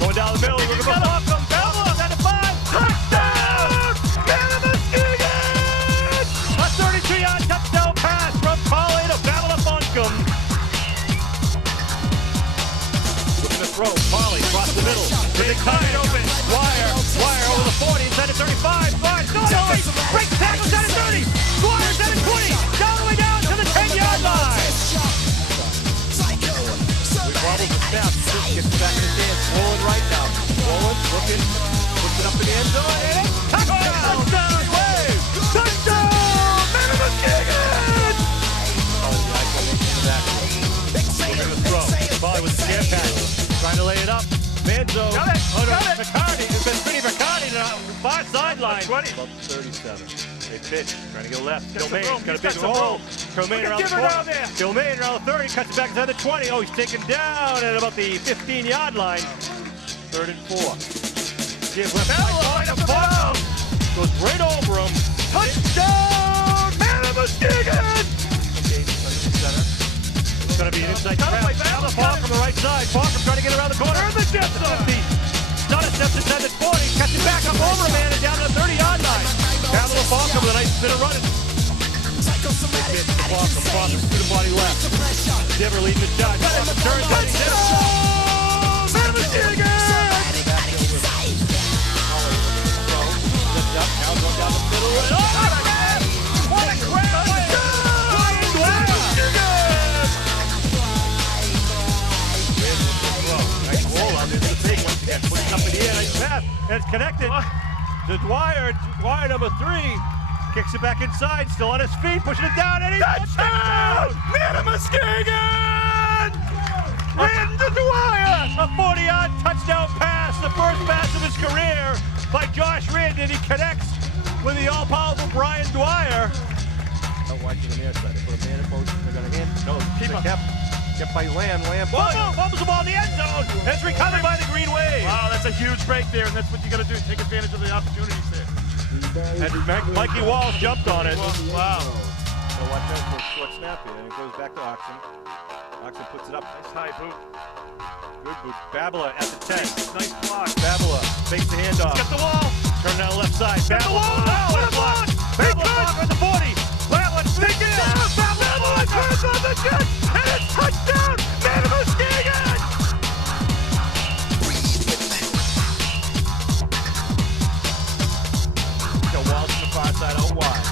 Going down the middle, looking for Malcolm. Bella at the 5. Touchdown! Man of Muskegon! A 32-yard touchdown pass from Polly to Bella Buncombe. Looking to throw. Polly across the middle. Big time open. Wire over the 40. Inside the 35. Wire still on the break tackle down at 30. Wire's at 20. All the way down to the 10-yard line. Wobbles the snap, just gets back in the dance, rolling right now. Rolling, looking, puts it up in the end zone, and touchdown! Touchdown! Wave! Touchdown! Man of Muskegon! Oh, the isolation in the back. We're going to throw. Probably with the scare pass. Trying to lay it up. Manzo. Got it! Got it! McCarty. It's been pretty McCarty to the far sideline. 20. About 37. They pitch, trying to go left. Kilmane's got a big hole. Kilmane around the 20. Kilmane around the 30, cuts it back inside the 20. Oh, he's taken down at about the 15-yard line. 3rd and 4. Give left side to Ball. Goes right over him. Touchdown! Man of Muskegon! It's going to be an inside trap. Now the ball from the right side. Parker trying to get around the corner. And the jet zone. Dunn steps inside the 20. Cuts it back up over a man and down to the 30-yard line. Pamela Falcon with a nice bit of running. Big pitch to Falcon. Falcon to the body left. Diver leading the shot. Falcon turns out. Man of Muskegon! Now going down the middle. Oh, what a grab! Nice roll out. There's the big one. Puts it up in the air. Nice pass. And it's connected. To Dwyer. Dwyer number 3. Kicks it back inside. Still on his feet. Pushing it down. And he's touchdown! Man of Muskegon! Ran to Dwyer. A 40-yard touchdown pass. The first pass of his career by Josh Ridd. And he connects with the all-powerful Brian Dwyer. Not watching the near side. They put a man in motion. They're going to hand. No, keep him. Kept by Lamb. Fumbles the ball in the end zone. It's recovered by the Green Wave. Wow, that's a huge break there, and that's what you got to do. Take advantage of the opportunities there. And Mikey Walsh jumped on it. Wow. So watch out for a short snap here, and it goes back to Oxen. Oxen puts it up. Nice high boot. Good boot. Babala at the 10. Nice block. Babala fakes the handoff. Got the wall. Turn down the left side. Babala. What a block. Babala at the 40. Babala takes it down. Babala turns on the jet. And it's touchdown! Man of Muskegon! Got Walsh on the far side, out wide.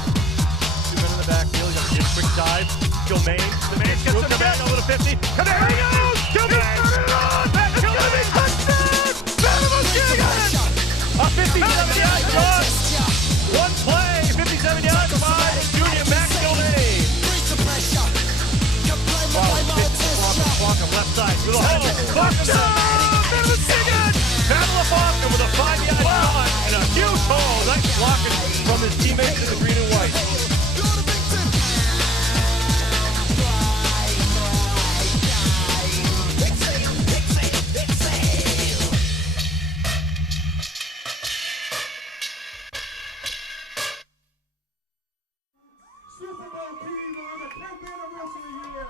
2 men in the backfield. He's going to get a quick dive. Kilmane. Kilmane's got some back over the 50. Come here he goes! Kilmane! It's going to be touchdown! Man of Muskegon! A 57-yard run. One play, 57-yard by junior Max Kilmane. Falcon left side through the hole. Falcon Man of Muskegon! Pamela Falcon with a 5-yard run and a huge hole. Nice blocking from his teammates in the green and white. Super Bowl team on the 10th anniversary year.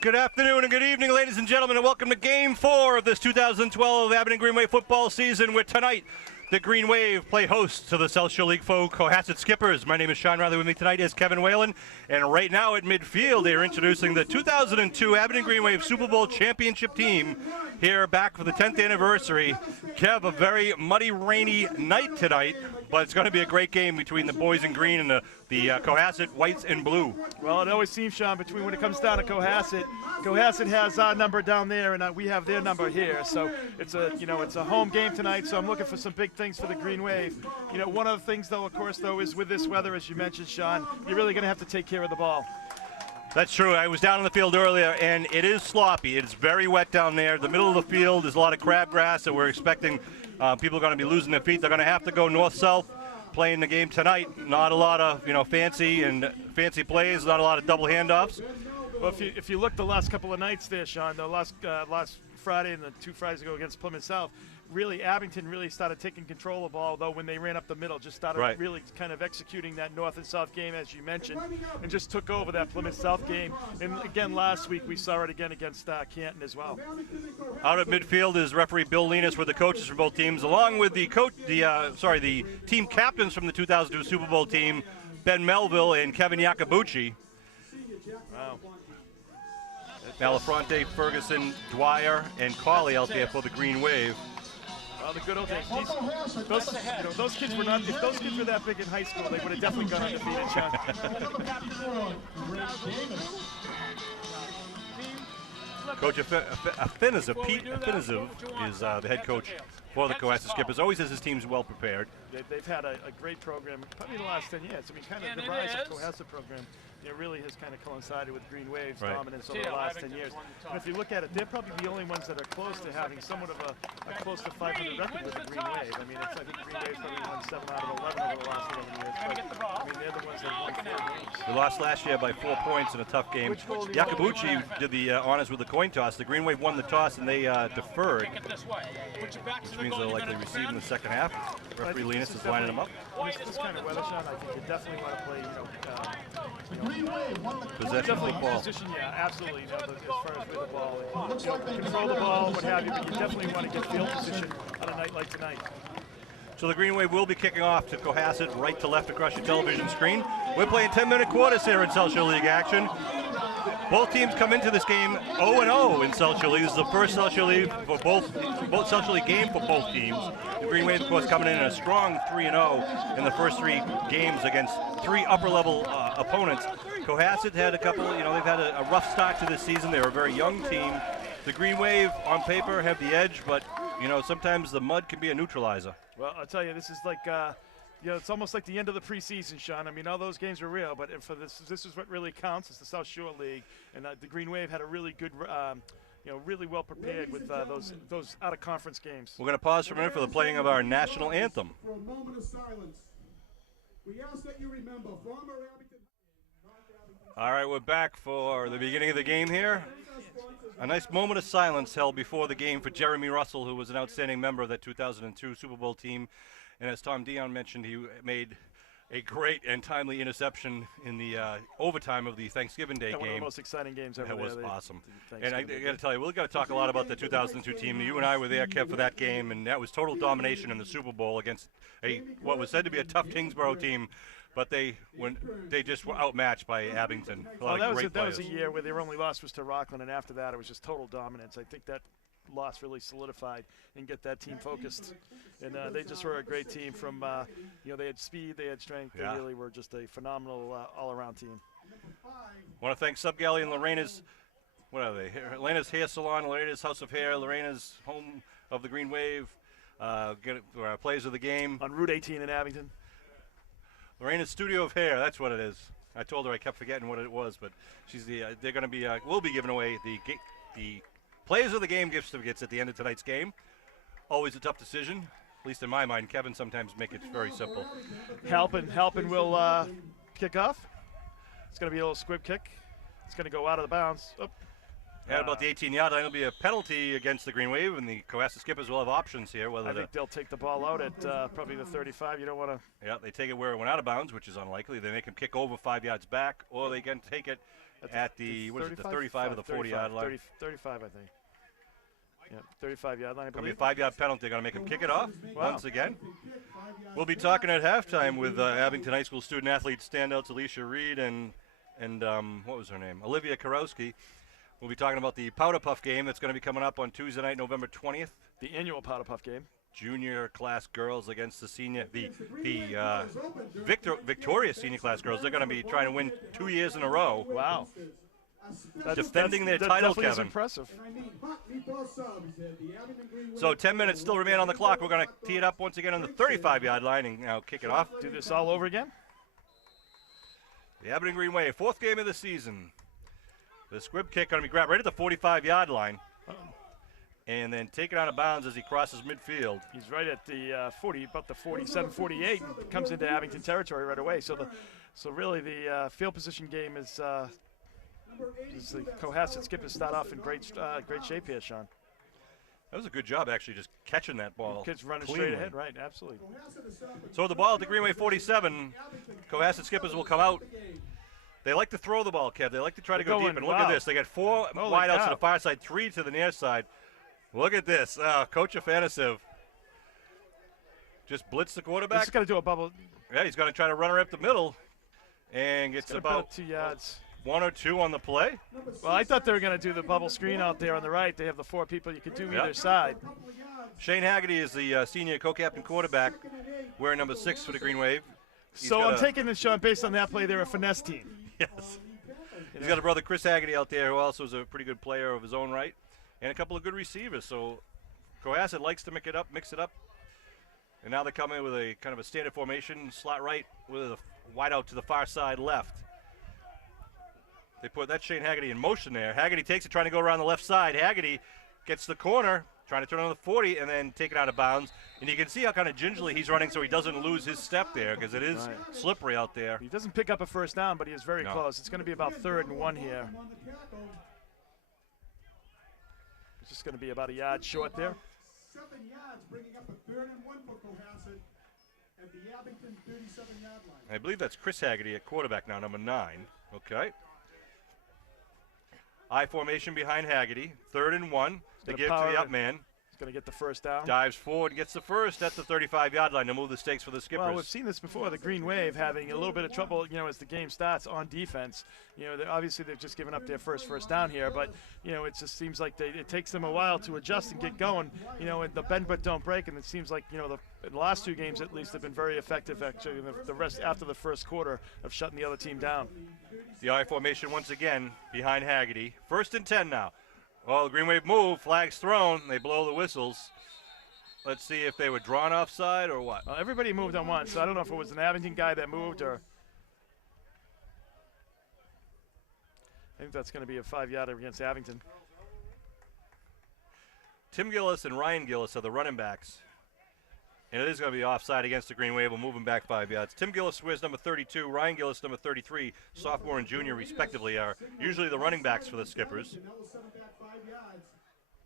Good afternoon and good evening, ladies and gentlemen, and welcome to Game 4 of this 2012 Abington Green Wave football season, where tonight the Green Wave play host to the South Shore League foe Cohasset Skippers. My name is Sean Riley. With me tonight is Kevin Whalen, and right now at midfield they are introducing the 2002 Abington Green Wave Super Bowl championship team here back for the 10th anniversary. Kev, a very muddy, rainy night tonight, but it's going to be a great game between the boys in green and the Cohasset whites and blue. Well, it always seems, Sean, between when it comes down to Cohasset, Cohasset has our number down there, and we have their number here. So it's a home game tonight. So I'm looking for some big things for the Green Wave. You know, one of the things, though, of course, though, is with this weather, as you mentioned, Sean, you're really going to have to take care of the ball. That's true. I was down on the field earlier, and it is sloppy. It's very wet down there. The middle of the field is a lot of crabgrass, so we're expecting people are going to be losing their feet. They're going to have to go north-south playing the game tonight. Not a lot of fancy plays, not a lot of double handoffs. Well, if you look the last couple of nights there, Sean, the last Friday and the 2 Fridays ago against Plymouth South, really Abington really started taking control of the ball, though, when they ran up the middle, just started really kind of executing that north and south game, as you mentioned, and just took over that Plymouth South game. And again, last week we saw it again against Canton as well. Out at midfield is referee Bill Linus with the coaches from both teams, along with the team captains from the 2002 Super Bowl team, Ben Melville and Kevin Yakabuchi. Wow. Malafronte, Ferguson, Dwyer, and Colley out there for the Green Wave. Well, the good old days. Those kids were not. If those kids were that big in high school, they would have definitely gone undefeated, Sean. Coach Afinaziv, Pete Afinaziv, is the head coach for the Cohasset Skippers. Always has his teams well prepared. They've had a great program, probably the last 10 years. I mean, kind of the rise of Cohasset program, really has kind of coincided with Green Wave's dominance over the last 10 years. And if you look at it, they're probably the only ones that are close to having somewhat of a close to 500 record with the Green Wave. I mean, I think Green Wave's probably won 7 out of 11 over the last 11 years. But, I mean, they're the ones that won 4 games. We lost last year by 4 points in a tough game. Yakabuchi did the honors with the coin toss. The Green Wave won the toss and they deferred, which means they'll likely receive in the second half. Referee Linus is lining them up. This kind of weather, Sean, I think you definitely want to play, possession football. Position, yeah, absolutely. As far as with the ball, control the ball, what have you, but you definitely want to get field position on a night like tonight. So the Green Wave will be kicking off to Cohasset, right to left across your television screen. We're playing 10-minute quarters here in South Shore League action. Both teams come into this game 0-0 in South Shore League. This is the first South Shore League for both South Shore League game for both teams. The Green Wave, of course, coming in a strong 3-0 in the first 3 games against 3 upper-level opponents. Cohasset had a couple, they've had a rough start to this season. They're a very young team. The Green Wave, on paper, have the edge, but, sometimes the mud can be a neutralizer. Well, I'll tell you, this is like, it's almost like the end of the preseason, Sean. I mean, all those games are real, but for this is what really counts. It's the South Shore League, and the Green Wave had a really good, really well prepared with those out-of-conference games. We're going to pause for a minute for the playing of our national anthem. For a moment of silence, we ask that you remember former Abington. All right, we're back for the beginning of the game here. A nice moment of silence held before the game for Jeremy Russell, who was an outstanding member of that 2002 Super Bowl team. And as Tom Dion mentioned, he made a great and timely interception in the overtime of the Thanksgiving Day game. One of the most exciting games ever. That was awesome. And I got to tell you, we've got to talk a lot about the 2002 team. You and I were there, Kev, for that game, and that was total domination in the Super Bowl against what was said to be a tough Kingsborough team. But they just were outmatched by Abington. That was a year where their only loss was to Rockland, and after that it was just total dominance. I think that loss really solidified and get that team focused. And they just were a great team from, they had speed, they had strength. They really were just a phenomenal all-around team. I want to thank Sub Galley and Lorena's, what are they? Lorena's Hair Salon, Lorena's House of Hair, Lorena's Home of the Green Wave, players of the game. On Route 18 in Abington. Lorena's Studio of Hair, that's what it is. I told her I kept forgetting what it was, but she's they're going to be, we'll be giving away the players of the game gift certificates at the end of tonight's game. Always a tough decision, at least in my mind. Kevin sometimes make it very simple. Halpin will kick off. It's going to be a little squib kick. It's going to go out of the bounds. At about the 18-yard line, it'll be a penalty against the Green Wave, and the Cohasset Skippers will have options here. I think they'll take the ball out at probably the 35. You don't want to. Yeah, they take it where it went out of bounds, which is unlikely. They make him kick over 5 yards back, or they can take it at the 35 or the 40-yard line. 35, I think. Yeah, 35-yard line, I believe. It'll be a 5-yard penalty. They're going to make him kick it off once again. We'll be talking at halftime with Abington High School student-athlete standouts Alicia Reed and what was her name? Olivia Karowski. We'll be talking about the Powder Puff game that's going to be coming up on Tuesday night, November 20th. The annual Powder Puff game. Junior class girls against the Victoria senior class girls. They're going to be trying to win 2 years in a row. Wow. Defending their title, Kevin. That's impressive. So 10 minutes still remain on the clock. We're going to tee it up once again on the 35-yard line and now kick it off. Do this all over again? The Abington Green Wave, 4th game of the season. The squib kick going to be grabbed right at the 45-yard line. and then taken out of bounds as he crosses midfield. He's right at the 40, about the 47, 48, and comes into Abington territory right away. So really the field position game is the Cohasset skippers start off in great shape here, Sean. That was a good job, actually, just catching that ball. Kids running cleanly. straight ahead, right? Absolutely. So the ball at the Greenway 47, Cohasset skippers will come out. They like to throw the ball, Kev. They like to try to go deep. And look at this. They got 4 wideouts to the far side, 3 to the near side. Look at this. Coach Afanasev just blitzed the quarterback. He's got to do a bubble. Yeah, he's going to try to run her up the middle. And gets about 2 yards. 1 or 2 on the play. Well, I thought they were going to do the bubble screen out there on the right. They have the 4 people you could do either side. Shane Haggerty is the senior co-captain quarterback, wearing number 6 for the Green Wave. So I'm taking this, Sean, based on that play. They're a finesse team. Yes. He's got a brother, Chris Haggerty, out there, who also is a pretty good player of his own right, and a couple of good receivers. So Cohasset likes to mix it up. And now they come in with a kind of a standard formation, slot right with a wide out to the far side left. They put that Shane Haggerty in motion there. Haggerty takes it, trying to go around the left side. Haggerty gets the corner, trying to turn on the 40, and then take it out of bounds. And you can see how kind of gingerly he's running so he doesn't lose his step there, because it is slippery out there. He doesn't pick up a first down, but he is very close. It's going to be about 3rd and 1 here. It's just going to be about a yard short there. 7 yards, bringing up a 3rd and 1 for Cohasset at the Abington 37-yard line. I believe that's Chris Haggerty at quarterback now, number 9. Okay. I formation behind Haggerty. 3rd and 1. They give it to the up man. He's going to get the first down. Dives forward, gets the first at the 35-yard line to move the stakes for the skippers. Well, we've seen this before. The Green Wave having a little bit of trouble, as the game starts on defense. Obviously they've just given up their first down here, but it just seems like it takes them a while to adjust and get going. And the bend but don't break, and it seems like in the last 2 games at least, they've been very effective actually in the rest after the first quarter of shutting the other team down. The I formation once again behind Haggerty. 1st and 10 now. Well, the Green Wave move, flags thrown, they blow the whistles. Let's see if they were drawn offside or what. Well, everybody moved on once, so I don't know if it was an Abington guy that moved or. I think that's going to be a 5-yarder against Abington. Tim Gillis and Ryan Gillis are the running backs. And it is going to be offside against the Green Wave. We'll move him back 5 yards. Tim Gillis wears number 32. Ryan Gillis, number 33. Sophomore and junior, respectively, are usually the running backs for the Skippers. And that will set it back 5 yards.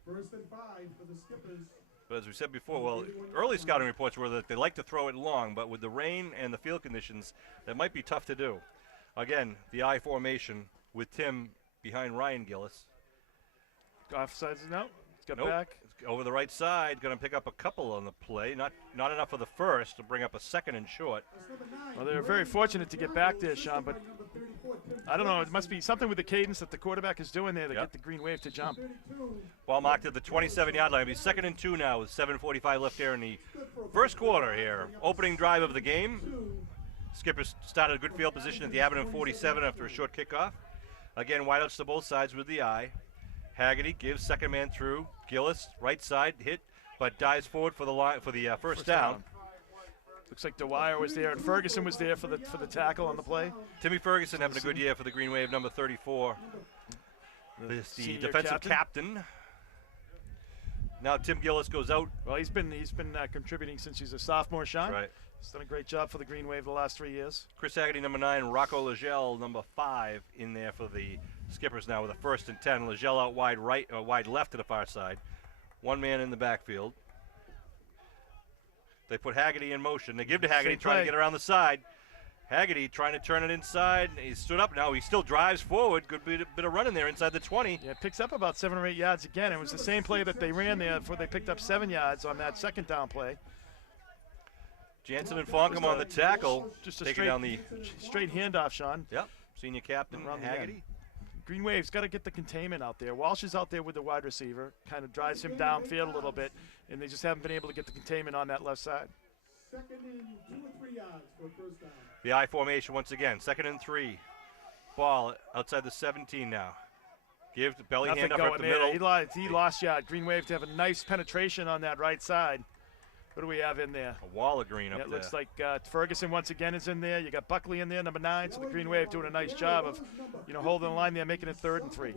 1st and 5 for the Skippers. But as we said before, well, early scouting reports were that they like to throw it long, but with the rain and the field conditions, that might be tough to do. Again, the I formation with Tim behind Ryan Gillis. Offsides, no. Got nope. Back. Over the right side, going to pick up a couple on the play. Not enough for the first to bring up a 2nd and short. Well, they're very fortunate to get back there, Sean, but I don't know. It must be something with the cadence that the quarterback is doing there to get the Green Wave to jump. Ball marked at the 27-yard line. It'll be 2nd and 2 now with 7:45 left here in the first quarter here. Opening drive of the game. Skippers started a good field position at the Abington 47 after a short kickoff. Again, wideouts to both sides with the I. Haggerty gives second man through. Gillis, right side, hit, but dives forward for the first down. Looks like Dwyer was there, and Ferguson was there for the tackle on the play. Timmy Ferguson having a good year for the Green Wave, number 34. The defensive captain. Now Tim Gillis goes out. Well, he's been contributing since he's a sophomore, Sean. Right. He's done a great job for the Green Wave the last 3 years. Chris Haggerty, number 9. Rocco Legel, number 5, in there for the Skippers now with a 1st and 10. Legel out wide right, wide left to the far side. 1 man in the backfield. They put Haggerty in motion. They give to Haggerty, trying to get around the side. Haggerty trying to turn it inside. He stood up now. He still drives forward. Good bit of running there inside the 20. Yeah, picks up about 7 or 8 yards again. It was the same play that they ran there before they picked up 7 yards on that 2nd down play. Jansen and Fonkum on the tackle. Just a straight handoff, Sean. Yep. Senior captain Haggerty. Green Wave's got to get the containment out there. Walsh is out there with the wide receiver, kind of drives him downfield a little bit, and they just haven't been able to get the containment on that left side. 2nd and 2 or 3 yards for first down. The I formation once again. 2nd and 3. Ball outside the 17 now. Give the belly hand up at the middle. He lost yard. Green Wave to have a nice penetration on that right side. What do we have in there? A wall of green up there. It looks like Ferguson once again is in there. You got Buckley in there, number 9. So the Green Wave doing a nice job of, holding the line there, making it 3rd and 3.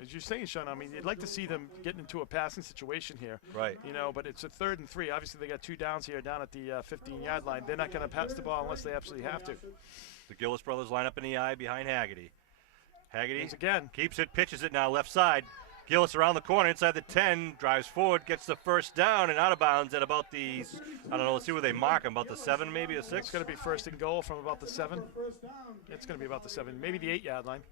As you're saying, Sean, I mean, you'd like to see them getting into a passing situation here. Right. You know, but it's a 3rd and 3. Obviously, they got 2 downs here down at the 15-yard line. They're not going to pass the ball unless they absolutely have to. The Gillis brothers line up in the eye behind Haggerty. Haggerty again keeps it, pitches it now left side. Gillis around the corner inside the 10, drives forward, gets the first down and out of bounds at about the, I don't know, let's see where they mark him, about the 7 maybe, or 6? It's going to be 1st and goal from about the 7. It's going to be about the 7, maybe the 8-yard line.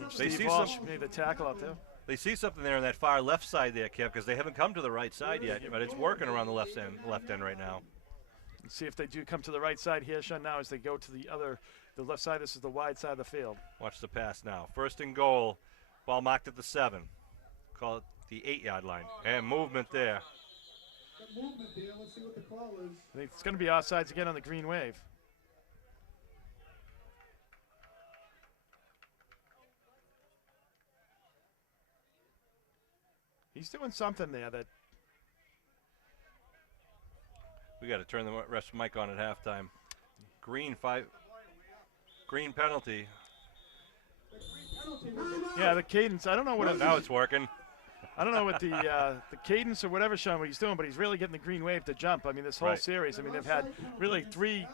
They Steve see Walsh some, made the tackle out there. They see something there on that far left side there, Kev, because they haven't come to the right side yet, but it's working around the left end right now. Let's see if they do come to the right side here, Sean, now as they go to the left side. This is the wide side of the field. Watch the pass now. 1st and goal. Ball marked at the 7. Call it the 8-yard line. And movement there. Let's see what the call is. I think it's going to be offsides again on the green wave. He's doing something there that. We got to turn the rest mic on at halftime. Green penalty. Yeah, the cadence. I don't know what. Now it's working. I don't know what the cadence or whatever, Sean, what he's doing, but he's really getting the green wave to jump. I mean, this whole series. I mean, they've had really 3.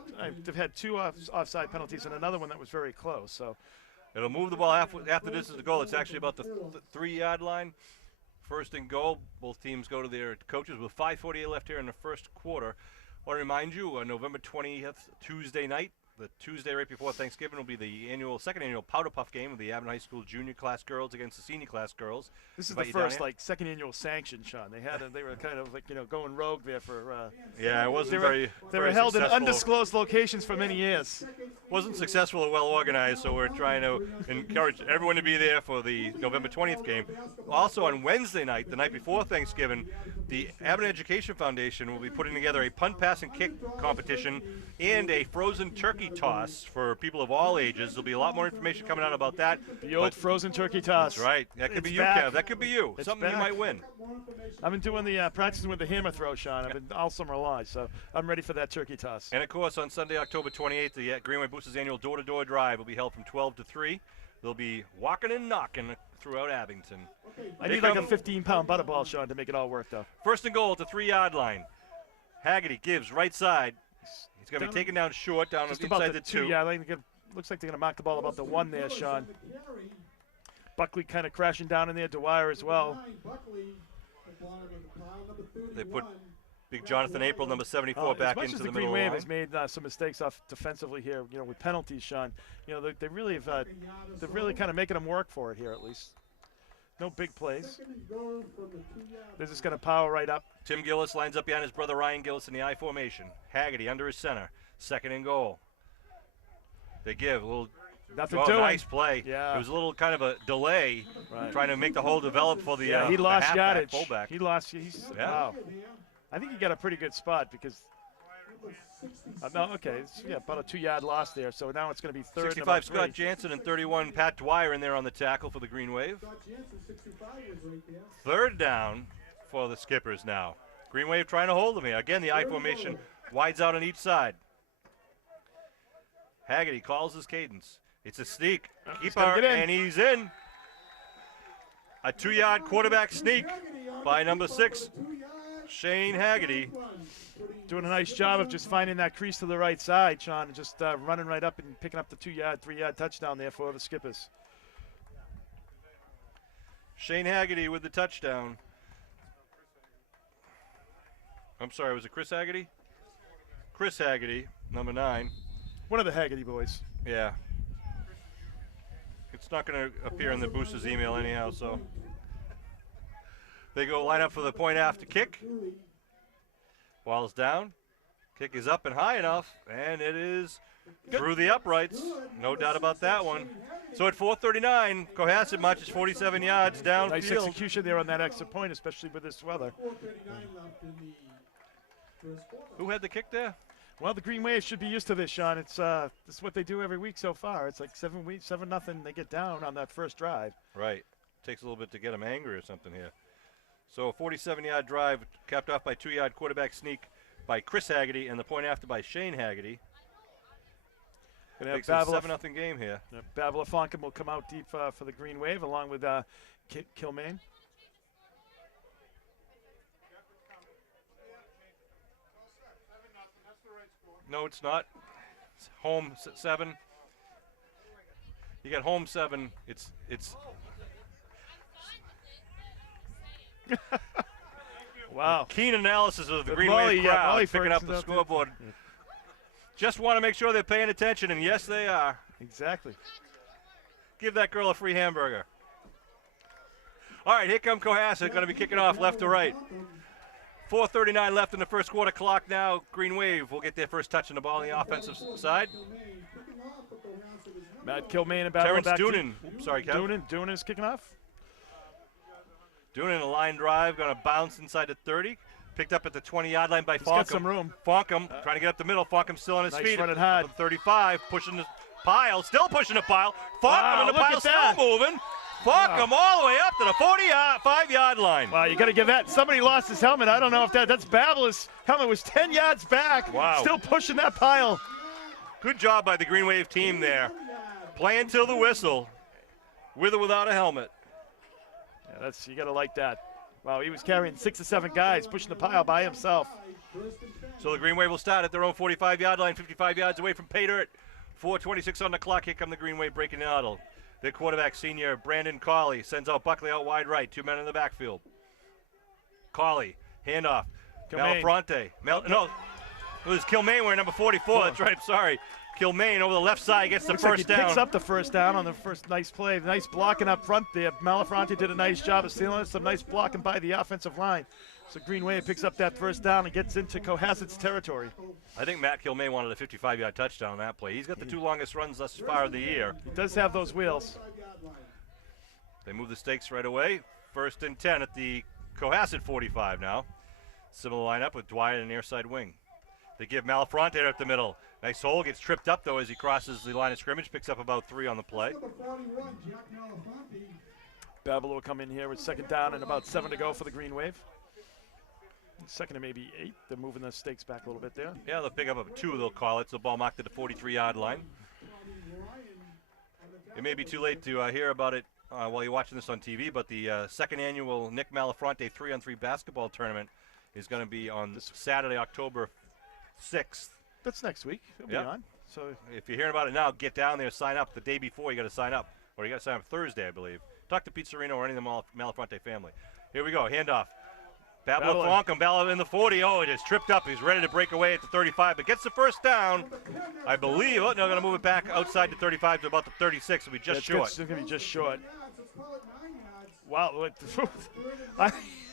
They've had 2 offside penalties and another one that was very close. So it'll move the ball after this is the goal. It's actually about the 3-yard line. 1st and goal. Both teams go to their coaches with 5:48 left here in the first quarter. I want to remind you, November 20th, Tuesday night, the Tuesday right before Thanksgiving, will be the second annual Powder Puff game of the Abington High School junior class girls against the senior class girls. This is the first, second annual sanction, Sean. They were kind of going rogue there for. Yeah, it wasn't They were held in undisclosed locations for many years. Wasn't successful or well organized, so we're trying to encourage everyone to be there for the November 20th game. Also on Wednesday night, the night before Thanksgiving, the Abington Education Foundation will be putting together a punt, pass, and kick competition and a frozen turkey toss for people of all ages. There'll be a lot more information coming out about that. The old frozen turkey toss. That's right. That could be you, back. Kev. That could be you. It's something back. you might win. I've been doing the practicing with the hammer throw, Sean. I've been all summer long, so I'm ready for that turkey toss. And of course, on Sunday, October 28th, the Greenway Boosters annual door-to-door drive will be held from 12 to 3. They'll be walking and knocking throughout Abington. I need like a 15-pound butterball, Sean, to make it all work, though. 1st and goal at the 3-yard line. Haggerty gives right side. He's going to be taken down short, down just inside about the 2. Yeah, looks like they're going to mark the ball about the 1 there, Sean. Buckley kind of crashing down in there. Dwyer as well. They put big Jonathan April, number 74, back into the middle of the Green Wave line. has made some mistakes off defensively here, with penalties, Sean. They really have, they're really kind of making them work for it here at least. No big plays. They're just going to power right up. Tim Gillis lines up behind his brother Ryan Gillis in the I formation. Haggerty under his center. 2nd and goal. They give a little. Nothing doing. Nice play. Yeah. It was a little kind of a delay, trying to make the hole develop for the he lost yardage. Fullback. He lost. Wow. I think he got a pretty good spot because. No, okay. It's, about a 2-yard loss there. So now it's going to be 3rd. 65 Scott Jansen and 31 Pat Dwyer in there on the tackle for the Green Wave. 3rd down for the Skippers now. Green Wave trying to hold them here. Again, the I formation wides out on each side. Haggerty calls his cadence. It's a sneak. Keeper, and he's in. A 2-yard quarterback sneak by number 6, Shane Haggerty. Doing a nice job of just finding that crease to the right side, Sean, and just running right up and picking up the 2-yard, 3-yard touchdown there for the Skippers. Shane Haggerty with the touchdown. I'm sorry, was it Chris Haggerty? Chris Haggerty, number 9. One of the Haggerty boys. Yeah. It's not going to appear in the Boosters email anyhow, so. They go line up for the point after kick. Ball's down. Kick is up and high enough, and it is through the uprights. No doubt about that one. So at 4:39, Cohasset marches 47 yards downfield. Nice execution there on that extra point, especially with this weather. Who had the kick there? Well, the Green Wave should be used to this, Sean. It's this is what they do every week so far. It's like 7-0. They get down on that first drive. Right. Takes a little bit to get them angry or something here. So a 47-yard drive capped off by 2-yard quarterback sneak by Chris Haggerty and the point after by Shane Haggerty. Gonna have Makes it a Babila, 7-0 game here. Babila Fonkin will come out deep for the Green Wave along with Kilmaine. No, it's not. It's home 7. You got home 7. It's Wow. keen analysis of the Green Molly, Wave yeah, crowd Molly picking up Ferguson's the out there. scoreboard. Just want to make sure they're paying attention, and yes, they are. Exactly. Give that girl a free hamburger. All right, here come Cohasset, going to be kicking off left to right. 4:39 left in the first quarter. Clock now. Green Wave will get their first touch on the ball on the offensive side. Matt Kilmaine and Babila Terrence back Doonan. Sorry, Kevin. Doonan is kicking off. Doonan, a line drive, going to bounce inside the 30. Picked up at the 20-yard line by Fonkum. got some room. Fonkum trying to get up the middle. Fonkum still on his Nice feet. running hard. Up at the 35, pushing the pile. Still pushing the pile. Fonkum Wow, and the look pile at still that. moving. Fonkum all the way up to the 45-yard line. Wow, you got to give that. Somebody lost his helmet. I don't know if that's Babila's helmet was 10 yards back. Wow. Still pushing that pile. Good job by the Green Wave team there. Playing till the whistle, with or without a helmet. Yeah, you got to like that. Wow, he was carrying 6 or 7 guys, pushing the pile by himself. So the Green Wave will start at their own 45-yard line, 55 yards away from pay dirt. 4:26 on the clock. Here come the Green Wave breaking the huddle. Their quarterback, senior Brandon Cawley, sends out Buckley out wide right. 2 men in the backfield. Cawley, handoff. Kilmaine. Malafronte. No, it was Kilmaine wearing number 44. That's right, sorry. Kilmaine over the left side gets the Looks like first he down. picks up the first down on the first nice play. Nice blocking up front there. Malafronte did a nice job of stealing it. Some nice blocking by the offensive line. So Green Wave picks up that first down and gets into Cohasset's territory. I think Matt Kilmaine wanted a 55-yard touchdown on that play. He's got the 2 longest runs thus far of the year. He does have those wheels. They move the stakes right away. 1st and 10 at the Cohasset 45 now. Similar lineup with Dwyer in the near side wing. They give Malafronte up the middle. Nice hole, gets tripped up though as he crosses the line of scrimmage, picks up about 3 on the play. Babila will come in here with 2nd down and about 7 to go for the Green Wave. 2nd and maybe 8. They're moving the stakes back a little bit there. Yeah, they'll pick up a 2, they'll call it. So the ball marked at the 43-yard line. It may be too late to hear about it while you're watching this on TV, but the 2nd annual Nick Malafronte 3-on-3 basketball tournament is going to be on Saturday, October 6th. That's next week. It'll Yep. be on. So If you're hearing about it now, get down there, sign up. The day before, you got to sign up. Or you got to sign up Thursday, I believe. Talk to Pete Serino or any of the Malafronte family. Here we go, handoff. Babila Fonkum, Babila in the 40. Oh, it is tripped up. He's ready to break away at the 35, but gets the first down. I believe. Oh, no, going to move it back outside the 35 to about the 36. It'll be just short. It's going to be just short. Wow.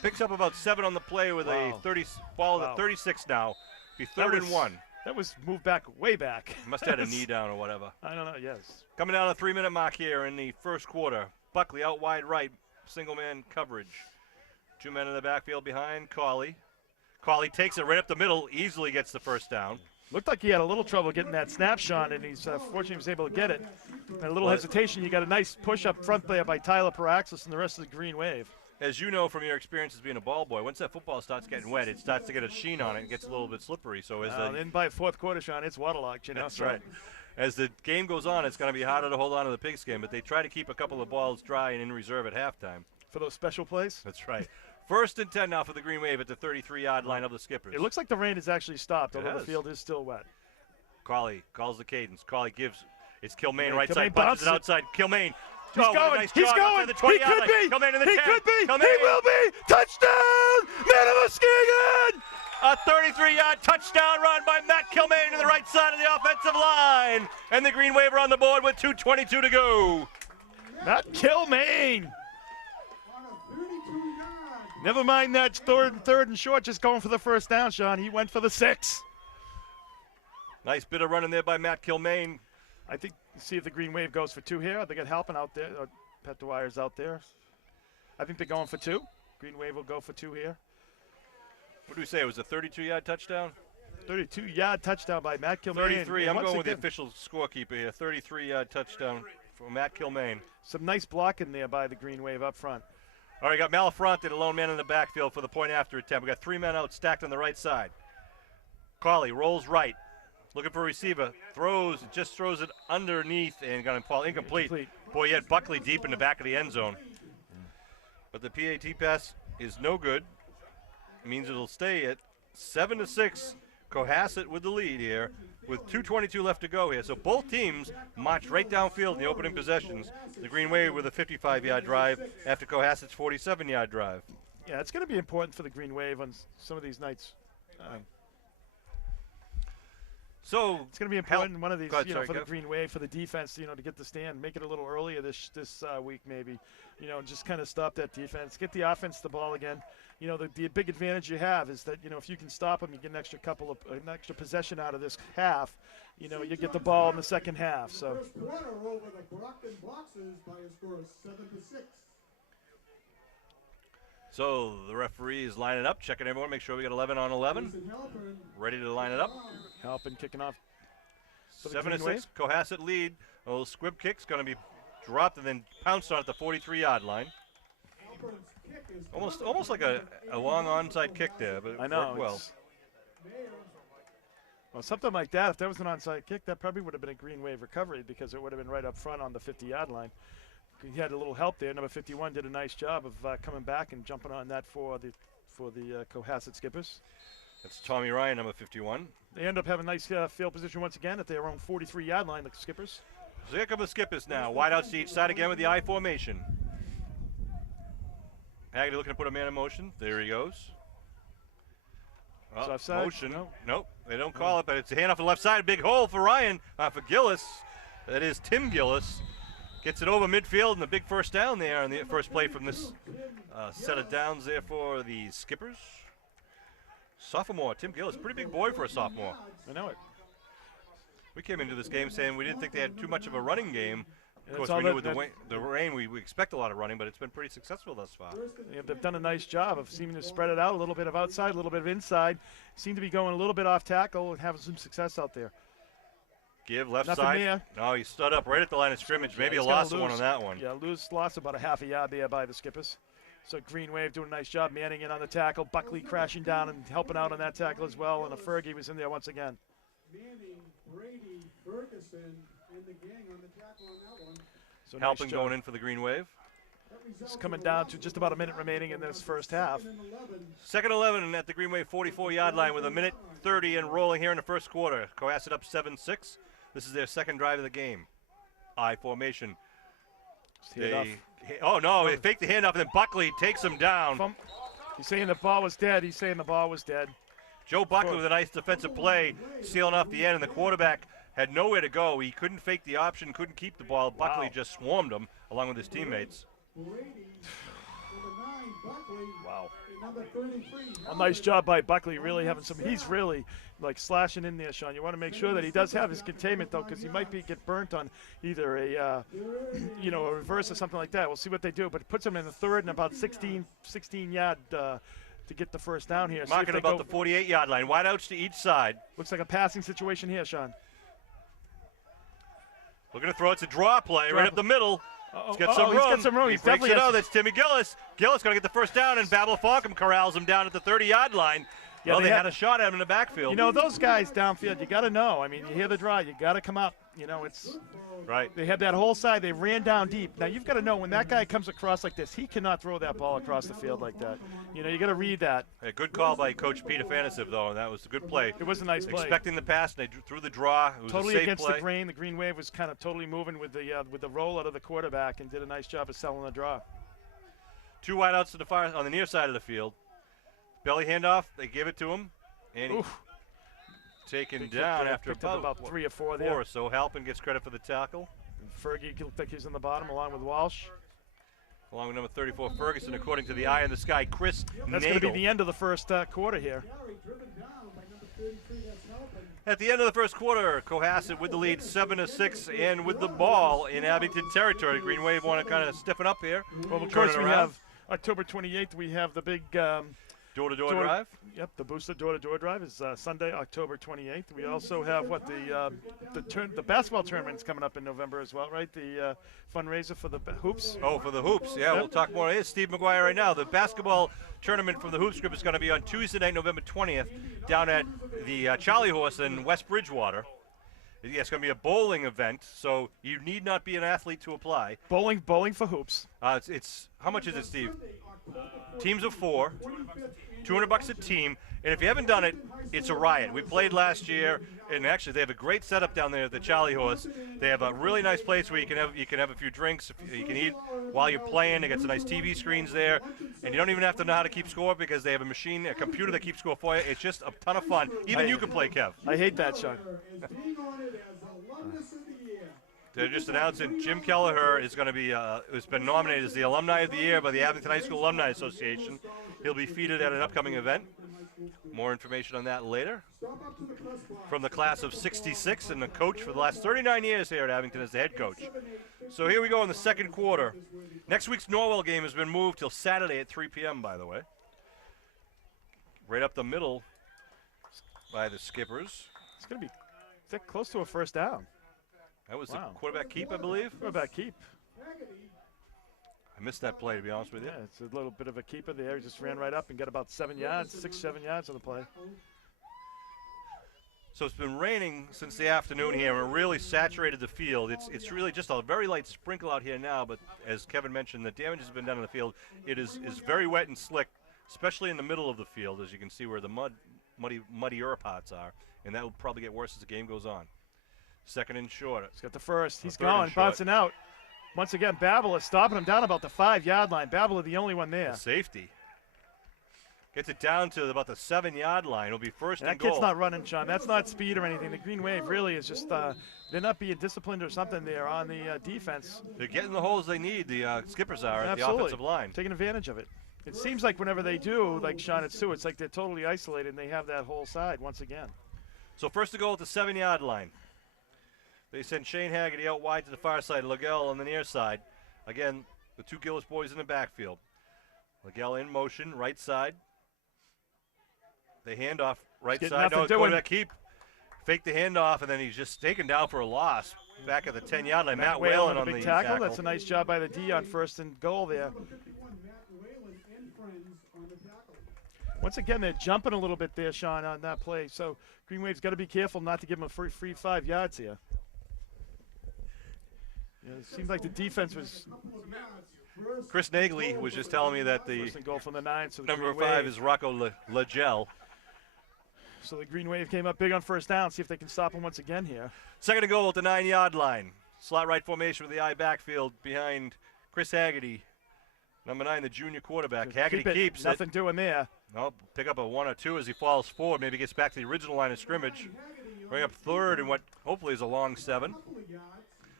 Picks up about 7 on the play with a 30, ball at 36 now. Be 3rd and 1. That was moved back, way back. Must have had a knee down or whatever. I don't know, yes. Coming down the 3-minute mark here in the first quarter. Buckley out wide right, single man coverage. 2 men in the backfield behind Cawley. Cawley takes it right up the middle, easily gets the first down. Looked like he had a little trouble getting that snapshot, and he's fortunately he was able to get it. And a little hesitation. You got a nice push up front there by Tyler Paraxis and the rest of the Green Wave. As you know from your experience as being a ball boy, once that football starts getting wet, it starts to get a sheen on it and gets a little bit slippery. So as then by 4th quarter, Sean, it's waterlogged. That's right. As the game goes on, it's going to be harder to hold on to the pigskin, but they try to keep a couple of balls dry and in reserve at halftime. For those special plays? That's right. 1st and 10 now for the Green Wave at the 33-yard line of the Skippers. It looks like the rain has actually stopped, although the field is still wet. Cawley calls the cadence. Cawley gives. It's Kilmaine right Kilmaine side, punches it outside. Kilmain. He's going. Nice He's job going. the He could be. Kilmain in the He 10. could be. Kilmain. He will be. Touchdown, man of Muskegon. A 33-yard touchdown run by Matt Kilmain to the right side of the offensive line. And the Green Wave are on the board with 2:22 to go. Matt Kilmain. Never mind that third and short, just going for the first down, Sean. He went for the 6. Nice bit of running there by Matt Kilmain. I think, see if the Green Wave goes for 2 here. They got helping out there. Pat Dwyer's out there. I think they're going for 2. Green Wave will go for 2 here. What do we say? It was a 32-yard touchdown? 32-yard touchdown by Matt Kilmain. 33. I'm going with the official scorekeeper here. 33-yard touchdown for Matt Kilmain. Some nice blocking there by the Green Wave up front. All right, got Malafronte, the lone man in the backfield for the point after attempt. We got 3 men out stacked on the right side. Cawley rolls right. looking for a receiver. Just throws it underneath and going to fall incomplete. Boy, yet Buckley deep in the back of the end zone. But the PAT pass is no good. It means it'll stay at 7-6. Cohasset with the lead here with 2:22 left to go here. So both teams march right downfield in the opening possessions. The Green Wave with a 55-yard drive after Cohasset's 47-yard drive. Yeah, it's going to be important for the Green Wave on some of these nights. So it's going to be important in one of these, ahead, for the Green Wave, for the defense, to get the stand, make it a little earlier this week maybe, just kind of stop that defense, get the offense the ball again. The big advantage you have is that, if you can stop them, you get an extra possession out of this half. You get the ball in the second half. So. First quarter over the Brockton Boxers by a score of 7-6. So the referee is lining up, checking everyone, make sure we got 11 on 11. Ready to line it up. Helping kicking off. 7-6, Cohasset lead. A little squib kick's going to be dropped and then pounced on at the 43-yard line. Almost like a long onside kick there, but it worked well. Well, something like that, if that was an onside kick, that probably would have been a Green Wave recovery because it would have been right up front on the 50-yard line. He had a little help there. Number 51 did a nice job of coming back and jumping on that for the Cohasset Skippers. That's Tommy Ryan, number 51. They end up having nice field position once again at their own 43-yard line, the Skippers. So here come the Skippers now. Wide outs to each side again with the I formation. Haggerty looking to put a man in motion. There he goes. Well, motion. Nope, they don't call it, but it's a hand off the left side. Big hole for Ryan, for Gillis. That is Tim Gillis. Gets it over midfield and the big first down there on the first play from this set of downs there for the Skippers. Sophomore, Tim Gillis, pretty big boy for a sophomore. I know it. We came into this game saying we didn't think they had too much of a running game. Of course, we knew with the rain, we expect a lot of running, but it's been pretty successful thus far. Yeah, they've done a nice job of seeming to spread it out, a little bit of outside, a little bit of inside. Seem to be going a little bit off tackle and having some success out there. Give left Nothing side. There. No, he stood up right at the line of scrimmage. Maybe a loss of one on that one. Yeah, lost about a half a yard there by the Skippers. So Green Wave doing a nice job manning in on the tackle. Buckley crashing down and helping out on that tackle as well. And a Fergie was in there once again. Manning, Brady, Ferguson, and the gang on the tackle on that one. So helping nice going in for the Green Wave. It's coming down to just about a minute remaining in this first half. Second 11 at the Green Wave 44-yard line with a minute 30 and rolling here in the first quarter. Cohasset up 7-6. This is their second drive of the game. I formation. They faked the handoff, and then Buckley takes him down. He's saying the ball was dead. He's saying the ball was dead. Joe Buckley with a nice defensive play, sealing off the end, and the quarterback had nowhere to go. He couldn't fake the option, couldn't keep the ball. Buckley just swarmed him along with his teammates. Wow. A nice job by Buckley, really having some. He's really like slashing in there, Sean. You want to make sure that he does have his containment though, because he might get burnt on either a a reverse or something like that. We'll see what they do, but it puts him in the third and about 16 yard to get the first down here. Marking about the 48-yard line. Wide outs to each side. Looks like a passing situation here, Sean. Looking to throw. It's a draw play right up the middle. He's got some room. He's got some room. He breaks it out. That's Timmy Gillis. Gillis going to get the first down, and Babel Falcom corrals him down at the 30-yard line. Yeah, well, they had a shot at him in the backfield. Those guys downfield, you got to know. I mean, you hear the draw, you got to come up. It's right. They had that whole side. They ran down deep. Now, you've got to know when that guy comes across like this, he cannot throw that ball across the field like that. You got to read that. A good call by Coach Peter Fanisiv, though, and that was a good play. It was a nice play. Expecting the pass, and they threw the draw. It was totally a safe against play. the grain. The Green Wave was kind of totally moving with the roll out of the quarterback and did a nice job of selling the draw. Two wideouts to the far on the near side of the field. Belly handoff. They give it to him. And he's taken down after about 3 or 4 there. So Halpin gets credit for the tackle. And Fergie looked like he's on the bottom along with Walsh. Along with number 34, Ferguson, according to the Eye in the Sky, Chris That's going to be the end of the first quarter here. At the end of the first quarter, Cohasset with the lead 7-6 and with the ball in Abington territory. Green Wave want to kind of stiffen up here. Well, of course, we have October 28th. We have the big Door-to-door drive? Yep, the Booster door-to-door drive is Sunday, October 28th. We also have the basketball tournament's coming up in November as well, right? The fundraiser for the hoops. Oh, for the hoops. Yeah, We'll talk more. Here's Steve McGuire right now. The basketball tournament from the Hoops Group is going to be on Tuesday night, November 20th, down at the Charlie Horse in West Bridgewater. Yeah, it's going to be a bowling event, so you need not be an athlete to apply. Bowling for hoops. It's how much is it, Steve? Teams of 4, $200 a team, and if you haven't done it, it's a riot. We played last year, and actually they have a great setup down there at the Charlie Horse. They have a really nice place where you can have a few drinks, you can eat while you're playing. They got some nice TV screens there, and you don't even have to know how to keep score because they have a computer that keeps score for you. It's just a ton of fun. Even you can play, Kev. I hate that, Sean. They're just announcing Jim Kelleher is going to be, has been nominated as the Alumni of the Year by the Abington High School Alumni Association. He'll be featured at an upcoming event. More information on that later. From the class of 66 and the coach for the last 39 years here at Abington as the head coach. So here we go in the second quarter. Next week's Norwell game has been moved till Saturday at 3 p.m., by the way. Right up the middle by the Skippers. It's going to be close to a first down. That was the quarterback keep, I believe. Quarterback keep. I missed that play, to be honest with you. Yeah, it's a little bit of a keeper there. He just ran right up and got about 7 yards, 7 yards on the play. So it's been raining since the afternoon here, and it really saturated the field. It's really just a very light sprinkle out here now, but as Kevin mentioned, the damage has been done in the field. It is very wet and slick, especially in the middle of the field, as you can see where the muddier parts are, and that will probably get worse as the game goes on. Second and short. He's got the first. He's going, bouncing out. Once again, Babel is stopping him down about the 5-yard line. Babel the only one there. The safety. Gets it down to about the 7-yard line. It'll be first and that goal. That kid's not running, Sean. That's not speed or anything. The Green Wave really is just, they're not being disciplined or something there on the defense. They're getting the holes they need, the Skippers are at Absolutely. the offensive line. Taking advantage of it. It seems like whenever they do, like Sean and Sue, it's like they're totally isolated and they have that whole side once again. So first to goal at the 7-yard line. They send Shane Haggerty out wide to the far side, Legel on the near side. Again, the two Gillis boys in the backfield. Legel in motion, right side. They hand off, right side. No, quarterback keep. Fake the handoff, and then he's just taken down for a loss. Back at the 10-yard line. Matt Whalen on the tackle. That's a nice job by the D on first and goal there. Once again, they're jumping a little bit there, Sean, on that play. So Green Wave's got to be careful not to give them a free 5 yards here. Yeah, it seems like the defense was. Chris Nagley was just telling me that the first and goal from the 9. So the number 5 is Rocco Legel. So the Green Wave came up big on first down. See if they can stop him once again here. Second and goal at the 9-yard line. Slot right formation with the I backfield behind Chris Haggerty. Number 9, the junior quarterback. Haggerty keeps it. Nothing doing there. Nope. Pick up a 1 or 2 as he falls forward. Maybe gets back to the original line of scrimmage. Bring up third in what hopefully is a long 7.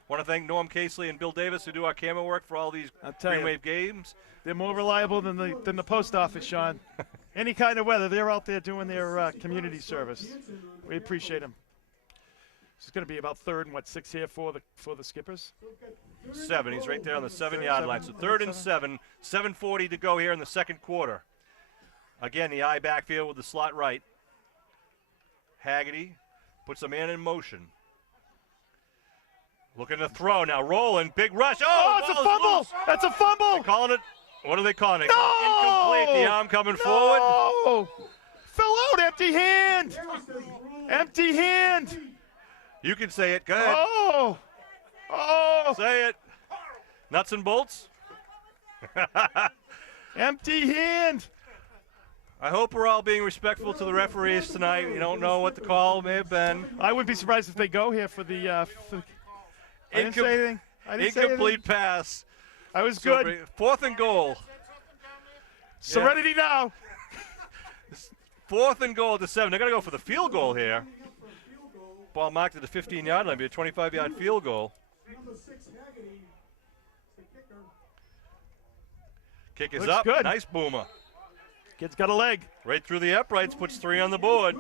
Want to thank Norm Casely and Bill Davis who do our camera work for all these Green Wave games. They're more reliable than the post office, Sean. Any kind of weather, they're out there doing their community service. We appreciate them. This is going to be about 3rd and 6 here for the Skippers. 7. He's right there on the 7-yard line. So 3rd and 7. 7:40 to go here in the second quarter. Again, the I backfield with the slot right. Haggerty puts a man in motion. Looking to throw now, rolling, big rush. Oh, it's a fumble! Loose. That's a fumble! They're calling it. What are they calling it? No! Incomplete. The arm coming forward. Fell out, empty hand. Empty hand. You can say it. Go ahead. Oh! Say it. Nuts and bolts. Empty hand. I hope we're all being respectful to the referees tonight. You don't know what the call may have been. I wouldn't be surprised if they go here for the. I didn't say anything. Incomplete pass. I was good. 4th and goal. Serenity now. 4th and goal at the 7. They're going to go for the field goal here. Ball marked at the 15-yard line. Be a 25-yard field goal. Kick is up. Good. Nice boomer. Kid's got a leg. Right through the uprights. Puts 3 on the board.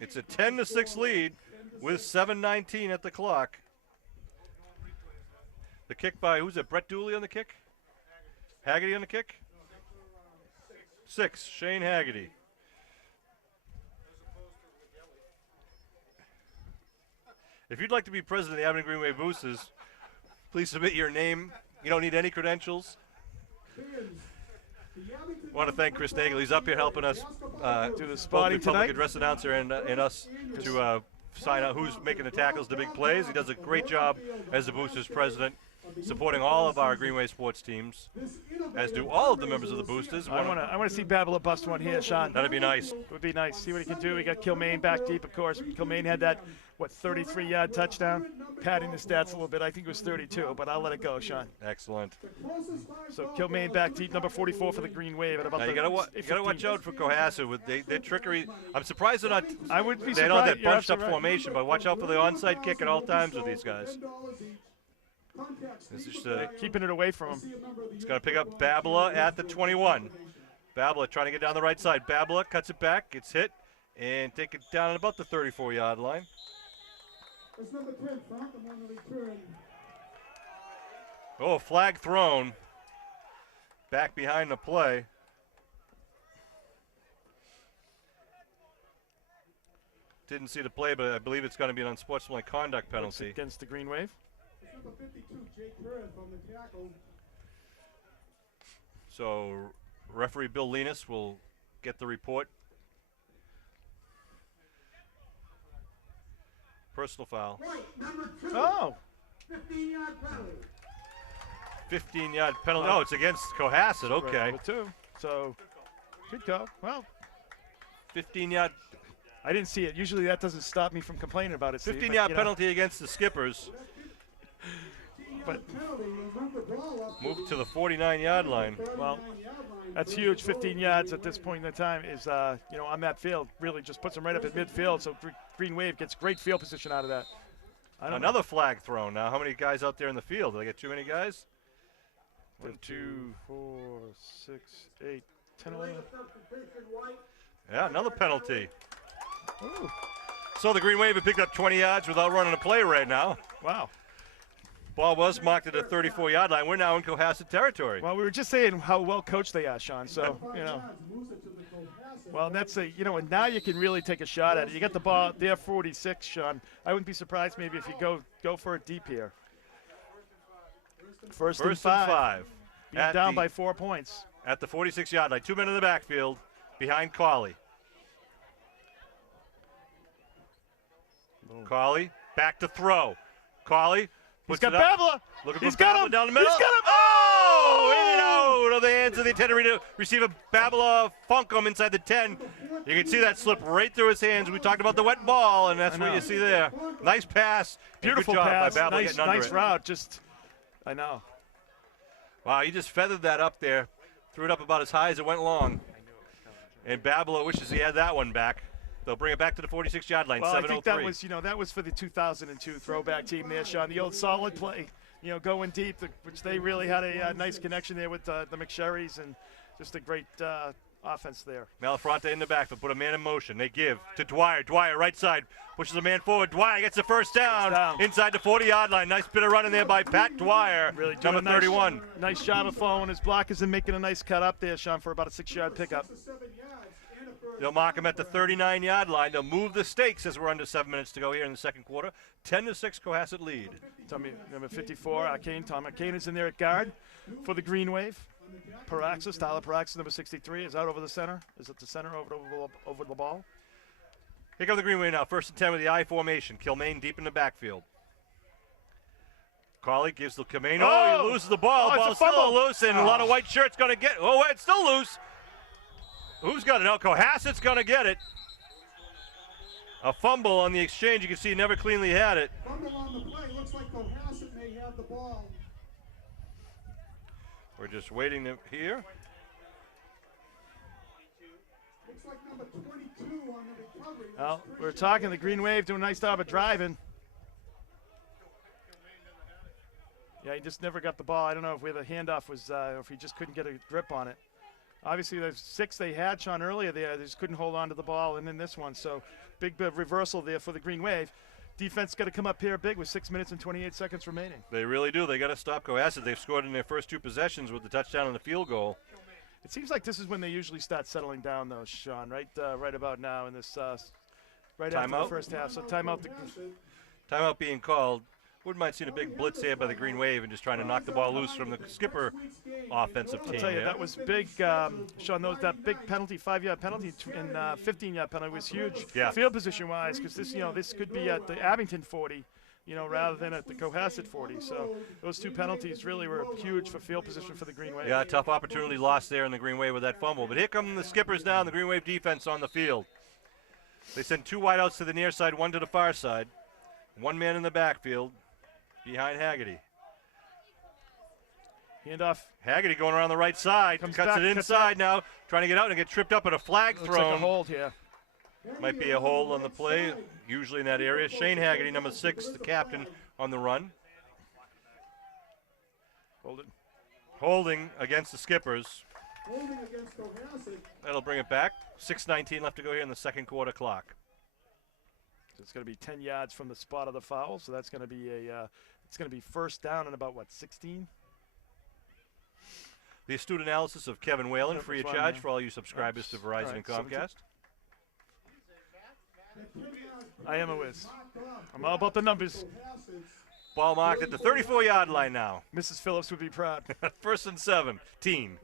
It's a 10-6 lead with 7:19 at the clock. The kick by, who's it, Brett Dooley on the kick? Haggerty on the kick? 6, Shane Haggerty. If you'd like to be president of the Abington Green Wave Boosters, please submit your name. You don't need any credentials. I want to thank Chris Nagel. He's up here helping us Do the both spotting the public tonight. address announcer and us to sign out who's making the tackles, the big plays. He does a great job as the Boosters president, supporting all of our Greenway sports teams, as do all of the members of the Boosters. I want to see Babila bust one here, Sean. That'd be nice. Would be nice. See what he can do. We got Kilmaine back deep, of course. Kilmaine had that, 33-yard touchdown. Padding the stats a little bit. I think it was 32, but I'll let it go, Sean. Excellent. So Kilmaine back deep, number 44 for the Green Wave at about Now the you gotta watch out for Cohasset with their trickery. I'm surprised they're not. I would be They surprised. don't have that You're bunched up absolutely right. formation, but watch out for the onside kick at all times with these guys. It's just Keeping it away from him. it's going to pick up Babila at the 21. Babila trying to get down the right side. Babila cuts it back, gets hit, and take it down at about the 34-yard line. It's number 10, Frank, on the return. Oh, flag thrown. Back behind the play. Didn't see the play, but I believe it's going to be an unsportsmanlike conduct penalty. Against the Green Wave. It's number 52, Jake Perez on the tackle. So referee Bill Linus will get the report. Personal foul. Right, number 2. Oh, 15-yard penalty. 15-yard penalty. Oh, it's against Cohasset. Okay. number 2. So, good go. Well, 15-yard I didn't see it. Usually that doesn't stop me from complaining about it. Steve, but, 15-yard you know, penalty against the Skippers. But Penalty, move the ball up to Move to the 49-yard line. well, 39-yard line. that's huge. 15 yards at this point in the time is, on that field, really just puts them right up at midfield. So Green Wave gets great field position out of that. I don't know. Another flag thrown. Now, how many guys out there in the field? Did I get too many guys? 1, 2, 4, 6, 8, 10, 11. Yeah, another penalty. Ooh, So the Green Wave have picked up 20 yards without running a play right now. wow. Ball was marked at the 34-yard line. We're now in Cohasset territory. Well, we were just saying how well coached they are, Sean. So, Moves it to the Cohasset. well, that's and now you can really take a shot at it. You got the ball there, 46, Sean. I wouldn't be surprised maybe if you go for it deep here. First and 5. Being At down the- by 4 points. At the 46-yard line. 2 men in the backfield behind Colley. Colley back to throw. Colley He's puts got it up. Babila. Looking He's for got Babila him. down the middle. He's got him. Oh! In and out of the hands of the intended receiver. Babila Funkum inside the 10. You can see that slip right through his hands. We talked about the wet ball, and that's I what know. you see there. Nice pass. And Beautiful good job pass. by Babila Nice, getting under nice it. route. Just, I know. Wow, he just feathered that up there. Threw it up about as high as it went long. And Babila wishes he had that one back. They'll bring it back to the 46-yard line, Well, I 7:03. think that was for the 2002 throwback team there, Sean. The old solid play, going deep, which they really had a nice connection there with the McSherrys, and just a great offense there. Malafronte in the back. They'll put a man in motion. They give to Dwyer. Dwyer, right side, pushes a man forward. Dwyer gets the first down, inside the 40-yard line. Nice bit of running there by Pat Dwyer, Really doing number a nice, 31. Nice job of following his blockers and making a nice cut up there, Sean, for about a 6-yard pickup. 7 yards and a first. They'll mark him at the 39-yard line. They'll move the stakes as we're under 7 minutes to go here in the second quarter. 10-6 Cohasset lead. Tommy, number 54, Arcane. Tom Arcane is in there at guard for the Green Wave. Paraxis, Tyler Paraxis, number 63, is out over the center. Is it the center over the ball? Here come the Greenway now. 1st and 10 with the I formation. Kilmaine deep in the backfield. Carley gives the Kilmaine. Oh, he loses the ball. Oh, it's a Ball's still fumble. loose, and a lot of white shirts going to get. Oh, wait, it's still loose. Who's got it? No, Cohasset's going to get it. A fumble on the exchange. You can see he never cleanly had it. Fumble on the play. Looks like Cohasset may have the ball. We're just waiting to hear. Looks like number 22 on the recovery. Well, we're talking the Green Wave doing a nice job of driving. Yeah, he just never got the ball. I don't know if where the handoff was, or if he just couldn't get a grip on it. Obviously, the 6 they had, Sean, earlier there, they just couldn't hold on to the ball, and then this one. So big reversal there for the Green Wave. defense got to come up here big with 6 minutes and 28 seconds remaining. They really do. They got to stop Cohasset. They've scored in their first 2 possessions with the touchdown and the field goal. It seems like this is when they usually start settling down, though, Sean. Right about now in this, right after the first half. So timeout. Timeout being called. Wouldn't mind seeing a big blitz here by the Green Wave and just trying to knock the ball loose from the skipper offensive team. I'll tell you, that was big, Sean. That big penalty, 5-yard penalty and 15-yard penalty was huge, field position-wise, because this could be at the Abington 40, rather than at the Cohasset 40. So those 2 penalties really were huge for field position for the Green Wave. Yeah, tough opportunity lost there in the Green Wave with that fumble. But here come the skippers now, and the Green Wave defense on the field. They send 2 wideouts to the near side, 1 to the far side. 1 man in the backfield behind Haggerty. Handoff. Haggerty going around the right side. Cuts it inside now, trying to get out and get tripped up and a flag thrown. Looks like a hold here. Might be a hold on the play, usually in that area. Shane Haggerty, number 6, the captain, on the run. Holding against the skippers. That'll bring it back. 6:19 left to go here in the second quarter clock. So it's going to be 10 yards from the spot of the foul. So that's going to be it's going to be first down and about 16. The astute analysis of Kevin Whalen, free of charge for all you subscribers to Verizon and Comcast. I am a whiz. I'm all about the numbers. Ball marked at the 34-yard line now. Mrs. Phillips would be proud. First and 17.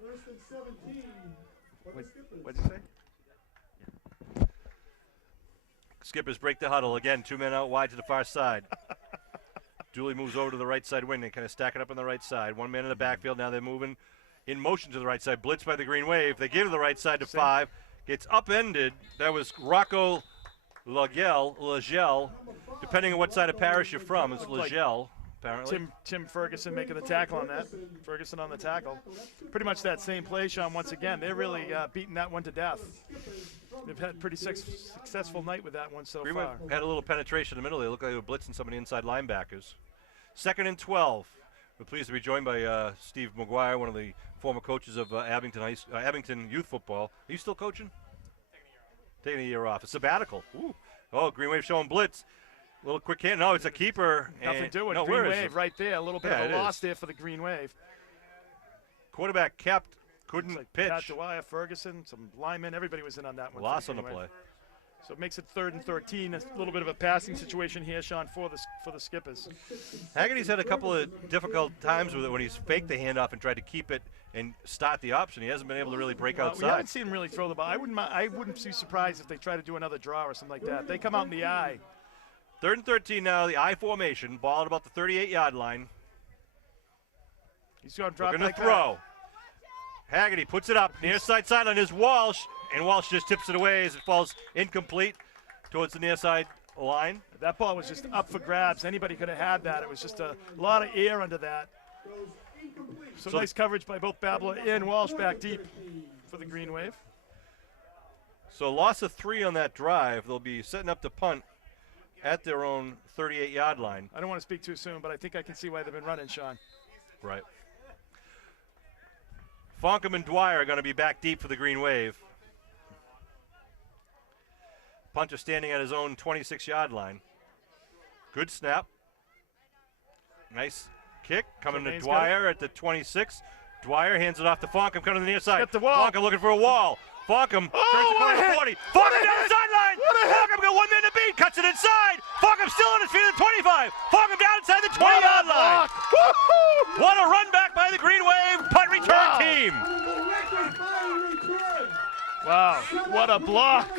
What'd you say? Skippers break the huddle. Again, 2 men out wide to the far side. Dooley moves over to the right side wing. They kind of stack it up on the right side. 1 man in the backfield. Now they're moving in motion to the right side. Blitz by the Green Wave. They give to the right side to 5. Gets upended. That was Rocco Legel. Depending on what side of Parish you're from, it's Legel, apparently. Tim Ferguson making the tackle on that. Ferguson on the tackle. Pretty much that same play, Sean, once again. They're really beating that one to death. They've had a pretty successful night with that one so far. Had a little penetration in the middle. They look like they were blitzing some of the inside linebackers. 2nd and 12. We're pleased to be joined by Steve McGuire, one of the former coaches of Abington Youth Football. Are you still coaching? Taking a year off. A sabbatical. Ooh. Oh, Green Wave showing blitz. A little quick hand. No, it's a keeper. Nothing doing. No, Green Wave right there. A little bit of a loss there for the Green Wave. Quarterback kept. Couldn't pitch. Pat Dwyer, Ferguson, some linemen. Everybody was in on that one. Loss on the play. So it makes it 3rd and 13. A little bit of a passing situation here, Sean, for the Skippers. Haggerty's had a couple of difficult times with it when he's faked the handoff and tried to keep it and start the option. He hasn't been able to really break outside. We haven't seen him really throw the ball. I wouldn't be surprised if they try to do another draw or something like that. They come out in the I. 3rd and 13 now, the I formation. Ball at about the 38-yard line. He's going to drop back. Throw. Haggerty puts it up. Near side sideline is Walsh. And Walsh just tips it away as it falls incomplete towards the near side line. That ball was just up for grabs. Anybody could have had that. It was just a lot of air under that. So nice coverage by both Babler and Walsh back deep for the Green Wave. So loss of 3 on that drive. They'll be setting up the punt at their own 38-yard line. I don't want to speak too soon, but I think I can see why they've been running, Sean. Right. Fonkum and Dwyer are going to be back deep for the Green Wave. Punter standing at his own 26-yard line. Good snap. Nice kick coming to Dwyer at the 26. Dwyer hands it off to Fonkum coming to the near side. Get the wall. Fonkum looking for a wall. Fonkum turns the corner 40. Fonkum down the sideline. Fonkum got 1 man to beat. Cuts it inside. Fonkum still on his feet at the 25. Fonkum down inside the 20-yard line. What a run back by the Green Wave punt return team. Wow, what a block.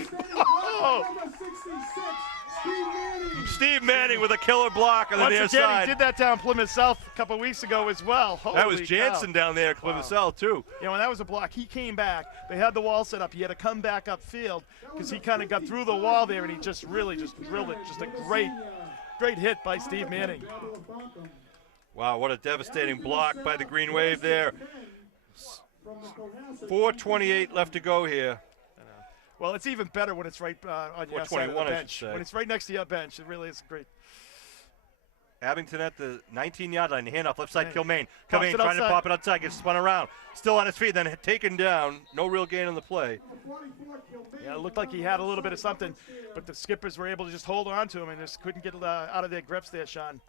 Steve Manning with a killer block on the near side. Once again, he did that down Plymouth South a couple weeks ago as well. That was Jansen down there at Plymouth South, too. Yeah, when that was a block, he came back. They had the wall set up. He had to come back upfield because he kind of got through the wall there, and he just really just drilled it. Just a great hit by Steve Manning. Wow, what a devastating block by the Green Wave there. 4:28 left to go here. Well, it's even better when it's right on your side of the bench. When it's right next to your bench, it really is great. Abington at the 19-yard line. Handoff left side, Man. Kilmaine. Pops Kilmaine it trying to outside. pop it outside, gets spun around. Still on his feet, then taken down. No real gain on the play. Yeah, it looked like he had a little bit of something, but the skippers were able to just hold on to him and just couldn't get out of their grips there, Sean.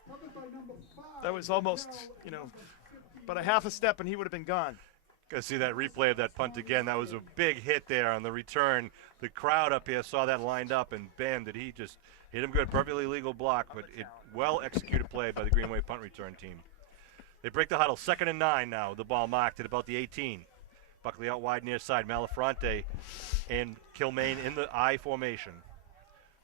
That was almost, about a half a step and he would have been gone. Gotta see that replay of that punt again. That was a big hit there on the return. The crowd up here saw that lined up, and bam, did he just hit him good. Perfectly legal block, but well executed play by the Green Wave punt return team. They break the huddle. 2nd and 9 now. The ball marked at about the 18. Buckley out wide near side. Malafronte and Kilmaine in the I formation.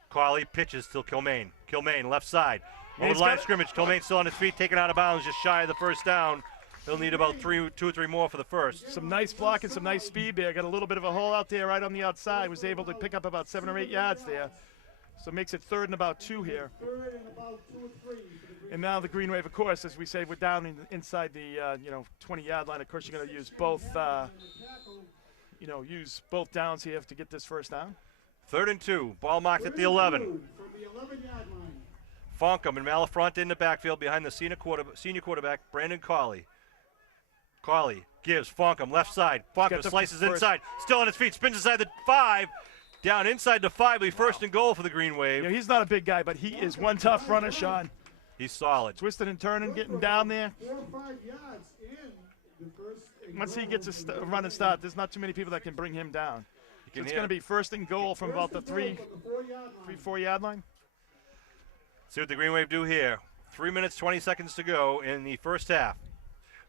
Carley pitches to Kilmaine. Kilmaine left side. Over the line of scrimmage. Kilmaine still on his feet, taken out of bounds, just shy of the first down. He'll need about 2 or 3 more for the first. Some nice block and some nice speed there. Got a little bit of a hole out there right on the outside. Was able to pick up about 7 or 8 yards there. So makes it 3rd and about 2 here. And now the Green Wave, of course, as we say, we're down inside the 20-yard line. Of course, you're going to use both, use both downs here to get this first down. 3rd and 2. Ball marked at the 11. Fonkum and Malafronte in the backfield behind the senior quarterback, Brandon Carley. Carley gives Fonkum left side. Fonkum slices inside. Still on his feet. Spins inside the 5. Down inside the 5. Be first and goal for the Green Wave. He's not a big guy, but he is one tough runner, Sean. He's solid. Twisting and turning, getting down there. 4 or 5 yards in the first. Once he gets a run and start, there's not too many people that can bring him down. So it's going to be first and goal from about the 3-4 yard line. See what the Green Wave do here. 3 minutes, 20 seconds to go in the first half.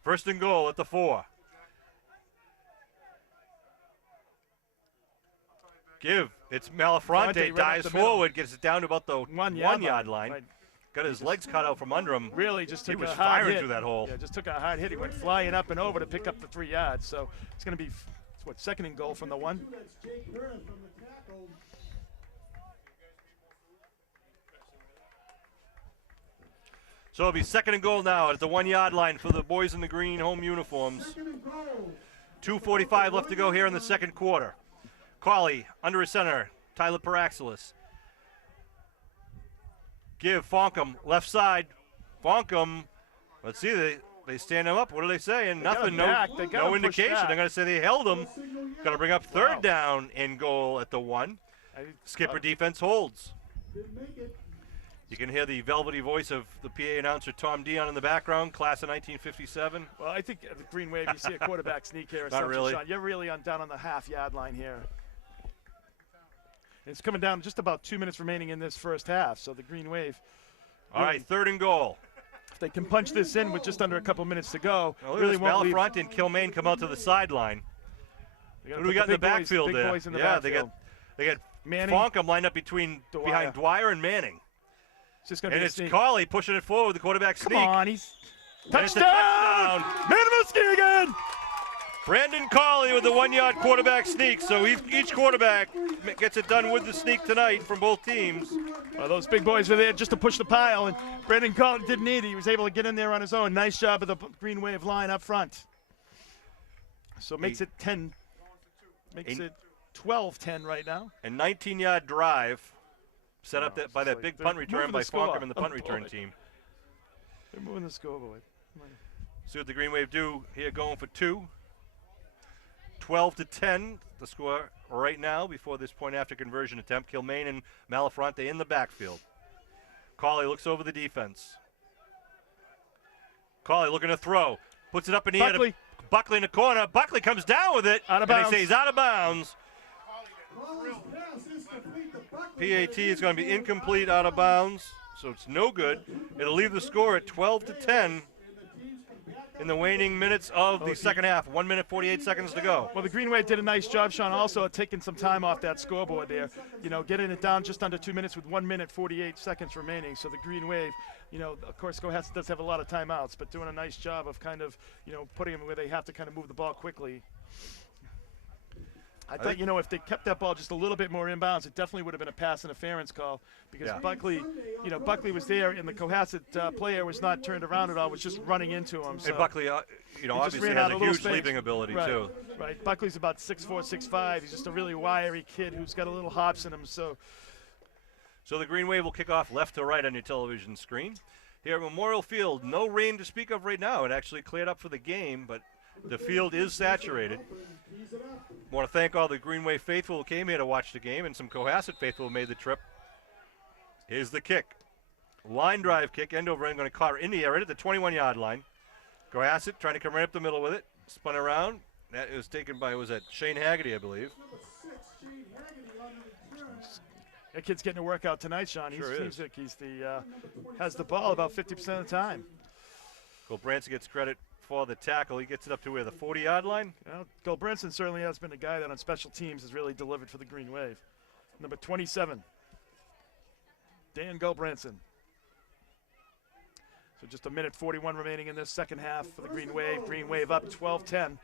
First and goal at the 4. It's Malafronte, dives forward, gets it down to about the 1 yard line. Right. Got his legs cut out from under him. Really just took He was a hard firing hit. through that hole. Yeah, just took a hard hit. He went flying up and over to pick up the 3 yards. So it's going to be, 2nd and goal from the 1? So it'll be 2nd and goal now at the 1 yard line for the boys in the green home uniforms. 2:45 left to go here in the second quarter. Carley under his center, Tyler Paraxelis. Give Fonkum left side. Fonkum, let's see, they stand him up. What are they saying? Nothing, no indication. They're going to say they held him. Going to bring up 3rd down and goal at the 1. Skipper defense holds. You can hear the velvety voice of the PA announcer Tom Dion in the background, class of 1957. Well, I think the Green Wave, you see a quarterback sneak here or Not something, really. Sean. You're really down on the half-yard line here. It's coming down just about 2 minutes remaining in this first half, so the Green Wave. All right, 3rd and goal. If they can punch this in with just under a couple minutes to go, Well, really won't leave. Malafronte and Kilmaine come out to They the sideline. gotta What do we put got in the big boys- backfield big there? boys in the Yeah, backfield. they got Manning, Fonkum lined up behind Dwyer and Manning. It's just going to And be a it's sneak. Carley pushing it forward with the quarterback Come sneak. on, he's And it's a touchdown! touchdown. Manamuski again! Brandon Carley with the 1 yard quarterback sneak. So each quarterback gets it done with the sneak tonight from both teams. Well, those big boys were there just to push the pile, and Brandon Collins didn't need it. He was able to get in there on his own. Nice job of the Green Wave line up front. So it makes it 10. Makes it 12-10 right now. A 19-yard drive set up by that big they're punt return moving by the score. Fonkum and the punt Oh, return boy. team. They're moving the scoreboard. See what the Green Wave do here, going for 2. 12-10, the score right now before this point after conversion attempt. Kilmaine and Malafronte in the backfield. Carley looks over the defense. Carley looking to throw. Puts it up in the air to Buckley in the corner. Buckley comes down with it. Out of and bounds. they say he's out of bounds. PAT is going to be incomplete, out of bounds, so it's no good. It'll leave the score at 12-10 in the waning minutes of the second half. 1 minute, 48 seconds to go. Well, the Green Wave did a nice job, Sean, also at taking some time off that scoreboard there. You know, getting it down just under 2 minutes with 1 minute, 48 seconds remaining. So the Green Wave, you know, of course, Cohasset does have a lot of timeouts, but doing a nice job of kind of, you know, putting them where they have to kind of move the ball quickly. I thought, you know, if they kept that ball just a little bit more inbounds, it definitely would have been a pass interference call because Buckley, you know, Buckley was there and the Cohasset player was not turned around at all, was just running into him. So And Buckley, you know, he just obviously ran has out a of little huge space. leaping ability, Right, too. right. Buckley's about 6'4", 6'5". He's just a really wiry kid who's got a little hops in him. So So the Green Wave will kick off left to right on your television screen. here at Memorial Field. No rain to speak of right now. It actually cleared up for the game, but the field is saturated. Want to thank all the Greenway faithful who came here to watch the game, and some Cohasset faithful who made the trip. Here's the kick. Line drive kick, end over end, going to caught her in the air right at the 21-yard line. Cohasset trying to come right up the middle with it. Spun around. That was taken by, was that Shane Haggerty, I believe. That kid's getting a workout tonight, Sean. Sure Seems like he's has the ball about 50% of the time. Branson gets credit for the tackle. He gets it up to where, the 40-yard line? Well, Branson certainly has been a guy that on special teams has really delivered for the Green Wave. Number 27, Dan Branson. So just a minute 41 remaining in this second half for the Green Wave. Green Wave up 12-10.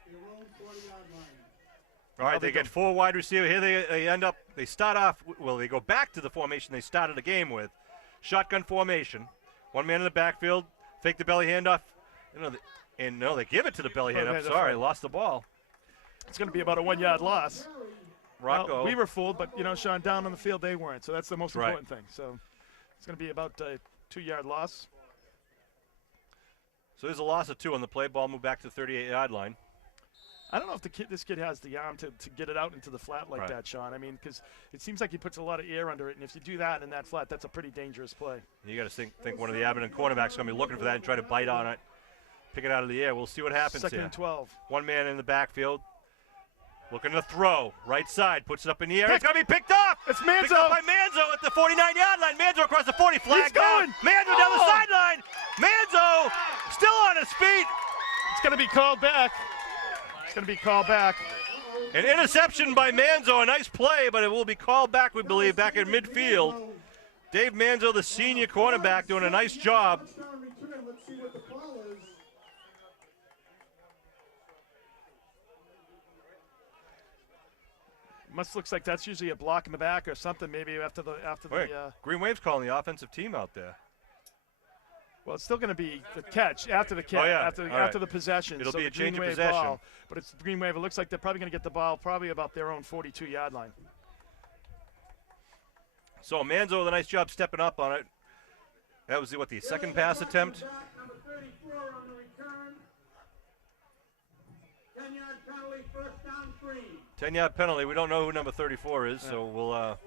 All right, they get 4 wide receiver. Here they end up, they start off, well, they go back to the formation they started the game with. Shotgun formation. One man in the backfield, fake the belly handoff. They give it to the belly handoff. Sorry, lost the ball. It's going to be about a 1-yard loss. Rocco. Well, we were fooled, but, Sean, down on the field they weren't. So that's the most important thing. So it's going to be about a 2-yard loss. So there's a loss of 2 on the play. Ball moved back to the 38-yard line. I don't know if this kid has the arm to get it out into the flat like that, Sean. I mean, because it seems like he puts a lot of air under it, and if you do that in that flat, that's a pretty dangerous play. You got to think one of the Abington cornerbacks is going to be looking for that and try to bite on it, pick it out of the air. We'll see what happens Second here. and 12. One man in the backfield, looking to throw. Right side, puts it up in the air. It's going to be picked off. It's Manzo. Picked up by Manzo at the 49-yard line. Manzo across the 40, flag He's going. down. Manzo down the sideline. Manzo still on his feet. It's going to be called back. Going to be called back. An interception by Manzo, a nice play, but it will be called back, we believe, back in midfield. Dave Manzo, the senior cornerback, doing a nice job. Looks like that's usually a block in the back or something. Maybe after the Green Wave's calling the offensive team out there. Well, it's still going to be the catch after the catch, after the possession. It'll so be a change of Wave possession. Ball, but it's the Green Wave. It looks like they're probably going to get the ball probably about their own 42-yard line. So Manzo with a nice job stepping up on it. That was the second pass attempt. 10-yard penalty. We don't know who number 34 is, so we'll.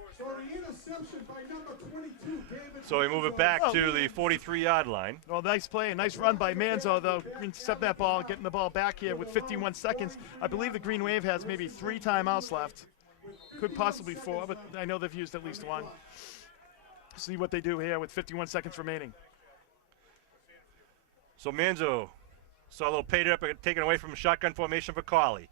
So we move it back to the 43-yard line. Well, nice play, a nice run by Manzo, though. Intercept that ball, getting the ball back here with 51 seconds. I believe the Green Wave has maybe 3 timeouts left. Could possibly 4, but I know they've used at least 1. See what they do here with 51 seconds remaining. So Manzo saw a little paid up, taken away from shotgun formation for Cawley.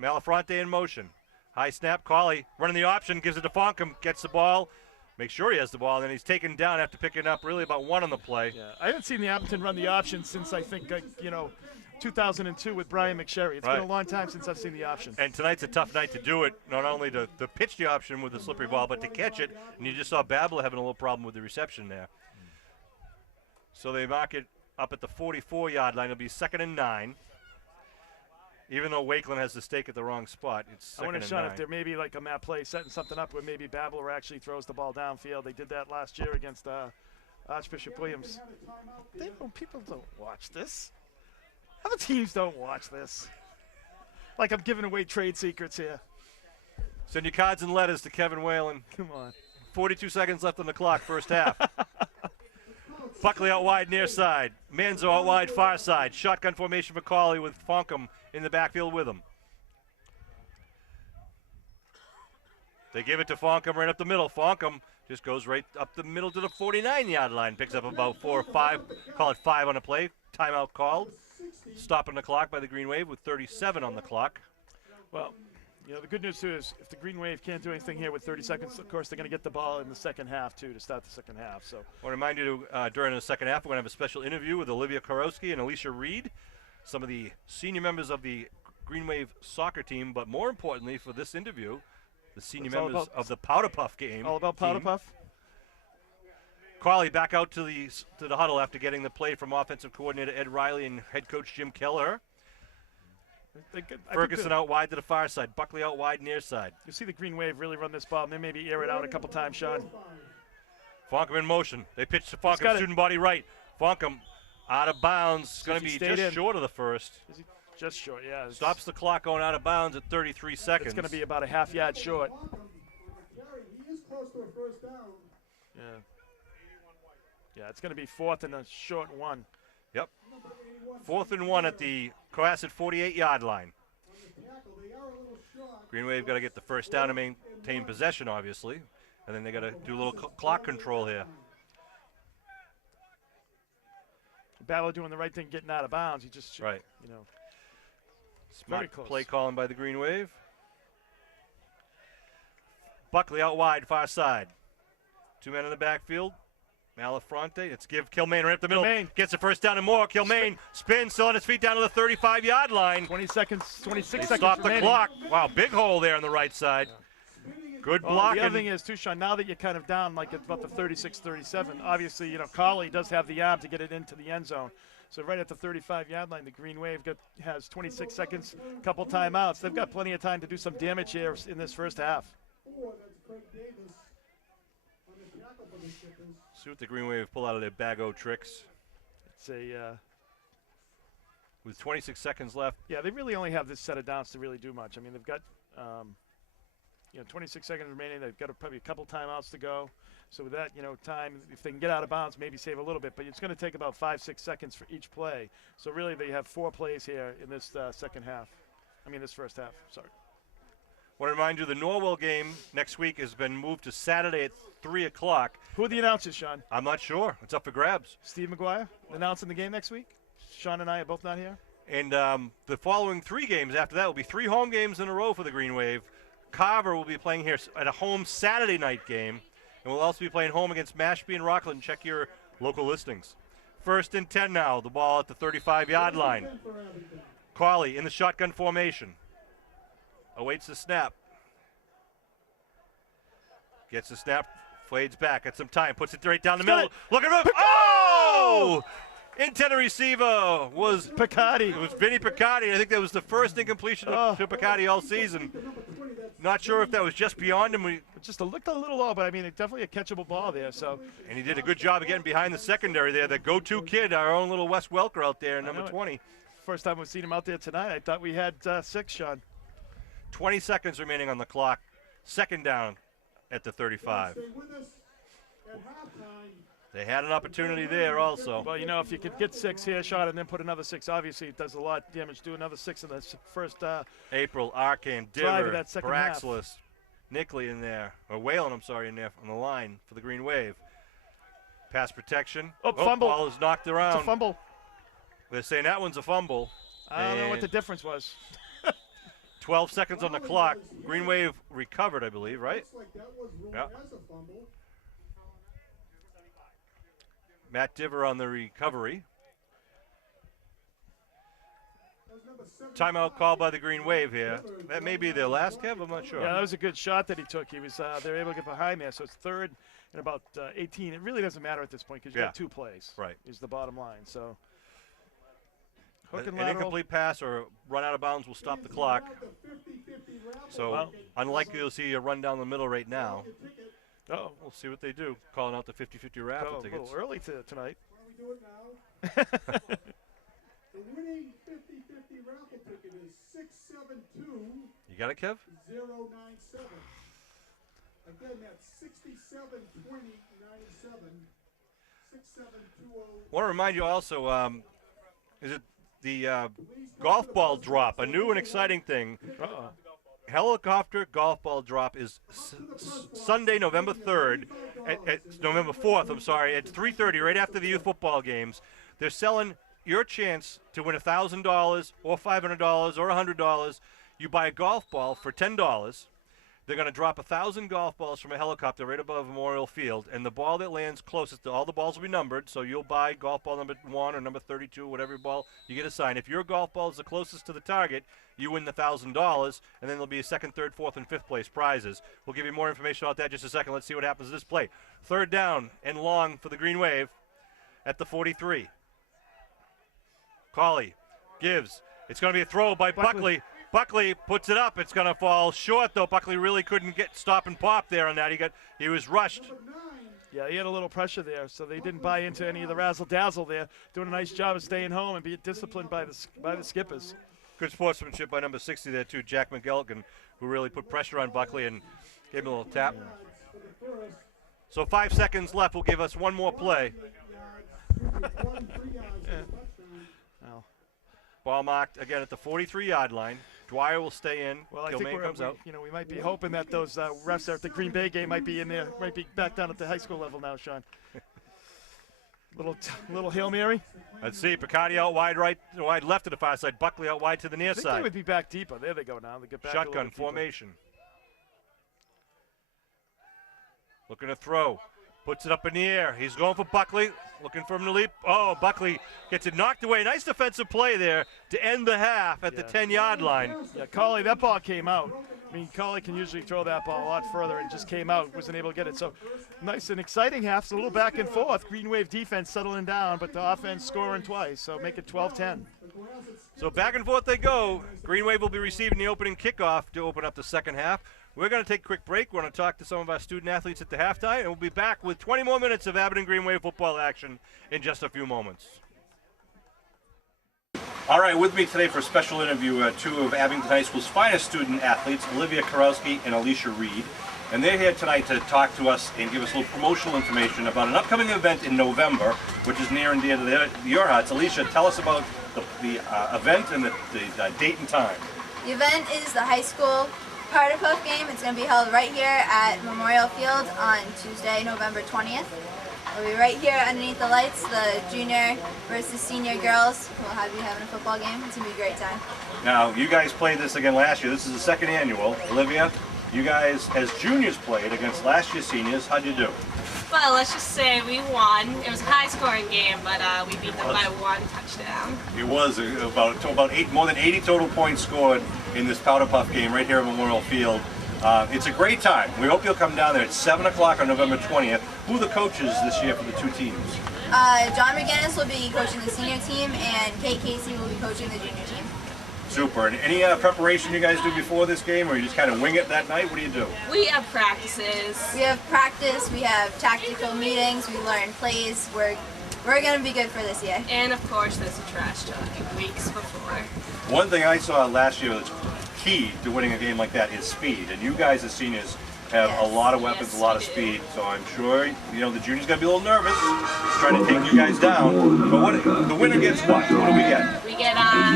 Malafronte in motion. High snap, Cawley running the option, gives it to Fonkum, gets the ball, makes sure he has the ball, and then he's taken down after picking up really about 1 on the play. Yeah, I haven't seen the Abington run the option since I think, 2002 with Brian McSherry. It's been a long time since I've seen the option. And tonight's a tough night to do it, not only to pitch the option with the slippery ball, but to catch it. And you just saw Babler having a little problem with the reception there. So they mark it up at the 44-yard line. It'll be 2nd and 9. Even though Wakeland has the stake at the wrong spot, it's 2nd and 9. I wonder, Sean, if there may be like a map play setting something up where maybe Babler actually throws the ball downfield. They did that last year against Archbishop Williams. People don't watch this. Other teams don't watch this. Like I'm giving away trade secrets here. Send your cards and letters to Kevin Whalen. Come on. 42 seconds left on the clock, first half. Buckley out wide near side. Manzo out wide far side. Shotgun formation for Cawley with Fonkum in the backfield with him. They give it to Fonkum right up the middle. Fonkum just goes right up the middle to the 49-yard line. Picks up about 4 or 5. Call it 5 on the play. Timeout called. Stopping the clock by the Green Wave with 37 on the clock. Well, the good news, too, is if the Green Wave can't do anything here with 30 seconds, of course, they're going to get the ball in the second half, too, to start the second half. So I want to remind you, during the second half, we're going to have a special interview with Olivia Karowski and Alicia Reed, some of the senior members of the Green Wave soccer team, but more importantly for this interview, the senior members of the Powder Puff game. All about Powder Puff? Cawley back out to the huddle after getting the play from offensive coordinator Ed Riley and head coach Jim Keller. Ferguson out wide to the far side. Buckley out wide near side. You see the Green Wave really run this ball, and they maybe air it out a couple times, Sean. Fonkum in motion. They pitch to Fonkum, student body right. Funkham out of bounds. Going to he be stayed just in. short of the first. Is he just short? Yeah. Stops the clock going out of bounds at 33 seconds. It's going to be about a half yard short. He is close to a first down. Yeah. Yeah, it's going to be 4th and a short one. Yep. 4th and 1 at the Cohasset 48-yard line. Green Wave got to get the first down to maintain possession, obviously. And then they got to do a little clock control here. Ballo doing the right thing, getting out of bounds. He just, Right. you know. Smart Very close. play calling by the Green Wave. Buckley out wide, far side. 2 men in the backfield. Malafronte. It's give Kilmaine right up the middle. Kilmaine. Gets the first down and more. Kilmaine spins, still on his feet down to the 35-yard line. 20 seconds, 26 They seconds stop the remaining. clock. Wow, big hole there on the right side. Good Oh, blocking. the other thing is, too, Sean, now that you're kind of down like at about the 36-37, obviously, you know, Colley does have the arm to get it into the end zone. So right at the 35-yard line, the Green Wave has 26 seconds, couple timeouts. They've got plenty of time to do some damage here in this first half. See what the Green Wave pull out of their bag-o tricks. It's a, With 26 seconds left. yeah, they really only have this set of downs to really do much. I mean, they've got, you know, 26 seconds remaining. They've got probably a couple timeouts to go. So with that, you know, time, if they can get out of bounds, maybe save a little bit. But it's going to take about 5-6 seconds for each play. So really, they have 4 plays here in this second half. I mean, this first half. Sorry. Want to remind you, the Norwell game next week has been moved to Saturday at 3 o'clock. Who are the announcers, Sean? I'm not sure. It's up for grabs. Steve McGuire announcing the game next week. Sean and I are both not here. And the following 3 games after that will be 3 home games in a row for the Green Wave. Carver will be playing here at a home Saturday night game. And we'll also be playing home against Mashpee and Rockland. Check your local listings. 1st and 10 now. The ball at the 35-yard line. Colley in the shotgun formation. Awaits the snap. Gets the snap. Fades back. Gets some time. Puts it right down the middle. Look at him. Oh! Intended receiver was Picardi. It was Vinny Picardi. I think that was the first incompletion to Picardi all season. Not sure if that was just beyond him. It just looked a little low, but I mean, it's definitely a catchable ball there. So, And he did a good job of getting behind the secondary there. The go-to kid, our own little Wes Welker out there, number 20. first time we've seen him out there tonight. I thought we had 6, Sean. 20 seconds remaining on the clock. 2nd down at the 35. They had an opportunity there also. Well, you know, if you could get 6 here, Sean, and then put another 6, obviously it does a lot of damage. Do another 6 in the first April, Arcan, drive of Diver, that second half. Braxlis, Nickley in there, or Whalen, I'm sorry, in there on the line for the Green Wave. Pass protection. Oh, fumble. Ball is knocked It's around. a fumble. They're saying that one's a fumble. I don't know what And the difference was. 12 seconds on the clock. Green Wave recovered, I believe, right? Yeah. Matt Diver on the recovery. Timeout called by the Green Wave here. That may be their last, Kev. I'm not sure. Yeah, that was a good shot that he took. He was they were able to get behind there, so it's 3rd and about 18. It really doesn't matter at this point because you got 2 plays. Right. Is the bottom line. So hook and An lateral. incomplete pass or run out of bounds will stop the clock. So unlikely you'll see a run down the middle right now. Oh, We'll see what they do. Calling out the 50-50 raffle a tickets. little early tonight. The winning 50-50 raffle ticket is 672-097. You got it, Kev? Again, that's 67-20-97. 6720. Want to remind you also, is it the golf ball drop, a new and exciting thing. Uh-oh. Helicopter golf ball drop is Sunday, November 3rd, November 4th, I'm sorry, at 3:30, right after the youth football games. They're selling your chance to win $1,000 or $500 or $100. You buy a golf ball for $10. They're going to drop 1,000 golf balls from a helicopter right above Memorial Field, and the ball that lands closest to all the balls will be numbered, so you'll buy golf ball number 1 or number 32, whatever ball you get assigned. If your golf ball is the closest to the target, you win the $1,000, and then there'll be a 2nd, 3rd, 4th, and 5th place prizes. We'll give you more information about that in just a second. Let's see what happens to this play. 3rd down and long for the Green Wave at the 43. Colley gives. It's going to be a throw by Buckley. Buckley puts it up. It's going to fall short, though. Buckley really couldn't stop and pop there on that. He was rushed. Yeah, he had a little pressure there, so they didn't buy into any of the razzle-dazzle there. Doing a nice job of staying home and being disciplined by the skippers. Good sportsmanship by number 60 there, too, Jack McGilligan, who really put pressure on Buckley and gave him a little tap. So 5 seconds left will give us one more play. Well, Ball marked again at the 43-yard line. Dwyer will stay in. I think Kilmaine comes out. we might be hoping that those refs at the Green Bay game might be in there, might be back down at the high school level now, Sean. little Hail Mary. Let's see. Picardi out wide right, wide left to the far side. Buckley out wide to the near I think side. they would be back deeper. There they go now. They get back Shotgun formation. Looking to throw. Puts it up in the air. He's going for Buckley. Looking for him to leap. Oh, Buckley gets it knocked away. Nice defensive play there to end the half at the 10-yard line. Yeah, Cauley, that ball came out. I mean, Cauley can usually throw that ball a lot further and just came out, wasn't able to get it. So nice and exciting half, so a little back and forth. Green Wave defense settling down, but the offense scoring twice, so make it 12-10. So back and forth they go. Green Wave will be receiving the opening kickoff to open up the second half. We're going to take a quick break. We're going to talk to some of our student athletes at the halftime, and we'll be back with 20 more minutes of Abington Green Wave football action in just a few moments. All right, with me today for a special interview, two of Abington High School's finest student athletes, Olivia Karowski and Alicia Reed. And they're here tonight to talk to us and give us a little promotional information about an upcoming event in November, which is near and dear to your hearts. Alicia, tell us about the event and the date and time. The event is the high school Powder Puff game. It's going to be held right here at Memorial Field on Tuesday, November 20th. We'll be right here underneath the lights, the junior versus senior girls. We'll have you having a football game. It's going to be a great time. Now, you guys played this again last year. This is the second annual. Olivia, you guys as juniors played against last year's seniors. How'd you do? Well, let's just say we won. It was a high-scoring game, but we beat them by 1 touchdown. It was more than 80 total points scored in this Powder Puff game right here at Memorial Field. It's a great time. We hope you'll come down there at 7 o'clock on November 20th. Who are the coaches this year for the two teams? John McGinnis will be coaching the senior team, and Kate Casey will be coaching the junior team. Super. And any preparation you guys do before this game, or you just kind of wing it that night? What do you do? We have practices. We have practice, we have tactical meetings, we learn plays. We're going to be good for this year. And of course, there's a trash talking weeks before. One thing I saw last year that's key to winning a game like that is speed. And you guys as seniors have a lot of weapons, Yes, a lot of we do. speed. So I'm sure the juniors got to be a little nervous trying to take you guys down. But the winner gets what? What do we get? We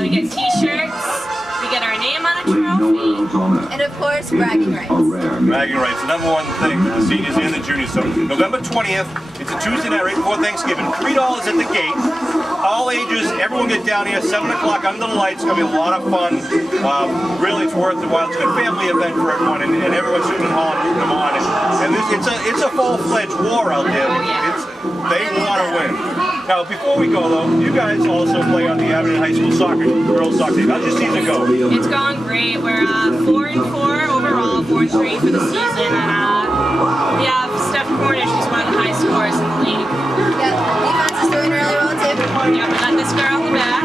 get T-shirts. We get our name on a trophy. And of course, bragging rights. Bragging rights, the number one thing, the seniors and the juniors. So November 20th, it's a Tuesday night right before Thanksgiving. $3 at the gate. All ages, everyone get down here, 7 o'clock under the lights. It's going to be a lot of fun. Really, it's worth the while. It's a good family event for everyone, and everyone's shooting and hauling, rooting them on. And it's a full-fledged war out there. They want to win. Now, before we go, though, you guys also play on the Abington High School girls soccer team. How's your season go? It's going great. We're 4-4 overall, 4-3 for the season, and we have Steph Cornish, who's one of the high scorers in the league. Yeah, defense is doing really well too. Yeah, we got this girl in the back.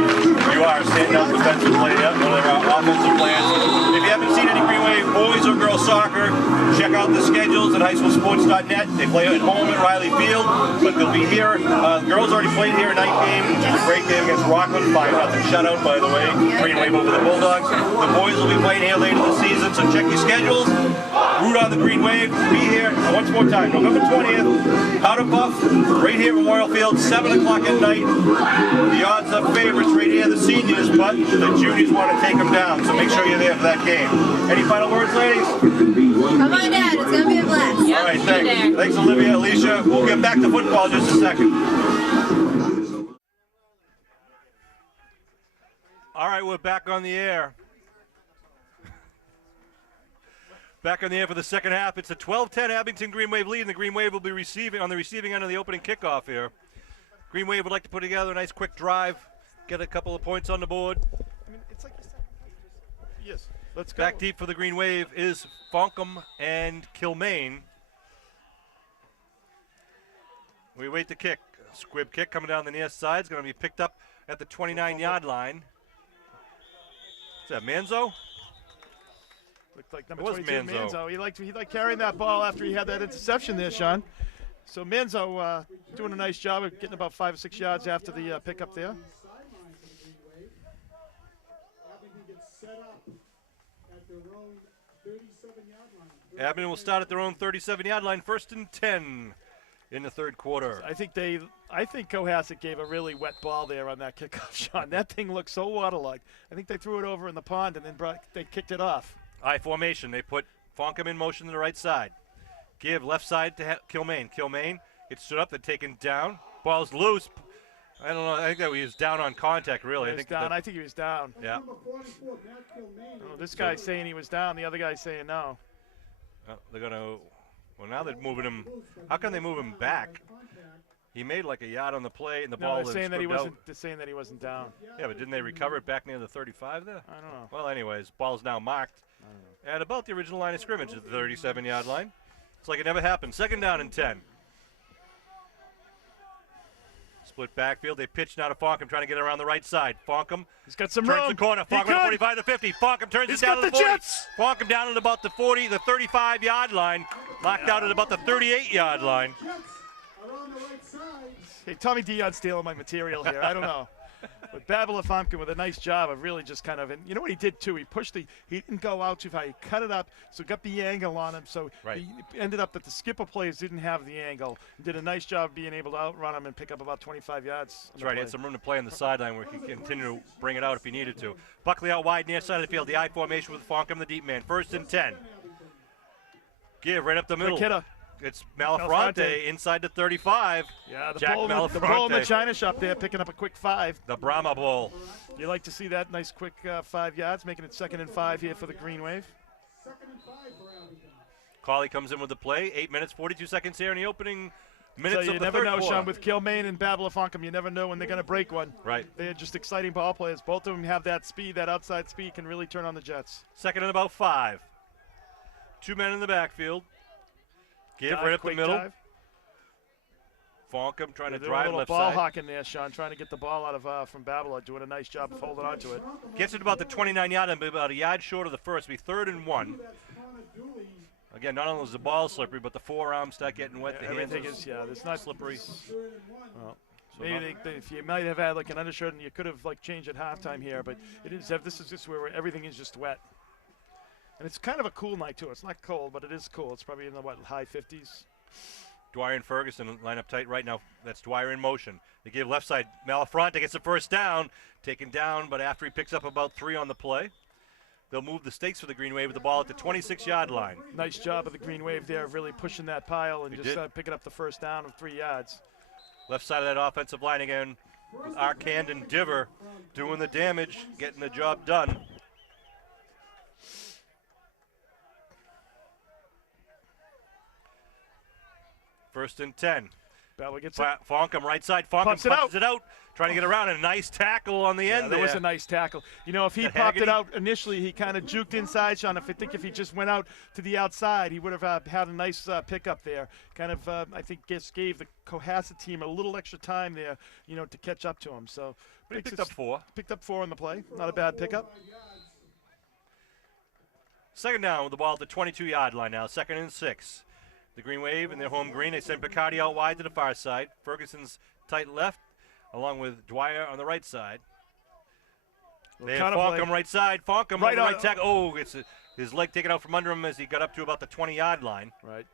You are standing up defensive play, one of our offensive players. If you haven't seen any Green Wave boys or girls soccer, check out the schedules at highschoolsports.net. They play at home at Riley Field, but they'll be here. The girls already played here a night game, which is a great game against Rockland. 5-0 shutout, by the way. Green Wave over the Bulldogs. The boys will be playing here later this season, so check your schedules. Root on the Green Wave. Be here once more time, November 20th. Powder Puff, right here at Memorial Field, 7 o'clock at night. The odds-up favorites right here, the seniors, but the juniors want to take them down, so make sure you're there for that game. Any final words, ladies? Come on down, it's going to be a blast. Yep, All right, be thanks. there. Thanks, Olivia, Alicia. We'll get back to football in just a second. All right, we're back on the air. Back on the air for the second half. It's a 12-10 Abington Green Wave lead, and the Green Wave will be on the receiving end of the opening kickoff here. Green Wave would like to put together a nice quick drive, get a couple of points on the board. I mean, it's like you said. Yes, let's go. Back deep for the Green Wave is Fonkum and Kilmaine. We wait the kick. Squib kick coming down the near side. It's going to be picked up at the 29-yard line. Is that Manzo? Looked like number It was 22, Manzo. Manzo. He liked carrying that ball after he had that interception there, Sean. So Manzo doing a nice job of getting about 5 or 6 yards after the pickup there. Sideline for the Green Wave. Abington gets set up at their own 37-yard line. Abington will start at their own 37-yard line, 1st and 10 in the third quarter. I think Cohasset gave a really wet ball there on that kickoff, Sean. That thing looked so waterlogged. I think they threw it over in the pond and then they kicked it off. I formation. They put Fonkum in motion to the right side. Give left side to Kilmaine. Kilmaine gets stood up, then taken down. Ball's loose. I don't know. I think that he was down on contact, really. I think he was down. Yeah. Oh, this guy's saying he was down. The other guy's saying no. They're going to. Well, now they're moving him. How can they move him back? He made like a yard on the play, and the ball was saying that he scribbed wasn't. out. They're saying that he wasn't down. Yeah, but didn't they recover it back near the 35 there? I don't know. Well, anyways, ball's now marked at about the original line of scrimmage at the 37-yard line. It's like it never happened. 2nd down and 10. Split backfield. They pitch now to Fonkum, trying to get around the right side. Fonkum. He's got some turns room. the corner. Fonkum to 45 to 50. Fonkum turns it down to the 40. Jets. Fonkum down at about the 40, the 35-yard line. Locked out at about the 38-yard line. Hey, Tommy Dion's stealing my material here. I don't know. But Babila Fonkum with a nice job of really just kind of, and you know what he did too? He didn't go out too far. He cut it up, so got the angle on him. So right. He ended up that the skipper players didn't have the angle. He did a nice job being able to outrun him and pick up about 25 yards. That's right. He had some room to play on the sideline where he could continue to bring it out if he needed to. Buckley out wide near side of the field. The I formation with Fonkum, the deep man. 1st and 10. Give right up the middle. Kidda. It's Malafronte inside the 35. Yeah, the Jack bull in Malafronte. the China shop there, picking up a quick 5. The Brahma Bowl. You like to see that nice quick 5 yards, making it 2nd and 5 here for the Green Wave. 2nd and 5 for Abington. Colley comes in with the play. 8 minutes, 42 seconds here in the opening minutes So of you the never third know, quarter. Sean, with Kilmaine and Babila Fonkum, you never know when they're going to break one. Right. They're just exciting ball players. Both of them have that speed, that outside speed can really turn on the Jets. 2nd and about 5. 2 men in the backfield. Give right up the middle. Dive. Fonkum trying to They're drive doing a little left ball side. hawking there, Sean, trying to get the ball out of from Babila, doing a nice job of holding on to it. Gets it about the 29-yard line, about a yard short of the first. Be 3rd and 1. Again, not only is the ball slippery, but the forearms start getting wet. The hands Everything are is, yeah, it's not slippery. Well, So maybe if you might have had like an undershirt and you could have like changed at halftime here, but it is. This is just where everything is just wet, and it's kind of a cool night too. It's not cold, but it is cool. It's probably in the high 50s. Dwyer and Ferguson line up tight right now. That's Dwyer in motion. They give left side. Malafronte gets the 1st down. Taken down, but after he picks up about 3 on the play, they'll move the stakes for the Green Wave with the ball at the 26-yard line. Nice job of the Green Wave there, of really pushing that pile and They just did. picking up the 1st down of 3 yards. Left side of that offensive line again. With Arcand and Diver doing the damage, getting the job done. First and 10. Babila gets it. Fonkum right side. Fonkum Pumps punches it it out. Trying to get around. A nice tackle on the Yeah, end that there. was a nice tackle. You know, if he That popped it Haggerty? out initially, he kind of juked inside, Sean. If he just went out to the outside, he would have had a nice pickup there. Kind of, I think, gave the Cohasset team a little extra time there, you know, to catch up to him. So, But he picked up 4. Picked up 4 on the play. Not a bad pickup. 2nd down with the ball at the 22-yard line now. 2nd and 6. The Green Wave in their home green. They send Picardi out wide to the far side. Ferguson's tight left, along with Dwyer on the right side. They have Fonkum right side. Fonkum Right on the on- right tackle. Oh, it's his leg taken out from under him as he got up to about the 20-yard line. Right.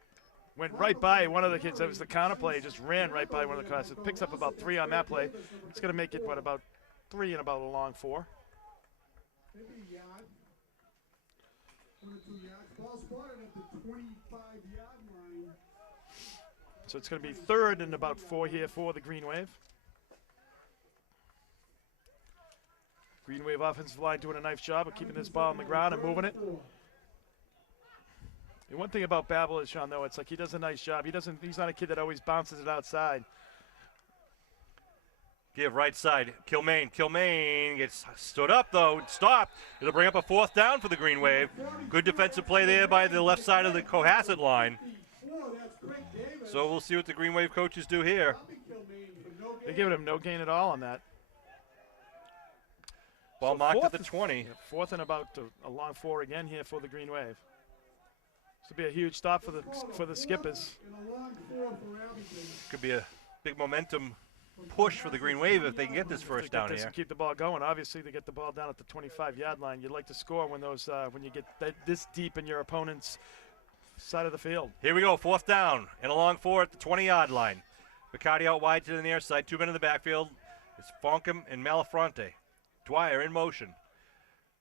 Went right by one of the kids. That was the counter play. Just ran right by one of the classes. Picks up about 3 on that play. It's going to make it, about 3 and about a long 4. Maybe a yard. 1 or 2 yards. Ball spotted at the 25-yard line. So it's going to be 3rd and about 4 here for the Green Wave. Green Wave offensive line doing a nice job of keeping this ball on the ground and moving it. The one thing about Babel is, Sean, though, it's like he does a nice job. He's not a kid that always bounces it outside. Give right side. Kilmaine. Kilmaine gets stood up, though. Stopped. It'll bring up a 4th down for the Green Wave. Good defensive play there by the left side of the Cohasset line. So we'll see what the Green Wave coaches do here. They're giving him no gain at all on that. Ball So marked at fourth the is- 20. Yeah, 4th and about a long 4 again here for the Green Wave. This will be a huge stop for the Skippers. And a long 4 for Abington. Could be a big momentum push for the Green Wave if they can get this first down This here. and keep the ball going. Obviously, they get the ball down at the 25-yard line. You'd like to score when those when you get this deep in your opponent's side of the field. Here we go, 4th down and a long 4 at the 20-yard line. Bacardi out wide to the near side, 2 men in the backfield. It's Fonkum and Malafronte. Dwyer in motion,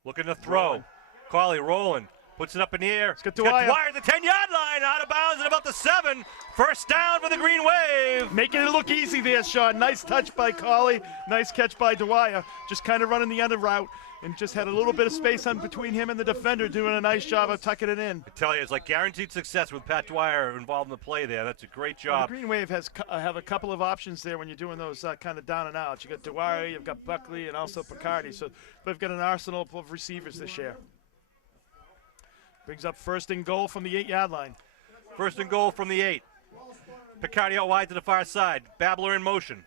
looking to throw. Rolling. Cauley rolling, puts it up in the air. Let's get He's got Dwyer. Dwyer at the 10-yard line, out of bounds at about the 7. First down for the Green Wave. Making it look easy there, Sean. Nice touch by Cauley. Nice catch by Dwyer. Just kind of running the under route and just had a little bit of space on between him and the defender, doing a nice job of tucking it in. I tell you, it's like guaranteed success with Pat Dwyer involved in the play there. That's a great job. The Green Wave have a couple of options there when you're doing those kind of down and outs. You got Dwyer, you've got Buckley, and also Picardi. So they've got an arsenal of receivers this year. Brings up 1st and goal from the 8-yard line. 1st and goal from the 8. Picardi out wide to the far side. Babbler in motion.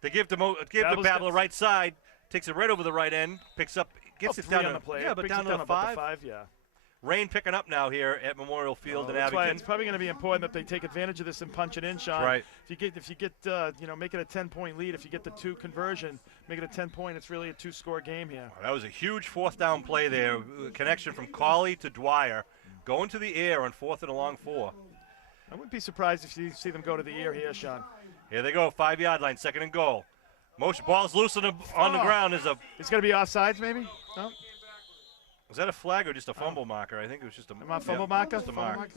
They give to Babbler right side. Takes it right over the right end. Picks up, gets it down on to the play. yeah, but Brings down it to the about 5. Yeah. Rain picking up now here at Memorial Field in That's why Abington. it's probably going to be important that they take advantage of this and punch it in, Sean. Right. If you get make it a 10-point lead. If you get the 2 conversion, make it a 10-point. It's really a 2-score game here. That was a huge 4th down play there. Connection from Cauley to Dwyer. Going to the air on 4th and a long 4. I wouldn't be surprised if you see them go to the air here, Sean. Here they go, 5-yard line, 2nd and goal. Motion ball's loose on the ground. It's going to be offsides, maybe? No? Was that a flag or just a fumble marker? I think it was just a Fumble marker? Just a mark.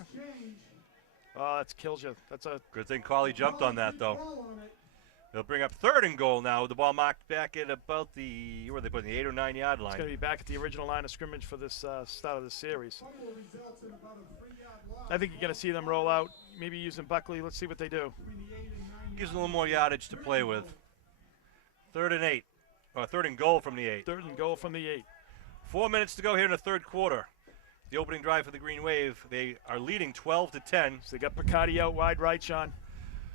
Oh, that kills you. That's a Good thing Cauley jumped on that, though. They'll bring up 3rd and goal now with the ball marked back at about the, where are they putting, the 8 or 9 yard line. It's going to be back at the original line of scrimmage for this start of the series. I think you're going to see them roll out, maybe using Buckley. Let's see what they do. Gives them a little more yardage to play with. 3rd and 8, or 3rd and goal from the 8. 3rd and goal from the 8. 4 minutes to go here in the 3rd quarter. The opening drive for the Green Wave. They are leading 12-10. So they got Picardi out wide right, Sean.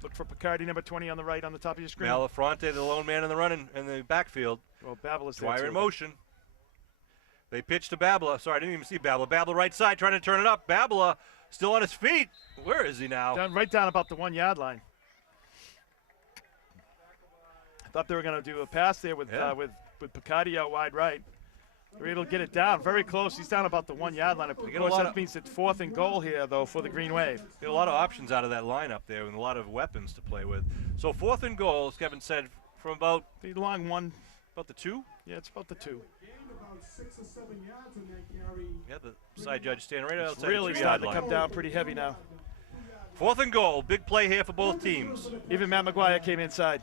Look for Picardi, number 20 on the right on the top of your screen. Malafronte, the lone man in the run in the backfield. Well, Babbler's there Dwyer too, in motion. They pitch to Babbler. Sorry, I didn't even see Babbler. Babbler right side trying to turn it up. Babbler still on his feet. Where is he now? Right down about the 1 yard line. I thought they were going to do a pass there with Picardi out wide right. They're able to get it down very close. He's down about the 1 yard line. Of course, that means it's 4th and goal here, though, for the Green Wave. Get a lot of options out of that lineup there and a lot of weapons to play with. So 4th and goal, as Kevin said, from about The long one. the 2. Yeah, it's about the 2. About 6 or 7 yards on that carry. Yeah, the side judge standing right outside Really the 3 yard starting to line. come down pretty heavy now. 4th and goal, big play here for both teams. Even Matt McGuire came inside.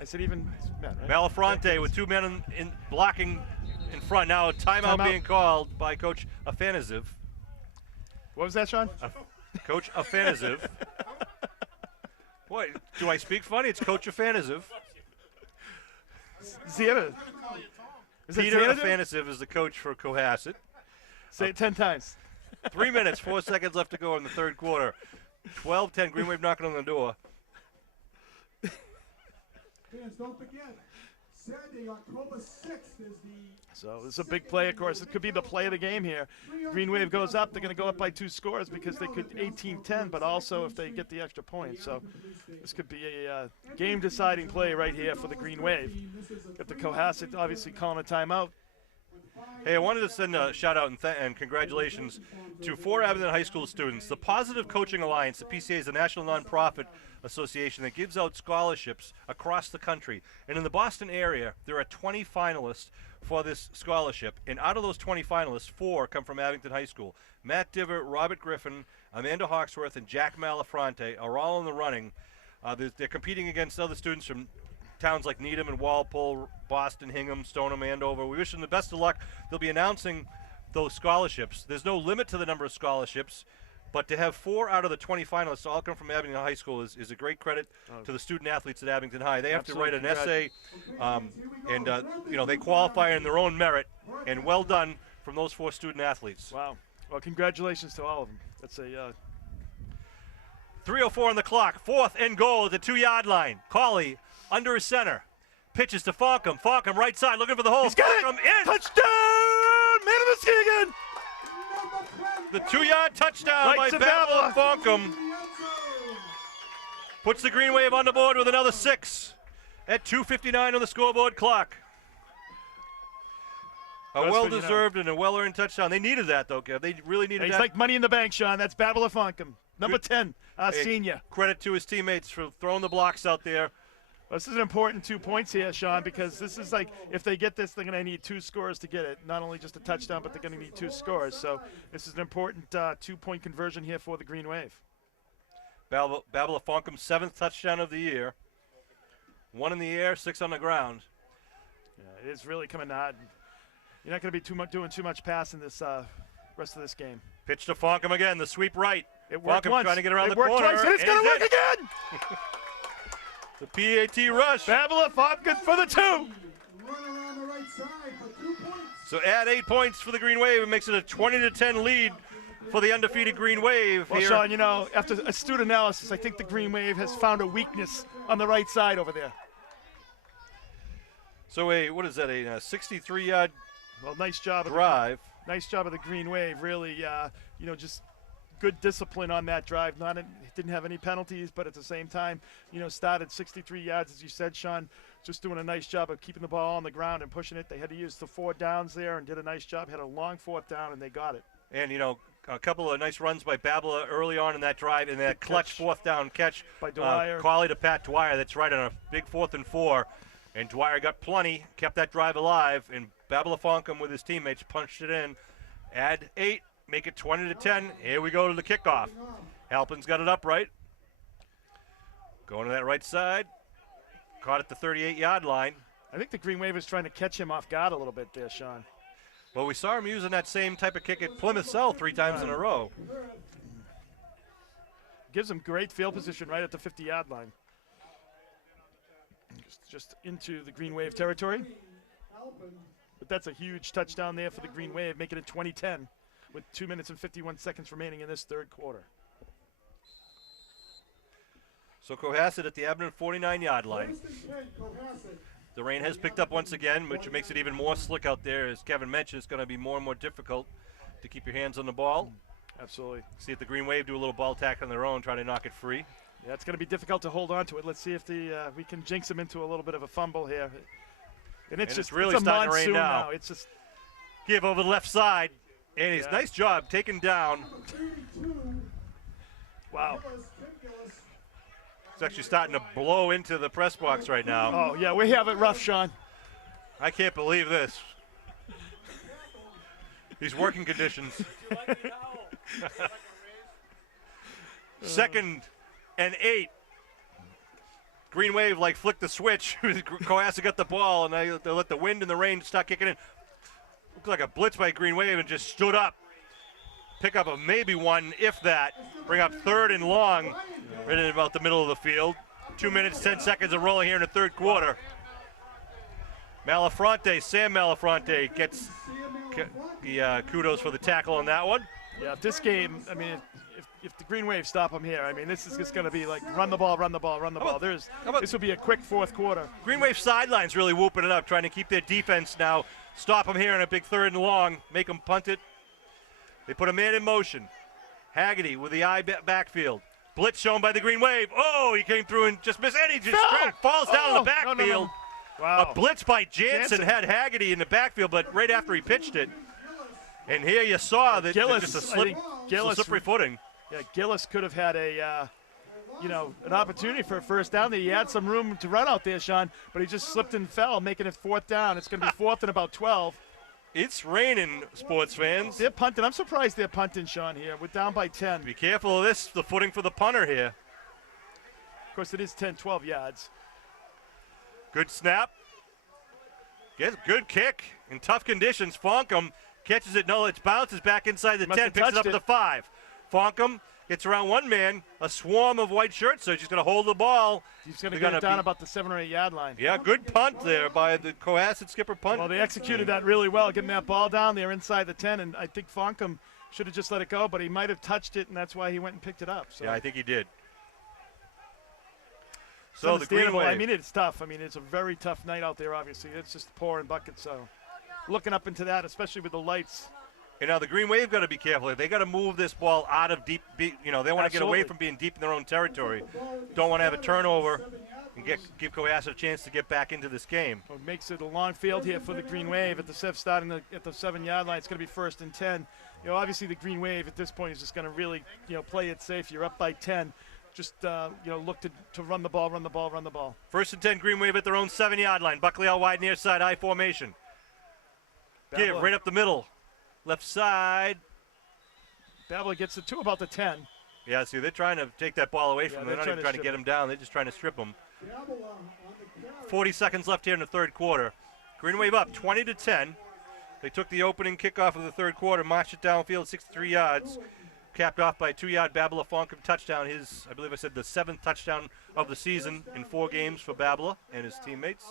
I said even Matt, right? Malafronte with 2 men in blocking in front. Now a timeout being called by Coach Afanaziv. What was that, Sean? Coach Afanaziv. What? Do I speak funny? It's Coach Afanaziv. Xander. Is it Peter Xander? Afanaziv is the coach for Cohasset. Say it 10 times. 3 minutes, 4 seconds left to go in the 3rd quarter. 12-10, Green Wave knocking on the door. Fans, don't forget, Saturday, October 6th is the... So this is a big play, of course. It could be the play of the game here. Green Wave goes up. They're going to go up by 2 scores because they could 18-10, but also if they get the extra point. So this could be a game-deciding play right here for the Green Wave. If the Cohasset obviously calling a timeout. Hey, I wanted to send a shout-out and congratulations to 4 Abington High School students. The Positive Coaching Alliance, the PCA, is a national nonprofit association that gives out scholarships across the country. And in the Boston area, there are 20 finalists for this scholarship. And out of those 20 finalists, 4 come from Abington High School. Matt Divert, Robert Griffin, Amanda Hawksworth, and Jack Malafronte are all in the running. They're competing against other students from towns like Needham and Walpole, Boston, Hingham, Stoneham, Andover. We wish them the best of luck. They'll be announcing those scholarships. There's no limit to the number of scholarships, but to have 4 out of the 20 finalists all come from Abington High School is a great credit to the student athletes at Abington High. They have to write an essay, and they qualify in their own merit, and well done from those 4 student athletes. Wow. Well, congratulations to all of them. That's a 3:04 on the clock. 4th and goal at the 2 yard line. Cauley under his center. Pitches to Fonkum. Fonkum right side looking for the hole. He's got Fonkum it! in. Touchdown! Man of the ski again! Number 12, The 2-yard touchdown Right by to Babel Babel. Fonkum. Puts the Green Wave on the board with another 6 at 2:59 on the scoreboard clock. A Goes for, well-deserved and a well-earned touchdown. They needed that, though, Kev. They really needed He's that. like money in the bank, Sean. That's Babel Fonkum. Number 10, Hey, senior. Credit to his teammates for throwing the blocks out there. This is an important 2 points here, Sean, because this is like, if they get this, they're going to need 2 scores to get it. Not only just a touchdown, but they're going to need 2 scores. So this is an important 2-point conversion here for the Green Wave. Babel Fonkum's 7th touchdown of the year. 1 in the air, 6 on the ground. Yeah, it is really coming hard. You're not going to be doing too much passing this rest of this game. Pitch to Fonkum again, the sweep right. It worked Fonkum once. trying to get around It the worked corner. twice, and it's going to work again. The PAT rush. Babel Fonkum for the 2. Run around the right side for 2 points. So add 8 points for the Green Wave and makes it a 20-10 lead for the undefeated Green Wave. Well, here. Sean, you know, after astute analysis, I think the Green Wave has found a weakness on the right side over there. So what is that, a 63-yard Well, nice job. drive? Nice job of the Green Wave. Really, you know, just good discipline on that drive. Didn't have any penalties, but at the same time, you know, started 63 yards, as you said, Sean. Just doing a nice job of keeping the ball on the ground and pushing it. They had to use the 4 downs there and did a nice job. Had a long 4th down, and they got it. And, you know, a couple of nice runs by Babel early on in that drive, and that clutch 4th down catch by Dwyer. Cawley to Pat Dwyer. That's right on a big 4th and 4. And Dwyer got plenty, kept that drive alive, and Babel Fonkum with his teammates punched it in. Add 8, make it 20-10. Here we go to the kickoff. Halpin's got it upright. Going to that right side. Caught at the 38-yard line. I think the Green Wave is trying to catch him off guard a little bit there, Sean. Well, we saw him using that same type of kick at Plymouth South 3 times in a row. Gives him great field position right at the 50-yard line. Just into the Green Wave territory. But that's a huge touchdown there for the Green Wave, making it 20-10 with 2 minutes and 51 seconds remaining in this 3rd quarter. So Cohasset at the Abington 49-yard line. First and 10, Cohasset. The rain has picked up once again, which makes it even more slick out there. As Kevin mentioned, it's going to be more and more difficult to keep your hands on the ball. Absolutely. See if the Green Wave do a little ball tack on their own, try to knock it free. Yeah, it's going to be difficult to hold on to it. Let's see if we can jinx them into a little bit of a fumble here. And it's really it's a starting to monsoon rain now. It's just Give over the left side, and he's nice job taking down. wow. It's actually starting to blow into the press box right now. Oh yeah, we have it rough, Sean. I can't believe this. These working conditions. 2nd and 8. Green Wave like flicked the switch. Cohasset got the ball, and they let the wind and the rain start kicking in. Looked like a blitz by Green Wave and just stood up. Pick up a maybe one, if that. Bring up 3rd and long, right in about the middle of the field. 2 minutes, 10 seconds of rolling here in the 3rd quarter. Sam Malafronte gets the kudos for the tackle on that one. Yeah, if this game, I mean, if the Green Wave stop them here, I mean, this is just going to be like run the ball, run the ball, run the ball. This will be a quick 4th quarter. Green Wave sidelines really whooping it up, trying to keep their defense now. Stop them here in a big 3rd and long, make them punt it. They put a man in motion. Haggerty with the eye backfield. Blitz shown by the Green Wave. Oh, he came through and just missed. And he just falls down in the backfield. No. Wow. A blitz by Jansen had Haggerty in the backfield, but right after he pitched it. And here you saw that Gillis, just Gillis, slippery footing. Yeah, Gillis could have had a, an opportunity for a 1st down. He had some room to run out there, Sean, but he just slipped and fell, making it 4th down. It's going to be 4th and about 12. It's raining, sports fans. They're punting. I'm surprised they're punting, Sean, here. We're down by 10. Be careful of this, the footing for the punter here. Of course, it is 10, 12 yards. Good snap. Gets good kick in tough conditions. Fonkum catches it. No, it bounces back inside the 10, picks it up at the 5. Fonkum gets around one man, a swarm of white shirts, so he's just going to hold the ball. He's going to get it down about the 7 or 8 yard line. Yeah, good punt there by the Cohasset skipper punt. Well, they executed that really well, getting that ball down there inside the 10, and I think Fonkum should have just let it go, but he might have touched it, and that's why he went and picked it up. So. Yeah, I think he did. So the Green Wave. I mean, it's tough. I mean, it's a very tough night out there, obviously. It's just pouring buckets, so looking up into that, especially with the lights And now the Green Wave got to be careful. They got to move this ball out of deep. You know, they want to get away from being deep in their own territory. Don't want to have a turnover and give Cohasset a chance to get back into this game. Well, it makes it a long field here for the Green Wave at the starting at the 7-yard line. It's going to be 1st and 10. You know, obviously the Green Wave at this point is just going to really, play it safe. You're up by 10. Just, look to run the ball. 1st and 10, Green Wave at their own 7-yard line. Buckley out wide near side, I formation. Give right up the middle. Left side. Babler gets it to about the 10. Yeah, see, they're trying to take that ball away from him. They're not even trying to get him down. They're just trying to strip him. 40 seconds left here in the third quarter. Green Wave up 20-10. They took the opening kickoff of the third quarter, marched it downfield 63 yards, capped off by a 2-yard Babler Fonkum touchdown. I believe I said the 7th touchdown of the season in 4 games for Babler and his teammates.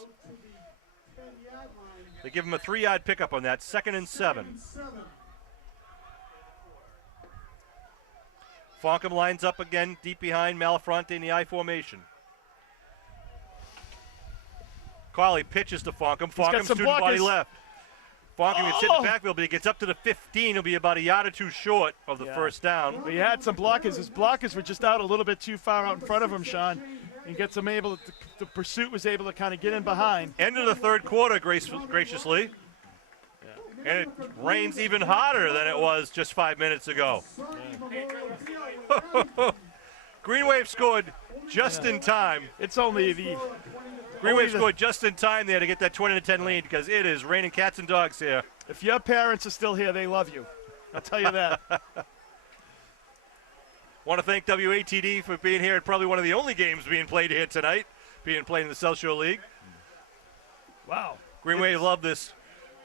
They give him a 3-yard pickup on that, 2nd and 7. Fonkum lines up again, deep behind Malafronte in the I formation. Carley pitches to Fonkum. Fonkum student body left. Fonkum gets hit in the backfield, but he gets up to the 15. He'll be about a yard or two short of the first down. He had some blockers. His blockers were just out a little bit too far out in front of him, Sean. And gets him able. The pursuit was able to kind of get in behind. End of the third quarter, graciously. And it rains even harder than it was just 5 minutes ago. Yeah. Green Wave scored just in time. It's only the Green Wave scored just in time there to get that 20-10 lead because it is raining cats and dogs here. If your parents are still here, they love you. I'll tell you that. Want to thank WATD for being here at probably one of the only games being played here tonight, being played in the South Shore League. Wow. Green Wave love this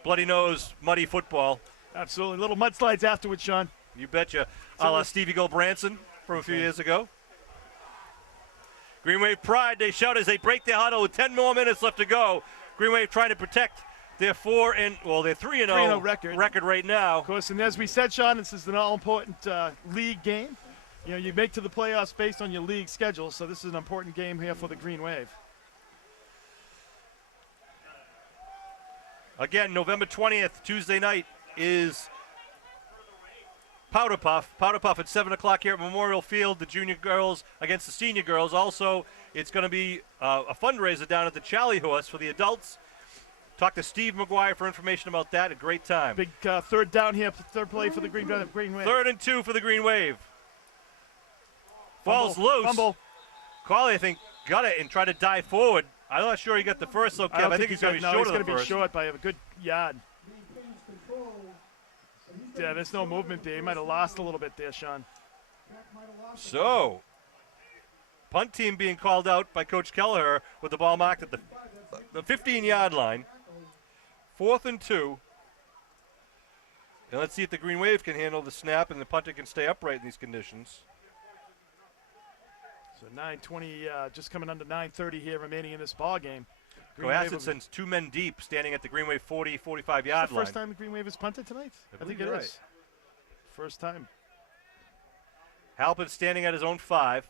bloody nose, muddy football. Absolutely. Little mudslides afterwards, Sean. You betcha. A la Stevie Gold-Branson from a few years ago. Green Wave pride, they shout as they break their huddle with 10 more minutes left to go. Green Wave trying to protect their 3-0 record right now. Of course, and as we said, Sean, this is an all-important league game. You know, you make to the playoffs based on your league schedule, so this is an important game here for the Green Wave. Again, November 20th, Tuesday night, is Powder Puff. Powder Puff at 7 o'clock here at Memorial Field. The junior girls against the senior girls. Also, it's going to be a fundraiser down at the Charlie Horse for the adults. Talk to Steve McGuire for information about that. A great time. Big third down here, third play for the Green Wave. 3rd and 2 for the Green Wave. Falls loose. Fumble. Carley, I think, got it and tried to dive forward. I'm not sure he got the first, though, Kev. I think he's going to be short of the first. He's going to be short by a good yard. Yeah, there's no movement there. He might have lost a little bit there, Sean. So, punt team being called out by Coach Kelleher with the ball marked at the 15-yard line. 4th and 2. And let's see if the Green Wave can handle the snap and the punter can stay upright in these conditions. So 9:20, just coming under 9:30 here remaining in this ball game. Cohasset sends 2 men deep, standing at the Green Wave 40, 45-yard line. First time the Green Wave has punted tonight? I think it is. First time. Halpin standing at his own 5.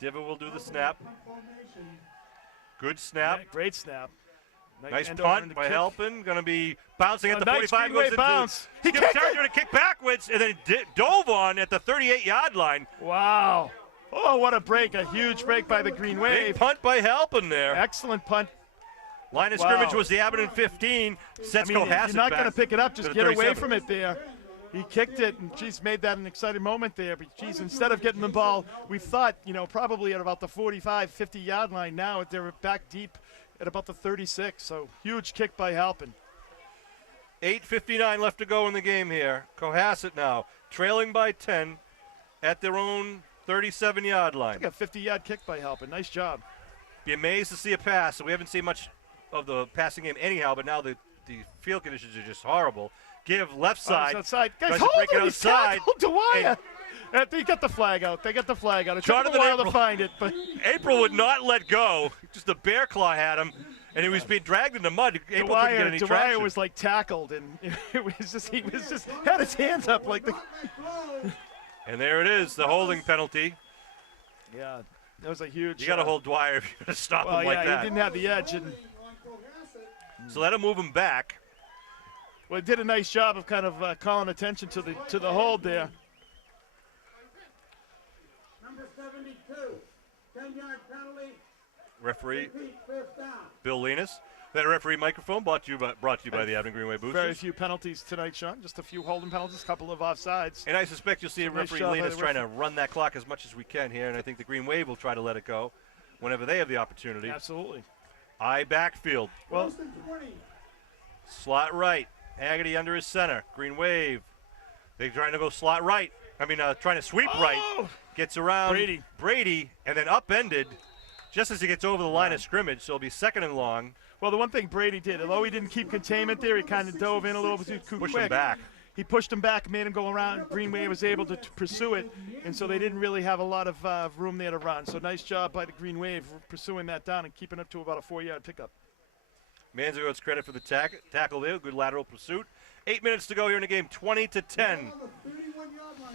Diva will do the snap. Good snap. Yeah, great snap. Nice punt by Halpin. Going to be bouncing at the nice 45. Goes into bounce. He skipped charger to kick backwards and then dove on at the 38-yard line. Wow. Oh, what a break. A huge break by the Green Wave. Big punt by Halpin there. Excellent punt. Line of scrimmage was the Abington 15. Sets Cohasset back. You're not going to pick it up. Just get away from it there. He kicked it, and, geez, made that an exciting moment there. But, geez, instead of getting the ball, we thought, probably at about the 45, 50-yard line. Now they're back deep at about the 36. So, huge kick by Halpin. 8:59 left to go in the game here. Cohasset now trailing by 10 at their own 37-yard line. Like a 50-yard kick by Halpin. Nice job. Be amazed to see a pass. So we haven't seen much of the passing game anyhow, but now the field conditions are just horrible. Give left side. Outside. Guys, Tries hold to break it outside. Dwyer. They got the flag out. It took a while to find it, but April would not let go. Just a bear claw had him, and he was being dragged in the mud. April couldn't get any traction. Dwyer was like tackled, and he was just had his hands up like the. And there it is, the holding penalty. Yeah, that was a huge. You got to hold Dwyer if you're going to stop him like that. He didn't have the edge, and so that'll move him back. Well, it did a nice job of kind of calling attention to the hold there. Number 72, 10-yard penalty. Referee Repeat, first down. Bill Linus. That referee microphone brought to you by the Abington Greenway Boosters. Very few penalties tonight, Sean. Just a few holding penalties, a couple of offsides. And I suspect you'll see a Nice referee job by Linus the trying to run that clock as much as we can here, and I think the Green Wave will try to let it go whenever they have the opportunity. Absolutely. Eye backfield. Well, First and 20. Slot right. Haggerty under his center. Green Wave. They're trying to go slot right. Trying to sweep right. Gets around Brady, and then upended just as he gets over the line of scrimmage, so it'll be second and long. well, the one thing Brady did, although he didn't keep containment there, he kind of dove in a little bit too quick. Push him back. He pushed him back, made him go around. Green Wave was able to pursue it, and so they didn't really have a lot of room there to run. So nice job by the Green Wave pursuing that down and keeping up to about a 4-yard pickup. Manzo gets credit for the tackle there. Good lateral pursuit. 8 minutes to go here in the game, 20-10.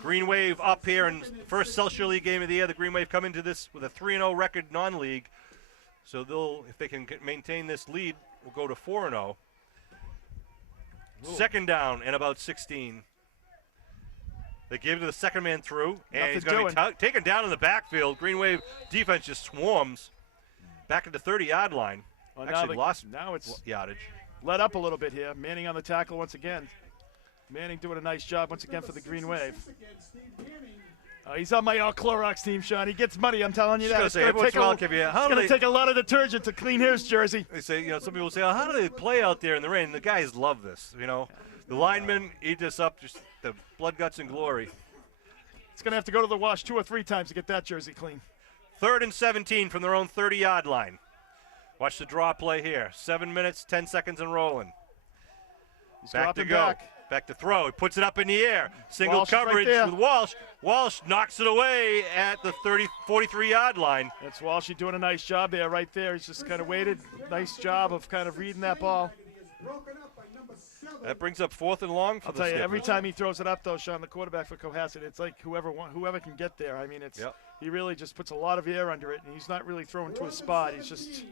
Green Wave up here in first Celsius League game of the year. The Green Wave come into this with a 3-0 record non-league. So if they can maintain this lead, we'll go to 4-0. Second down and about 16. They give it to the second man through, and he's going to be taken down in the backfield. Green Wave defense just swarms back at the 30-yard line. Well, Actually lost now it's yardage. let up a little bit here. Manning on the tackle once again. Manning doing a nice job once again for the Green Wave. He's on my Clorox team, Sean. He gets money, I'm telling you that. It's going to take a lot of detergent to clean his jersey. They say, some people say, oh, how do they play out there in the rain? The guys love this, The linemen eat this up, just the blood, guts, and glory. It's going to have to go to the wash 2 or 3 times to get that jersey clean. 3rd and 17 from their own 30-yard line. Watch the draw play here. 7 minutes, 10 seconds, and rolling. He's back to dropping go. back. Back to throw. He puts it up in the air. Single Walsh is right coverage there. with Walsh. Walsh knocks it away at the 43-yard line. That's Walshy doing a nice job there, right there. He's just kind of waited. Nice job of kind of reading that ball. That brings up 4th and long for I'll the tell you, Skippers. every time he throws it up, though, Sean, the quarterback for Cohasset, it's like whoever can get there. He really just puts a lot of air under it, and he's not really throwing to a spot. He's just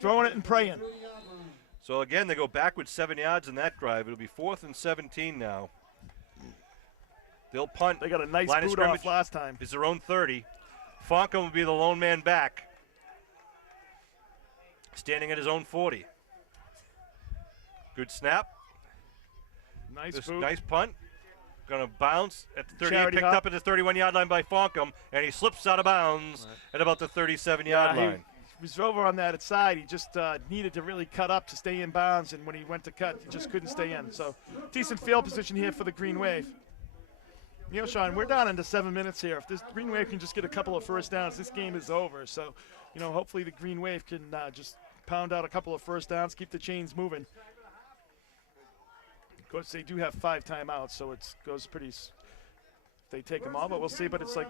throwing it and praying. So again, they go backwards 7 yards in that drive. It'll be 4th and 17 now. They'll punt. They got a nice Line of boot scrimmage off last time. is their own 30. Fonka will be the lone man back, standing at his own 40. Good snap. Nice boot. Nice punt. Going to bounce at the 38, Charity picked hop. up at the 31-yard line by Fonkum, and he slips out of bounds at about the 37-yard line. He was over on that side. He just needed to really cut up to stay in bounds, and when he went to cut, he just couldn't stay in. So decent field position here for the Green Wave. Sean, we're down into 7 minutes here. If this Green Wave can just get a couple of first downs, this game is over. So, hopefully the Green Wave can just pound out a couple of first downs, keep the chains moving. Of course, they do have 5 timeouts, so it goes pretty. They take them all, but we'll see. But it's like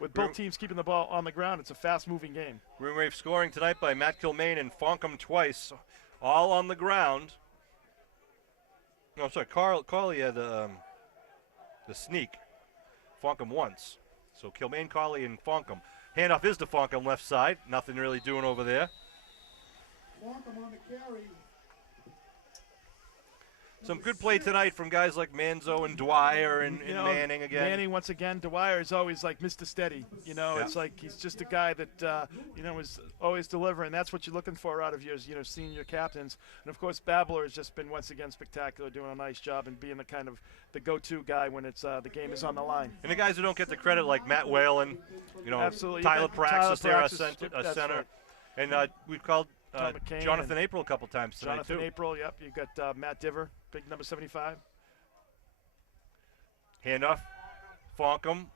with both teams keeping the ball on the ground, it's a fast-moving game. Green Wave scoring tonight by Matt Kilmaine and Fonkum twice, all on the ground. No, sorry, Carly had the sneak. Fonkum once. So Kilmaine, Carly, and Fonkum. Handoff is to Fonkum left side. Nothing really doing over there. Fonkum on the carry. Some good play tonight from guys like Manzo and Dwyer and Manning again. Manning once again. Dwyer is always like Mr. Steady. It's like he's just a guy that is always delivering. That's what you're looking for out of your senior captains. And of course, Babler has just been once again spectacular, doing a nice job and being the go-to guy when it's the game is on the line. And the guys who don't get the credit like Matt Whalen, Absolutely. Tyler Praxis there, our That's center, right. and we've called McCain Jonathan April a couple times tonight Jonathan too. April, yep. You got Matt Diver, big number 75. Handoff, Fonkum,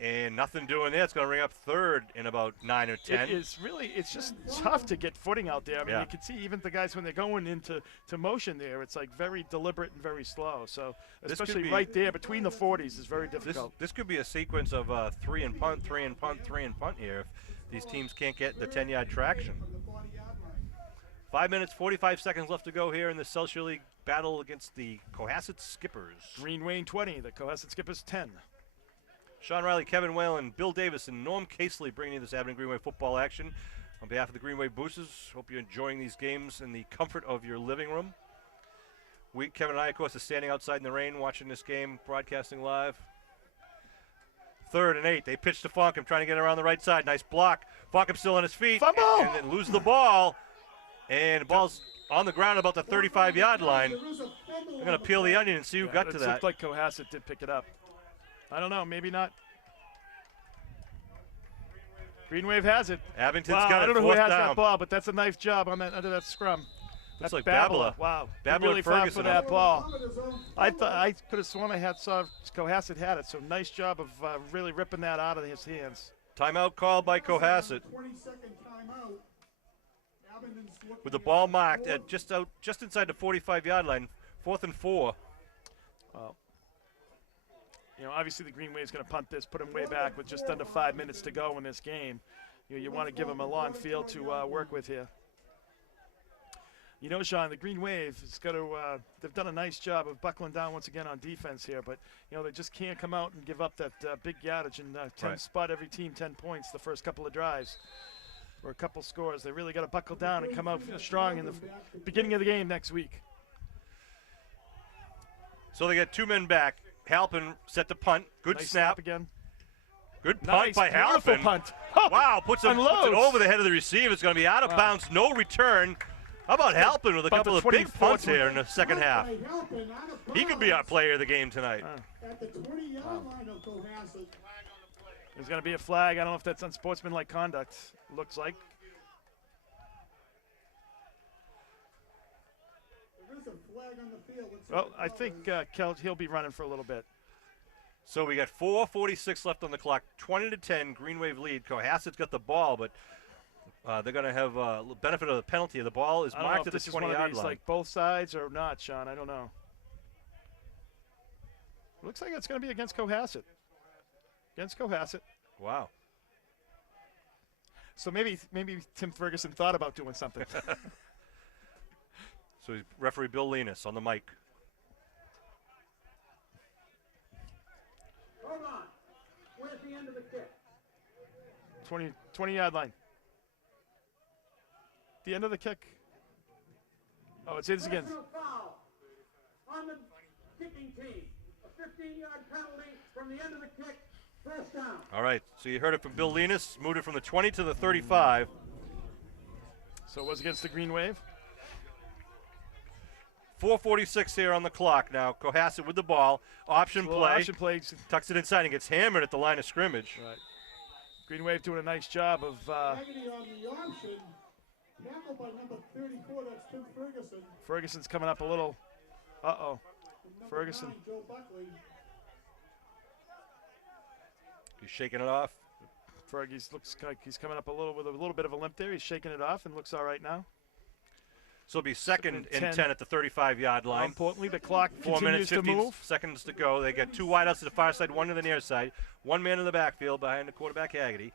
and nothing doing there. It's going to ring up 3rd in about 9 or 10. It's just tough to get footing out there. I mean, Yeah. you can see even the guys when they're going into motion there, it's like very deliberate and very slow. So especially right there between the 40s is very difficult. This could be a sequence of 3 and punt, 3 and punt, 3 and punt here if these teams can't get the 10-yard traction. 5 minutes, 45 seconds left to go here in the Celsius League battle against the Cohasset Skippers. Green Wayne 20, the Cohasset Skippers 10. Sean Riley, Kevin Whalen, Bill Davis, and Norm Casely bringing you this Abington Greenway football action. On behalf of the Greenway Boosters, hope you're enjoying these games in the comfort of your living room. Kevin and I, of course, are standing outside in the rain watching this game, broadcasting live. 3rd and 8. They pitch to Fonkum, trying to get around the right side. Nice block. Fonkum still on his feet. Fumble! And then lose the ball. And the ball's on the ground about the 35-yard line. I'm going to peel the onion and see who got to It that. looked like Cohasset did pick it up. I don't know, maybe not. Green Wave has it. Abington's Wow, got it. I don't know who 4th has down. that ball, but that's a nice job on that under that scrum. Looks That's like Babala. Babala. Wow, he Babala really fought Ferguson for on that it. ball. I could have sworn I saw Cohasset had it. So nice job of really ripping that out of his hands. Timeout called by Cohasset 20-second timeout. Abington's looking with the at ball marked four. at just inside the 45-yard line. 4th and 4. Well, obviously the Green Wave's going to punt this, put him way back with just under 5 minutes to go in this game. You want to give him a long field to work with here. Sean, the Green Wave is going to, they've done a nice job of buckling down once again on defense here, but, they just can't come out and give up that big yardage and 10 spot every team 10 points the first couple of drives or a couple scores. They really got to buckle down and come out strong in the beginning of the game next week. So they get 2 men back. Halpin set the punt. Good Nice snap. again. Good punt Nice, by beautiful Halpin. punt. Oh, Wow, puts it unloads. over the head of the receiver. It's going to be out of bounds. No return. How about Halpin with a About couple the of big 24 punts here in the second half? By Halpin, out of He could be our bounds player of the game tonight. at the 20-yard line of Cohasset. There's going to be a flag. I don't know if that's unsportsmanlike conduct. Looks like. There is a flag on the field. Let's see Well, what I the think call is. he'll be running for a little bit. So we got 4:46 left on the clock. 20-10, Green Wave lead. Cohasset's got the ball, but they're going to have a benefit of the penalty. The ball is I don't know marked if at the this is one of 20-yard these, line. like both sides or not, Sean. I don't know. Looks like it's going to be against Cohasset. Against Cohasset. Wow. So maybe Tim Ferguson thought about doing something. So he's referee Bill Linus on the mic. Hold on. We're at the end of the kick. 20-yard line. The end of the kick. Oh, it's his again. Personal foul on the kicking team. A 15-yard penalty from the end of the kick. First down. All right, so you heard it from Bill Linus. Moved it from the 20 to the 35. So it was against the Green Wave. 4:46 here on the clock now. Cohasset with the ball. Option Little play. Option play. Tucks it inside and gets hammered at the line of scrimmage. Right. Green Wave doing a nice job of. Agony on the option. Tackled by number 34. That's Tim Ferguson. Ferguson's coming up a little. Uh-oh. Number Ferguson. 9, Joe Buckley. He's shaking it off. Fergie's looks like he's coming up a little with a little bit of a limp there. He's shaking it off and looks all right now. So it'll be second and 10. 10 at the 35-yard More line. importantly, the clock 4 minutes, continues to 15 move. seconds to go. They got 2 wideouts to the far side, 1 to the near side. 1 man in the backfield behind the quarterback, Haggerty.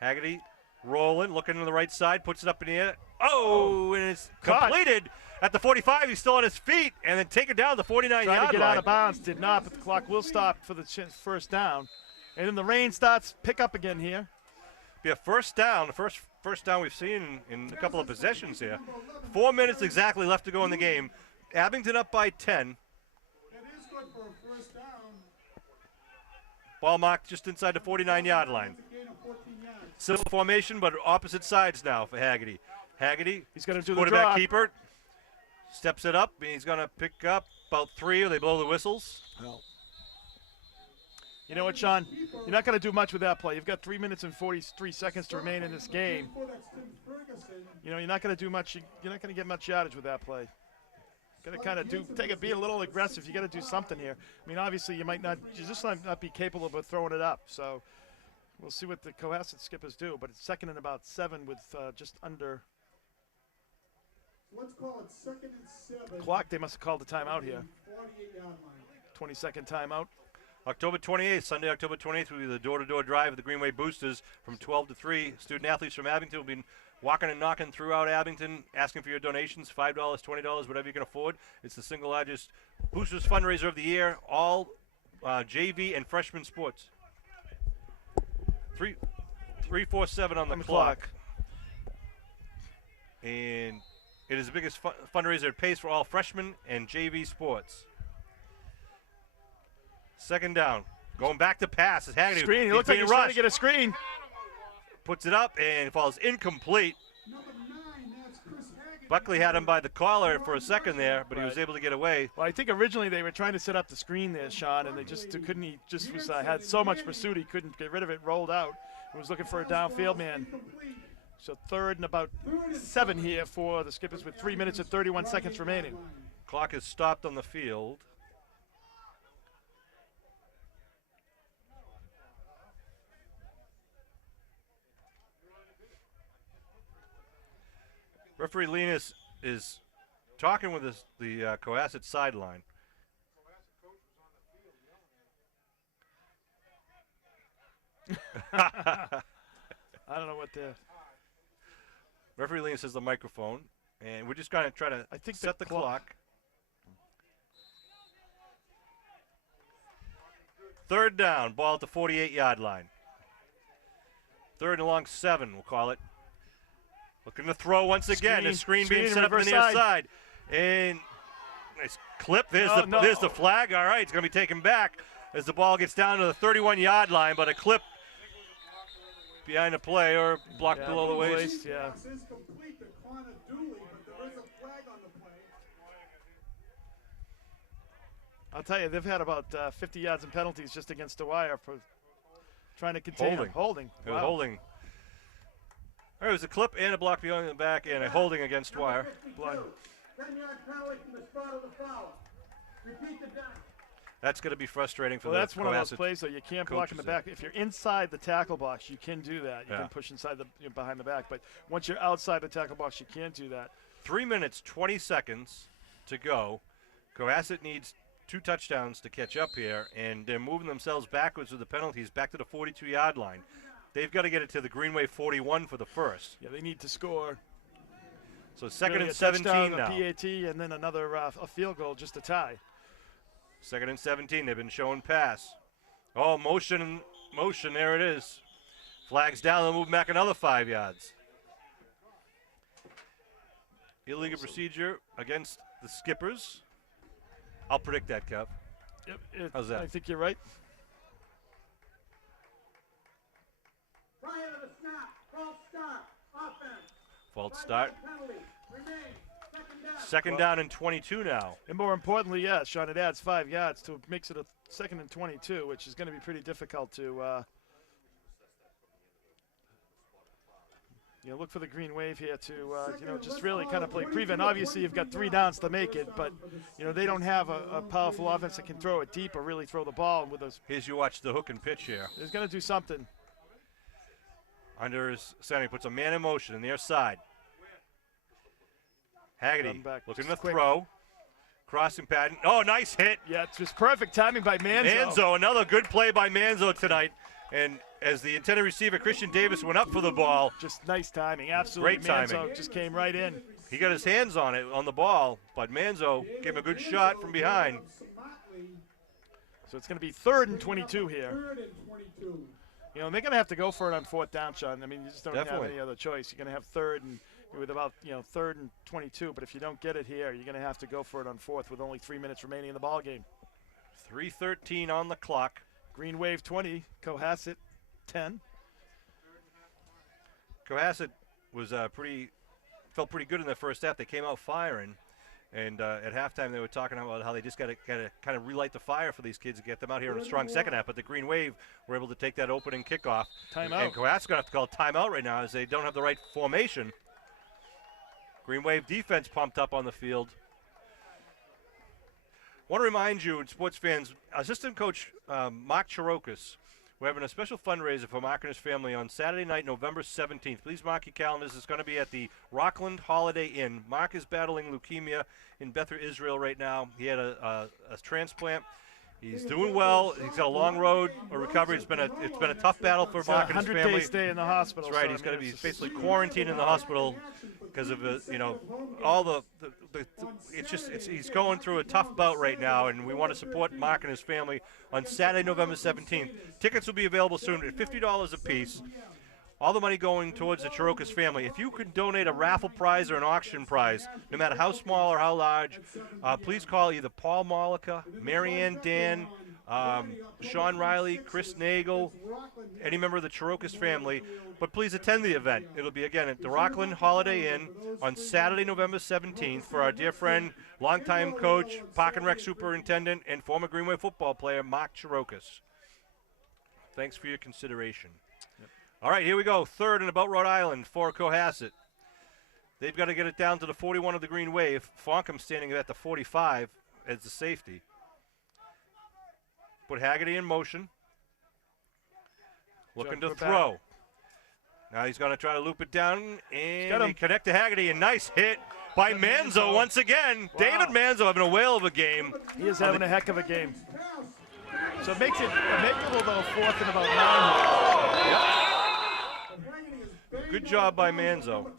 Haggerty rolling, looking to the right side, puts it up in the air. Oh, and it's Caught. completed at the 45. He's still on his feet, and then taken down to the 49-yard Trying line. to get out of bounds, did not, but the clock will stop for the first down. And then the rain starts pick up again here. Be a first down, the first down we've seen in a couple of possessions here. 4 minutes exactly left to go in the game. Abington up by 10. It is good for a first down. Ball marked just inside the 49-yard line. It's a gain of 14 yards. Similar formation, but opposite sides now for Haggerty. Haggerty, He's going to do the quarterback draw. keeper, steps it up, and he's going to pick up about 3, or they blow the whistles. You know what, Sean? You're not going to do much with that play. You've got 3 minutes and 43 seconds to remain in this game. That's Tim Ferguson. You're not going to do much. You're not going to get much yardage with that play. Got to kind of be a little aggressive. You got to do something here. I mean, obviously, you just might not be capable of throwing it up. So we'll see what the Cohasset skippers do. But it's second and about 7 with just under Let's call it second and 7. clock. They must have called a timeout here. 48-yard line. 20-second timeout. October 28th, Sunday, October 28th, will be the door-to-door drive of the Greenway Boosters from 12 to 3. Student-athletes from Abington will be walking and knocking throughout Abington, asking for your donations, $5, $20, whatever you can afford. It's the single largest Boosters fundraiser of the year, all JV and freshman sports. 3:47 on the clock. And It is the biggest fundraiser. It pays for all freshmen and JV sports. Second down. Going back to pass. It's Haggerty. Screen. It looks like he's trying to get a screen. Puts it up and falls incomplete. Number 9, that's Chris Haggett. Buckley had him by the collar for a second there, but he was able to get away. Well, I think originally they were trying to set up the screen there, Sean, and they just couldn't. He just was had so much pursuit he couldn't get rid of it. Rolled out. He was looking for a downfield man. So third and about 7 here for the Skippers with 3 minutes and 31 seconds remaining. Clock is stopped on the field. Referee Linus is talking with the Cohasset sideline. I don't know what the. Referee Linus has the microphone, and we're just going to try to set the clock. Third down, ball at the 48-yard line. Third and along 7, we'll call it. Looking to throw once again. A screen being set up on the near side. And nice clip. There's the flag. All right, it's going to be taken back as the ball gets down to the 31-yard line, but a clip behind the play or blocked below the waist. Yeah. This is complete to Connor Dooley, but there is a flag on the play. I'll tell you, they've had about 50 yards in penalties just against Dwyer for trying to contain him. Holding. It was holding. There was a clip and a block behind the back and a holding against Dwyer. Blood. 10-yard penalty from the spot of the foul. Repeat the down. That's going to be frustrating for well, the that's one of those Cohasset plays, though. You can't block in the back. If you're inside the tackle box, you can do that. You can push inside behind the back. But once you're outside the tackle box, you can't do that. 3 minutes, 20 seconds to go. Cohasset needs 2 touchdowns to catch up here, and they're moving themselves backwards with the penalties back to the 42-yard line. They've got to get it to the Greenway 41 for the first. Yeah, they need to score. So second really and 17 now. A PAT and then another a field goal just to tie. Second and 17. They've been showing pass. Oh, motion. There it is. Flags down. They'll move back another 5 yards. Illegal procedure against the Skippers. I'll predict that, Kev. Yep. How's that? I think you're right. Prior to the snap, false start, offense. False start. Penalty. Remain. Second down and 22 now. And more importantly, Sean, it adds 5 yards to makes it a second and 22, which is going to be pretty difficult to look for the green wave here to just really kind of play prevent. Obviously, you've got 3 downs to make it, but they don't have a powerful offense that can throw it deep or really throw the ball with those. Here's you watch the hook and pitch here. He's going to do something. Under his center, he puts a man in motion on their side. Haggerty looking to throw. Crossing pattern. Oh, nice hit. Yeah, it's just perfect timing by Manzo. Another good play by Manzo tonight. And as the intended receiver, Christian Davis, went up for the ball. Just nice timing. Absolutely. Great timing. Manzo just came right in. He got his hands on it, on the ball, but Manzo gave him a good shot from behind. So it's going to be 3rd and 22 here. 3rd and 22. They're going to have to go for it on 4th down, Sean. I mean, you just don't have any other choice. You're going to have 3rd and with about 3rd and 22. But if you don't get it here, you're going to have to go for it on 4th with only 3 minutes remaining in the ball game. 3:13 on the clock. Green Wave 20, Cohasset 10. Cohasset was felt pretty good in the first half. They came out firing. And at halftime, they were talking about how they just got to kind of relight the fire for these kids to get them out here in a strong second half. But the Green Wave were able to take that opening kickoff. Timeout. And Cohasset's going to have to call timeout right now as they don't have the right formation. Green Wave defense pumped up on the field. Want to remind you, sports fans, assistant coach Mark Chirokis, we're having a special fundraiser for Mark and his family on Saturday night, November 17th. Please mark your calendars. It's going to be at the Rockland Holiday Inn. Mark is battling leukemia in Bethel, Israel right now. He had a transplant. He's doing well. He's got a long road of recovery. It's been a tough battle for Mark and his family. 100-day stay in the hospital. That's right. He's going to be basically quarantined in the hospital because of all he's going through a tough bout right now, and we want to support Mark and his family on Saturday, November 17th. Tickets will be available soon at $50 a piece. All the money going towards the Chirocas family. If you could donate a raffle prize or an auction prize, no matter how small or how large, please call either Paul Mollica, Marianne Dan, Sean Riley, Chris Nagel, any member of the Chirocas family. But please attend the event. It'll be, again, at the Rockland Holiday Inn on Saturday, November 17th for our dear friend, longtime coach, Park and Rec superintendent, and former Greenway football player, Mark Chirocas. Thanks for your consideration. All right, here we go. Third and about Rhode Island for Cohasset. They've got to get it down to the 41 of the Green Wave. Fonkham standing at the 45 as the safety. Put Haggerty in motion. Looking to throw. Back. Now he's going to try to loop it down, and they connect to Haggerty. A nice hit by Manzo once again. Wow. David Manzo having a whale of a game. He is having a heck of a game. So it makes it makeable, though, 4th and about 9. Yep. Good job by Manzo.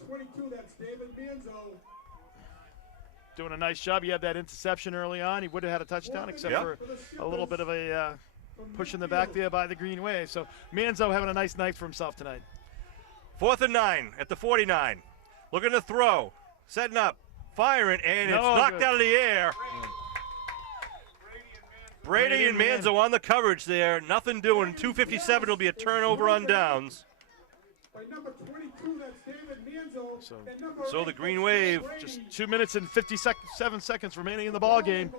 Doing a nice job. He had that interception early on. He would have had a touchdown, except for a little bit of a push in the back there by the Green Wave. So Manzo having a nice night for himself tonight. 4th and 9 at the 49. Looking to throw. Setting up. Firing, and it's knocked out of the air. Brady and Manzo on the coverage there. Nothing doing. 2:57 will be a turnover on downs. So the Green Wave, just 2 minutes and 57 seconds remaining in the ball game.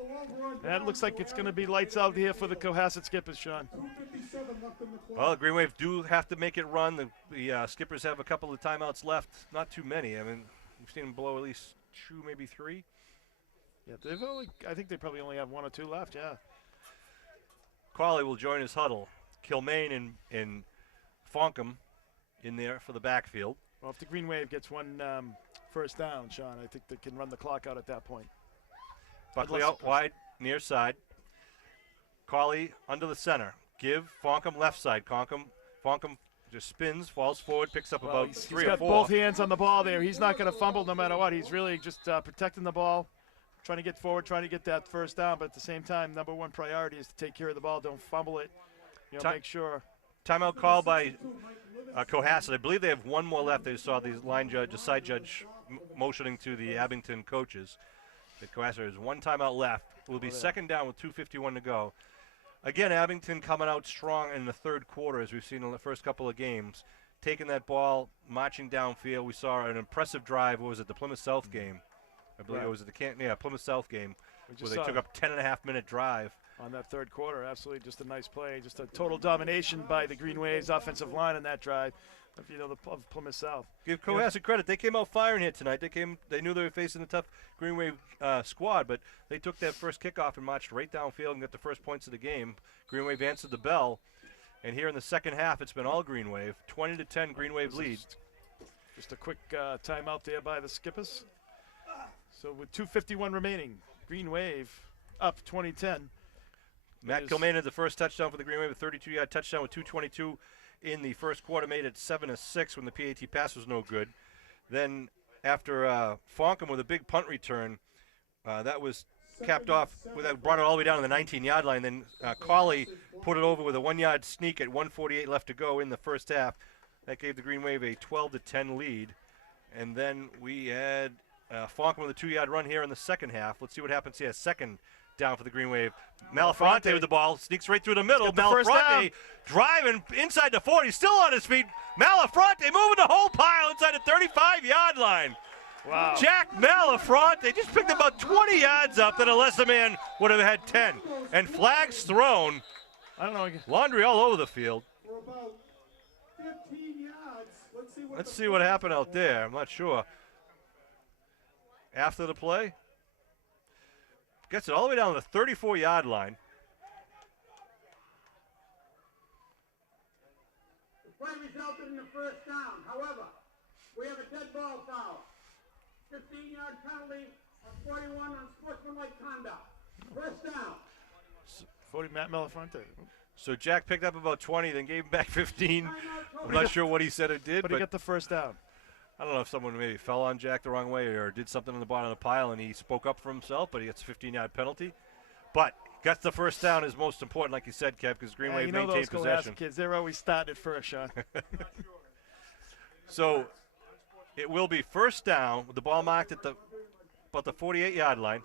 And it looks like it's going to be lights out here for the Cohasset Skippers, Sean. Well, the Green Wave do have to make it run. The Skippers have a couple of timeouts left. Not too many. I mean, we've seen them blow at least 2, maybe 3. Yeah, I think they probably only have 1 or 2 left, yeah. Qualley will join his huddle. Kilmaine and Fonkham in there for the backfield. Well, if the Green Wave gets 1 first down, Sean, I think they can run the clock out at that point. Buckley out wide, near side. Qualley under the center. Give Fonkham left side. Fonkham just spins, falls forward, picks up about 3 or 4. He's got both hands on the ball there. He's not going to fumble no matter what. He's really just protecting the ball, trying to get forward, trying to get that first down. But at the same time, number 1 priority is to take care of the ball. Don't fumble it. Make sure. Timeout call by Cohasset. I believe they have 1 more left. They saw the side judge motioning to the Abington coaches. The Cohasset has 1 timeout left. It will be 2nd down with 2:51 to go. Again, Abington coming out strong in the 3rd quarter, as we've seen in the first couple of games. Taking that ball, marching downfield. We saw an impressive drive. What was it, the Plymouth South game? I believe it was at the Plymouth South game, where they took up 10.5-minute drive. On that 3rd quarter, absolutely just a nice play. Just a total domination by the Green Waves offensive line in that drive, of Plymouth South. Give Cohasset credit. They came out firing here tonight. They knew they were facing a tough Green Wave squad, but they took that first kickoff and marched right downfield and got the first points of the game. Green Wave answered the bell, and here in the second half, it's been all Green Wave. 20-10 Green Wave lead. Just a quick timeout there by the Skippers. So with 2:51 remaining, Green Wave up 20-10. Matt Kilmaine had the first touchdown for the Green Wave, a 32-yard touchdown with 2:22 in the first quarter, made it 7-6 when the PAT pass was no good. Then after Fonkham with a big punt return, that was capped off, brought it all the way down to the 19-yard line. Then Qualley put it over with a 1-yard sneak at 1:48 left to go in the first half. That gave the Green Wave a 12-10 lead. And then we had Fonkham with a 2-yard run here in the second half. Let's see what happens here. 2nd down for the Green Wave. Malafronte with the ball, sneaks right through the middle. Malafronte driving inside the 40, still on his feet. Malafronte moving the whole pile inside the 35-yard line. Wow. Jack Malafronte just picked about 20 yards up, then a lesser man would have had 10. And flags thrown. I don't know. Laundry all over the field. For about 15 yards. Let's see what happened out there. I'm not sure. After the play, gets it all the way down to the 34-yard line. The play resulted in the first down. However, we have a dead ball foul. 15-yard penalty on 41 on sportsmanlike conduct. First down. 40, Matt Malafronte. So Jack picked up about 20, then gave him back 15. I'm not sure what he said or did, but he got the first down. I don't know if someone maybe fell on Jack the wrong way or did something on the bottom of the pile and he spoke up for himself, but he gets a 15-yard penalty. But got the first down is most important, like you said, Kev, because Green Wave maintained possession. Kids, they're always starting at first, Sean. So it will be first down with the ball marked at about the 48-yard line.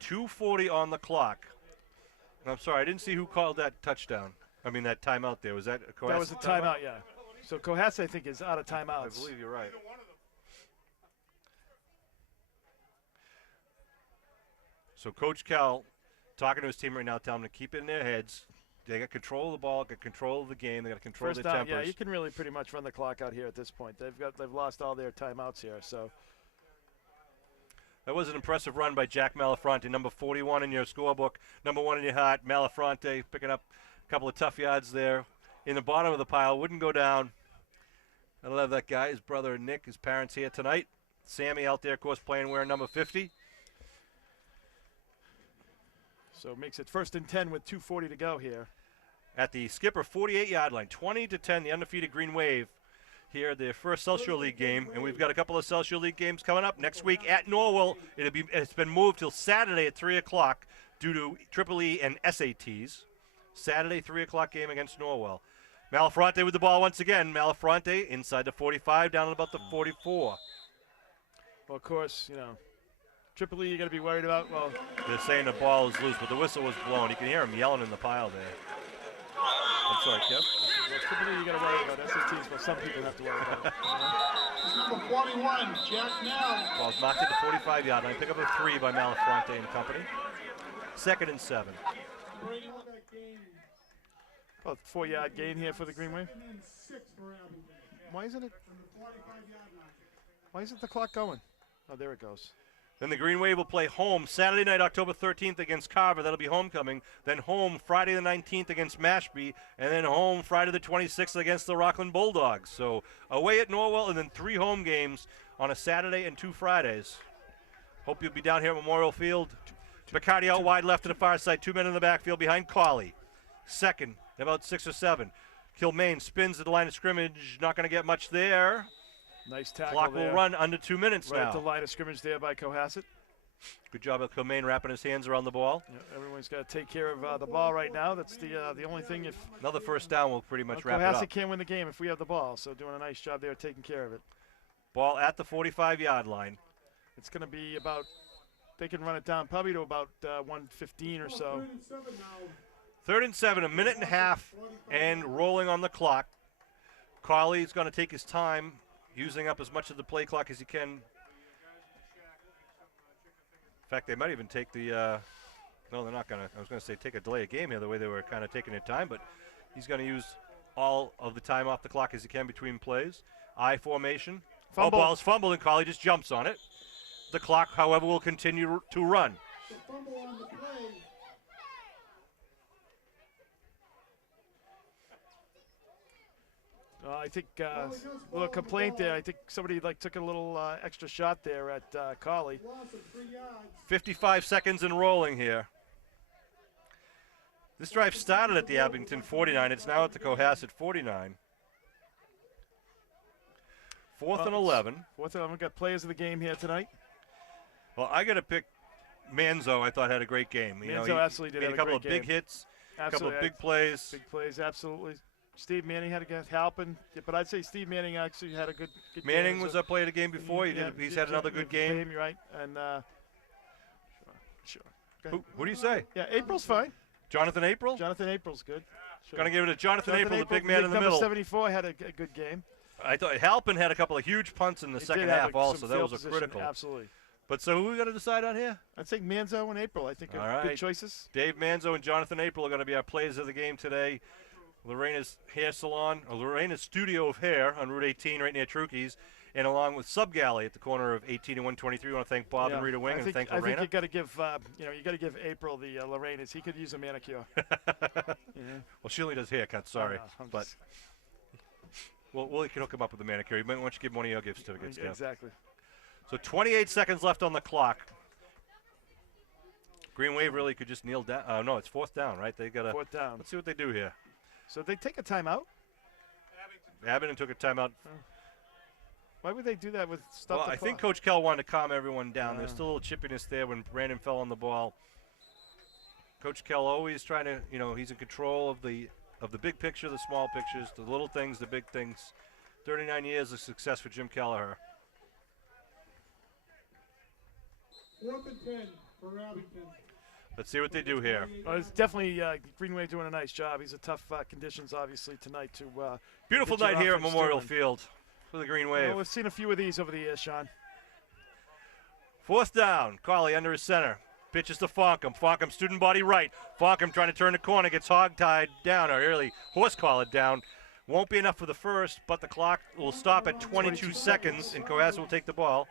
2:40 on the clock. I'm sorry, I didn't see who called that touchdown. I mean that timeout there. Was that a Cohasset? That was a timeout, yeah. So Cohasset, I think, is out of timeouts. I believe you're right. So Coach Kell talking to his team right now, telling them to keep it in their heads. They got control of the ball, got control of the game. They got control First of their down, tempers. yeah, you can really pretty much run the clock out here at this point. They've lost all their timeouts here. So that was an impressive run by Jack Malafronte, number 41 in your scorebook, number 1 in your heart. Malafronte picking up a couple of tough yards there. In the bottom of the pile, wouldn't go down. I love that guy. His brother Nick, his parents here tonight. Sammy out there, of course, playing wearing number 50. So it makes it 1st and 10 with 2:40 to go here. At the Skipper 48-yard line, 20-10, the undefeated Green Wave here, their first Celsius League game, and we've got a couple of Celsius League games coming up next week at Norwell. It's been moved till Saturday at 3 o'clock due to Triple E and SATs. Saturday 3 o'clock game against Norwell. Malafronte with the ball once again. Malafronte inside the 45, down at about the 44. Well, of course, you know, Triple E you got to be worried about. Well, they're saying the ball is loose, but the whistle was blown. You can hear him yelling in the pile there. I'm sorry, Kev. Well, Triple E you got to worry about. SATs, but some people have to worry about it. Number 41, Jack Now. Ball's knocked at the 45-yard line. Pick up a 3 by Malafronte and company. 2nd and 7. About 4-yard gain here for the Green Wave. Why isn't it? Why isn't the clock going? Oh, there it goes. Then the Green Wave will play home Saturday night, October 13th against Carver. That'll be homecoming. Then home Friday the 19th against Mashpee. And then home Friday the 26th against the Rockland Bulldogs. So away at Norwell and then 3 home games on a Saturday and 2 Fridays. Hope you'll be down here at Memorial Field. Bacardi out wide left to the far side. 2 men in the backfield behind Colley. Second, about 6 or 7. Kilmaine spins at the line of scrimmage. Not going to get much there. Nice tackle. Clock there. will run under 2 minutes right now. At the line of scrimmage there by Cohasset. Good job of Kilmaine wrapping his hands around the ball. Yeah, everyone's got to take care of the ball right now. That's the only thing. If another first down will pretty much wrap it up. Cohasset can't win the game if we have the ball, so doing a nice job there taking care of it. Ball at the 45-yard line. It's going to be about, they can run it down probably to about 1:15 or so. 3rd and 7, a minute and a half, and rolling on the clock. Colley's going to take his time, using up as much of the play clock as he can. In fact, they might even take the, no, they're not going to, I was going to say take a delay of game here, the way they were kind of taking their time, but he's going to use all of the time off the clock as he can between plays. I formation. Fumble. Oh, ball's fumbled, and Colley just jumps on it. The clock, however, will continue to run. The fumble on the play. I think a little complaint there. I think somebody took a little extra shot there at Colley. 55 seconds and rolling here. This drive started at the Abington 49. It's now at the Cohasset 49. 4th and 11. 4th and 11. We've got players of the game here tonight. Well, I got to pick Manzo. I thought had a great game. Manzo absolutely did made have a couple of great big game. hits, a couple Absolutely. of big plays. Big plays, absolutely. Steve Manning had a good helping, but I'd say Steve Manning actually had a good Manning game. was a player of the game before. He's had another good game. You're right. And sure. Who do you say? Yeah, April's fine. Jonathan April? Jonathan April's good. Sure. Going to give it to Jonathan April, the big man in the number middle. 74 had a good game. I thought Halpin had a couple of huge punts in the second half also. That was critical. Absolutely. But so who we got to decide on here? I'd say Manzo and April. I think All are right. good choices. Dave Manzo and Jonathan April are going to be our players of the game today. Lorena's Hair Salon, or Lorena's Studio of Hair on Route 18 right near Trukey's, and along with Sub Galley at the corner of 18 and 123. I want to thank Bob and Rita Wing and thank Lorena. I think you got to give you got to give April the Lorena's. He could use a manicure. Well, she only does haircuts. Sorry, but we can hook him up with a manicure. Why don't you give one of your gift certificates? Exactly. So 28 seconds left on the clock. Green Wave really could just kneel down. No, it's 4th down, right? They got 4th down. Let's see what they do here. So they take a timeout. Abington took a timeout. Why would they do that with stuff? Well, I think Coach Kell wanted to calm everyone down. There's still a little chippiness there when Brandon fell on the ball. Coach Kell always trying to, he's in control of the of the big picture, the small pictures, the little things, the big things. 39 years of success for Jim Kelleher. 4th and 10 for Abington. Let's see what they do here. It's definitely Green Wave doing a nice job. He's a tough conditions, obviously, tonight to Beautiful get your night here at offense Memorial doing. Field for the Green Wave. Well, we've seen a few of these over the years, Sean. 4th down. Colley under his center. Pitches to Fonkum. Fonkum student body right. Fonkum trying to turn the corner. Gets hog-tied down, or early horse-collared down. Won't be enough for the first, but the clock will stop at 22 seconds, and Cohasset will take the ball.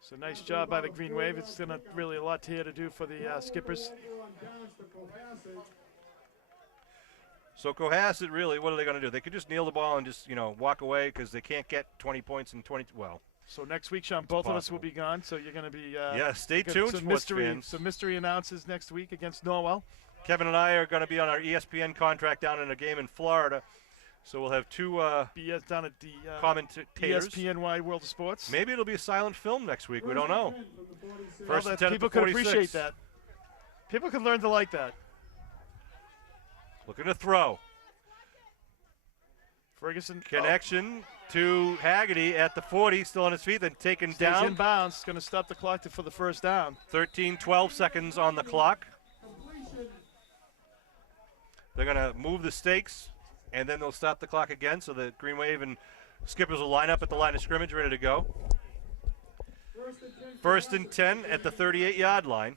So nice job by the Green Wave. It's gonna really a lot here to do for the skippers. So Cohasset, really, what are they going to do? They could just kneel the ball and just, walk away because they can't get 20 points in 20. Well, So next week, Sean, both of us will possible. be gone. So you're gonna be yeah, stay got tuned, Some sports mystery, fans. some mystery announces next week against Norwell. Kevin and I are going to be on our ESPN contract down in a game in Florida. So we'll have two BS down at the commentators. ESPN Wide World of Sports. Maybe it'll be a silent film next week. We don't know. Well, First and 10 at people the could 46. appreciate that. People could learn to like that. Looking to throw. Ferguson Connection to Haggerty at the 40, still on his feet, then taken stays down. in bounds. Going to stop the clock for the first down. 12 seconds on the clock. They're going to move the stakes, and then they'll stop the clock again, so the Green Wave and skippers will line up at the line of scrimmage, ready to go. 1st and 10 at the 38-yard line.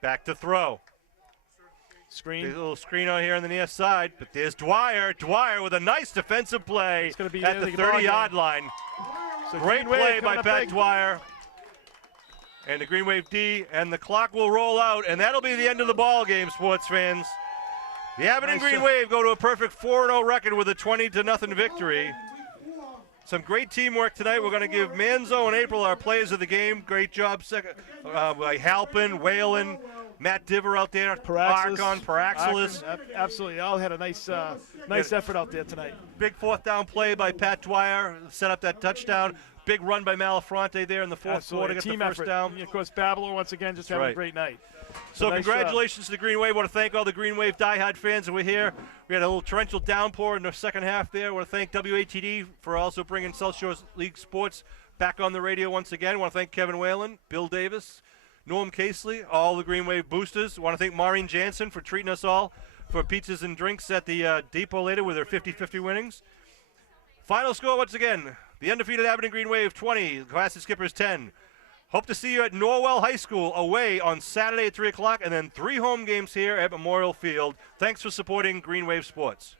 Back to throw. Screen. There's a little screen on here on the near side, but there's Dwyer. Dwyer with a nice defensive play It's gonna be at the the ball 30-yard game. line. So Great Green Wave play by coming up Pat big. Dwyer. And the Green Wave D, and the clock will roll out, and that'll be the end of the ball game, sports fans. The Abington Nice Green job. Wave go to a perfect 4-0 record with a 20-0 victory. Some great teamwork tonight. We're going to give Manzo and April our players of the game. Great job by Halpin, Whalen, Matt Diver out there, Paraxis. Archon, Paraxilus. Absolutely. All had a nice effort out there tonight. Big 4th down play by Pat Dwyer, set up that touchdown. Big run by Malafronte there in the 4th quarter, Absolutely. get Team the first effort. down. And of course, Babylor once again just having right. a great night. So nice congratulations to the Green Wave. I want to thank all the Green Wave diehard fans that were here. We had a little torrential downpour in the second half there. I want to thank WATD for also bringing South Shore League sports back on the radio once again. I want to thank Kevin Whalen, Bill Davis, Norm Casely, all the Green Wave boosters. I want to thank Maureen Jansen for treating us all for pizzas and drinks at the depot later with their 50-50 winnings. Final score once again, the undefeated Abington Green Wave 20, the Cohasset Skippers 10. Hope to see you at Norwell High School away on Saturday at 3 o'clock, and then 3 home games here at Memorial Field. Thanks for supporting Green Wave Sports.